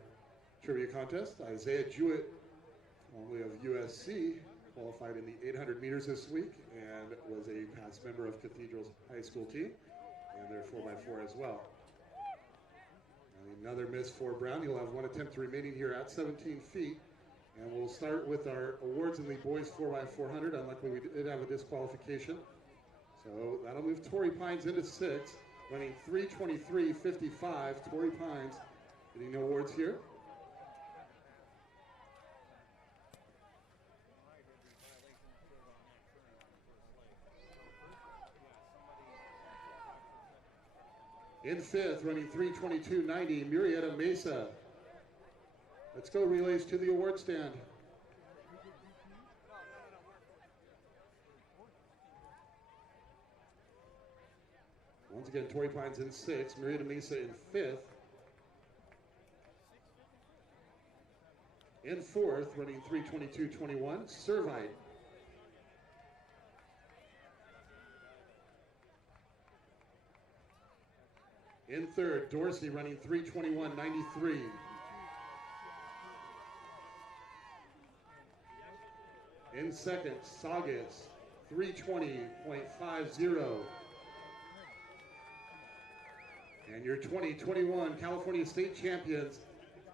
trivia contest. Isaiah Jewett, formerly of USC, qualified in the 800 meters this week and was a past member of Cathedral's high school team and their 4x4 as well. And another miss for Brown. He'll have one attempt remaining here at 17 feet. And we'll start with our awards in the boys 4x400. Unluckily, we did have a disqualification. So that'll move Torrey Pines into 6th, running 3:23.55. Torrey Pines getting no awards here. In 5th, running 3:22.90, Murrieta Mesa. Let's go relays to the award stand. Once again, Torrey Pines in 6th, Murrieta Mesa in 5th. In 4th, running 3:22.21, Servite. In 3rd, Dorsey running 3:21.93. In 2nd, Saugus 3:20.50. And your 2021 California State Champions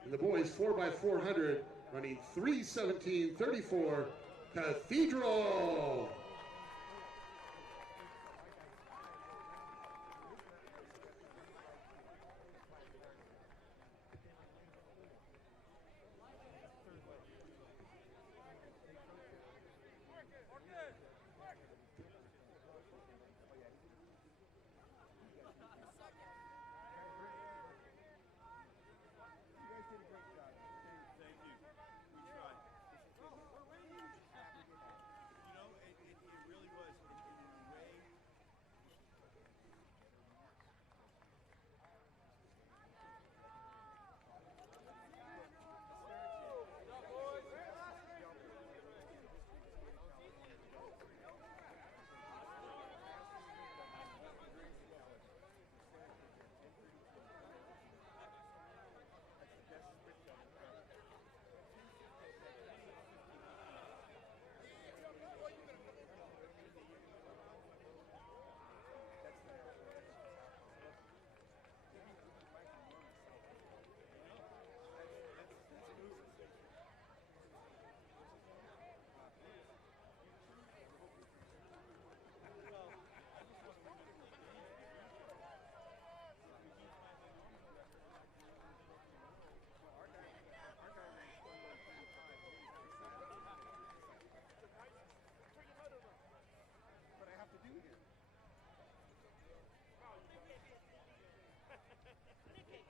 in the boys 4x400 running 3:17.34, Cathedral.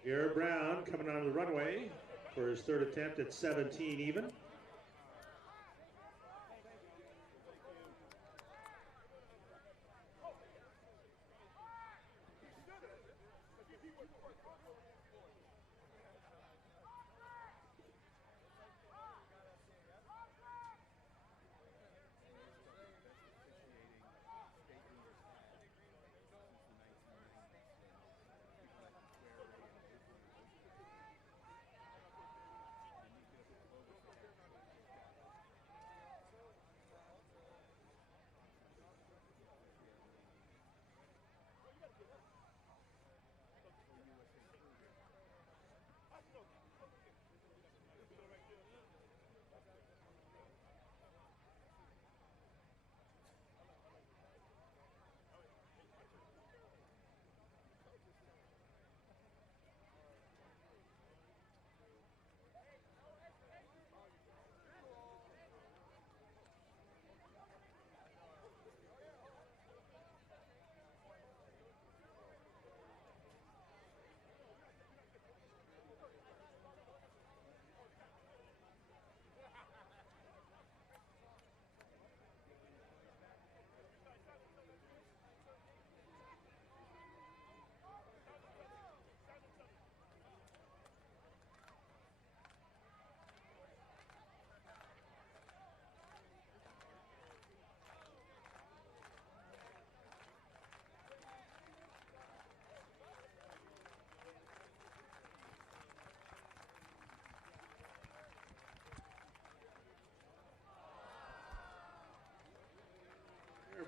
Garrett Brown coming onto the runway for his 3rd attempt at 17 even.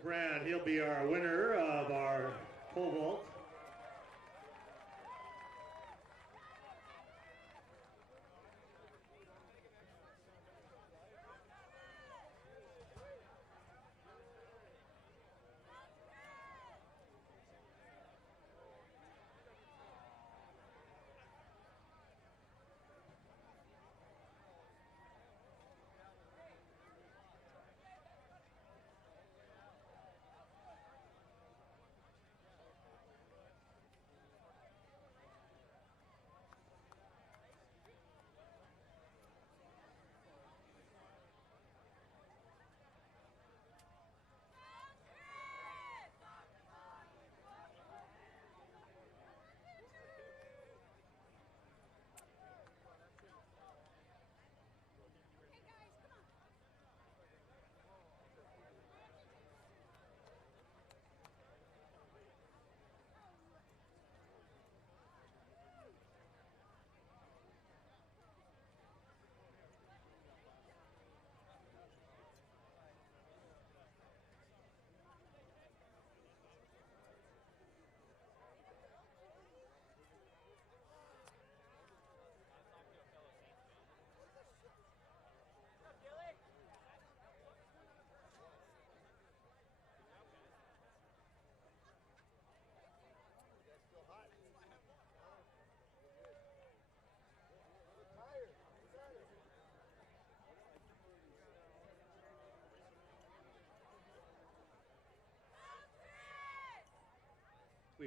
Brad, he'll be our winner of our pole vault.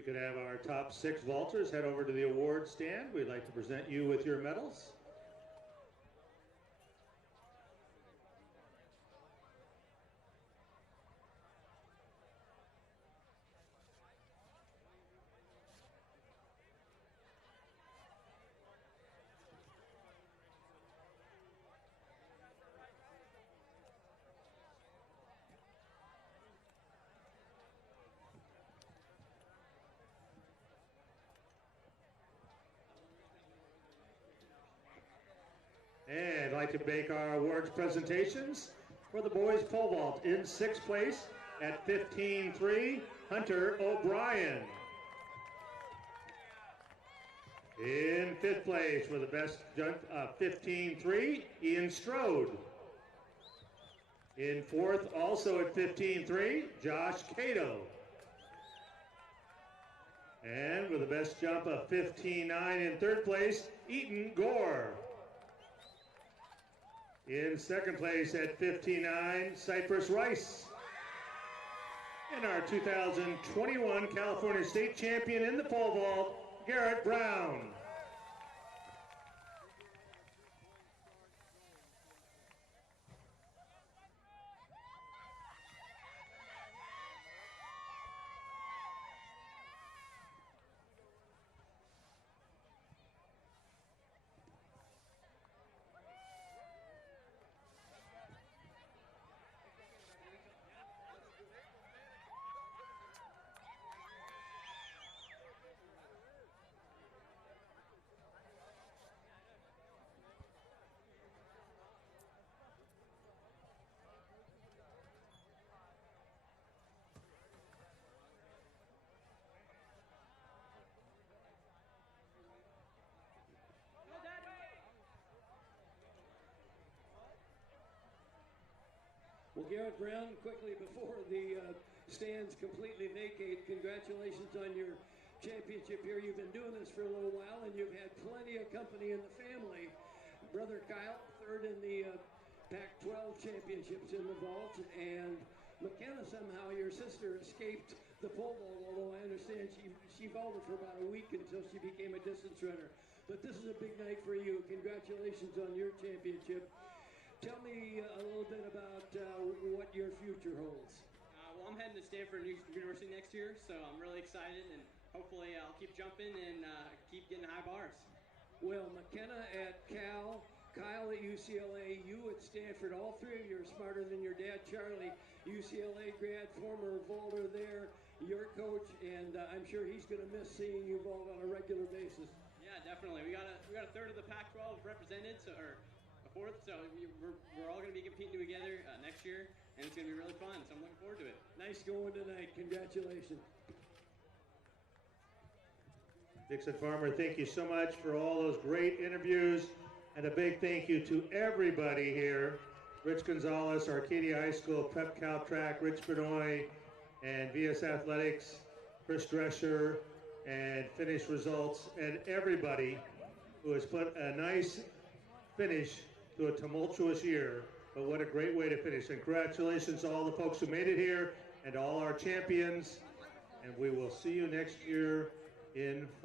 we could have our top 6 vaulters head over to the award stand. We'd like to present you with your medals. And I'd like to make our awards presentations for the boys pole vault. In 6th place at 15.3, Hunter O'Brien. In 5th place for the best jump, 15.3, Ian Strode. In 4th, also at 15.3, Josh Cato. And with the best jump of 15.9 in 3rd place, Eaton Gore. In 2nd place at 15.9, Cypress Rice. And our 2021 California State Champion in the pole vault, Garrett Brown. Well, Garrett Brown, quickly before the stands completely vacate, congratulations on your championship here. You've been doing this for a little while, and you've had plenty of company in the family. Brother Kyle, 3rd in the Pac-12 championships in the vault, and McKenna, somehow your sister escaped the pole vault, although I understand she vaulted for about a week until she became a distance runner. But this is a big night for you. Congratulations on your championship. Tell me a little bit about what your future holds. Well, I'm heading to Stanford University next year, so I'm really excited, and hopefully I'll keep jumping and keep getting high bars. Well, McKenna at Cal, Kyle at UCLA, you at Stanford, all 3 of you are smarter than your dad, Charlie, UCLA grad, former vaulter there, your coach, and I'm sure he's going to miss seeing you vault on a regular basis. Yeah, definitely. We got a 3rd of the Pac-12 represented, so or a 4th, so we're all going to be competing together next year, and it's going to be really fun. So I'm looking forward to it. Nice going tonight. Congratulations. Dixon Farmer, thank you so much for all those great interviews, and a big thank you to everybody here. Rich Gonzalez, Arcadia High School, Prep Cal Track, Rich Benoit, and VS Athletics, Chris Drescher, and Finish Results, and everybody who has put a nice finish to a tumultuous year. But what a great way to finish. And congratulations to all the folks who made it here and all our champions. And we will see you next year in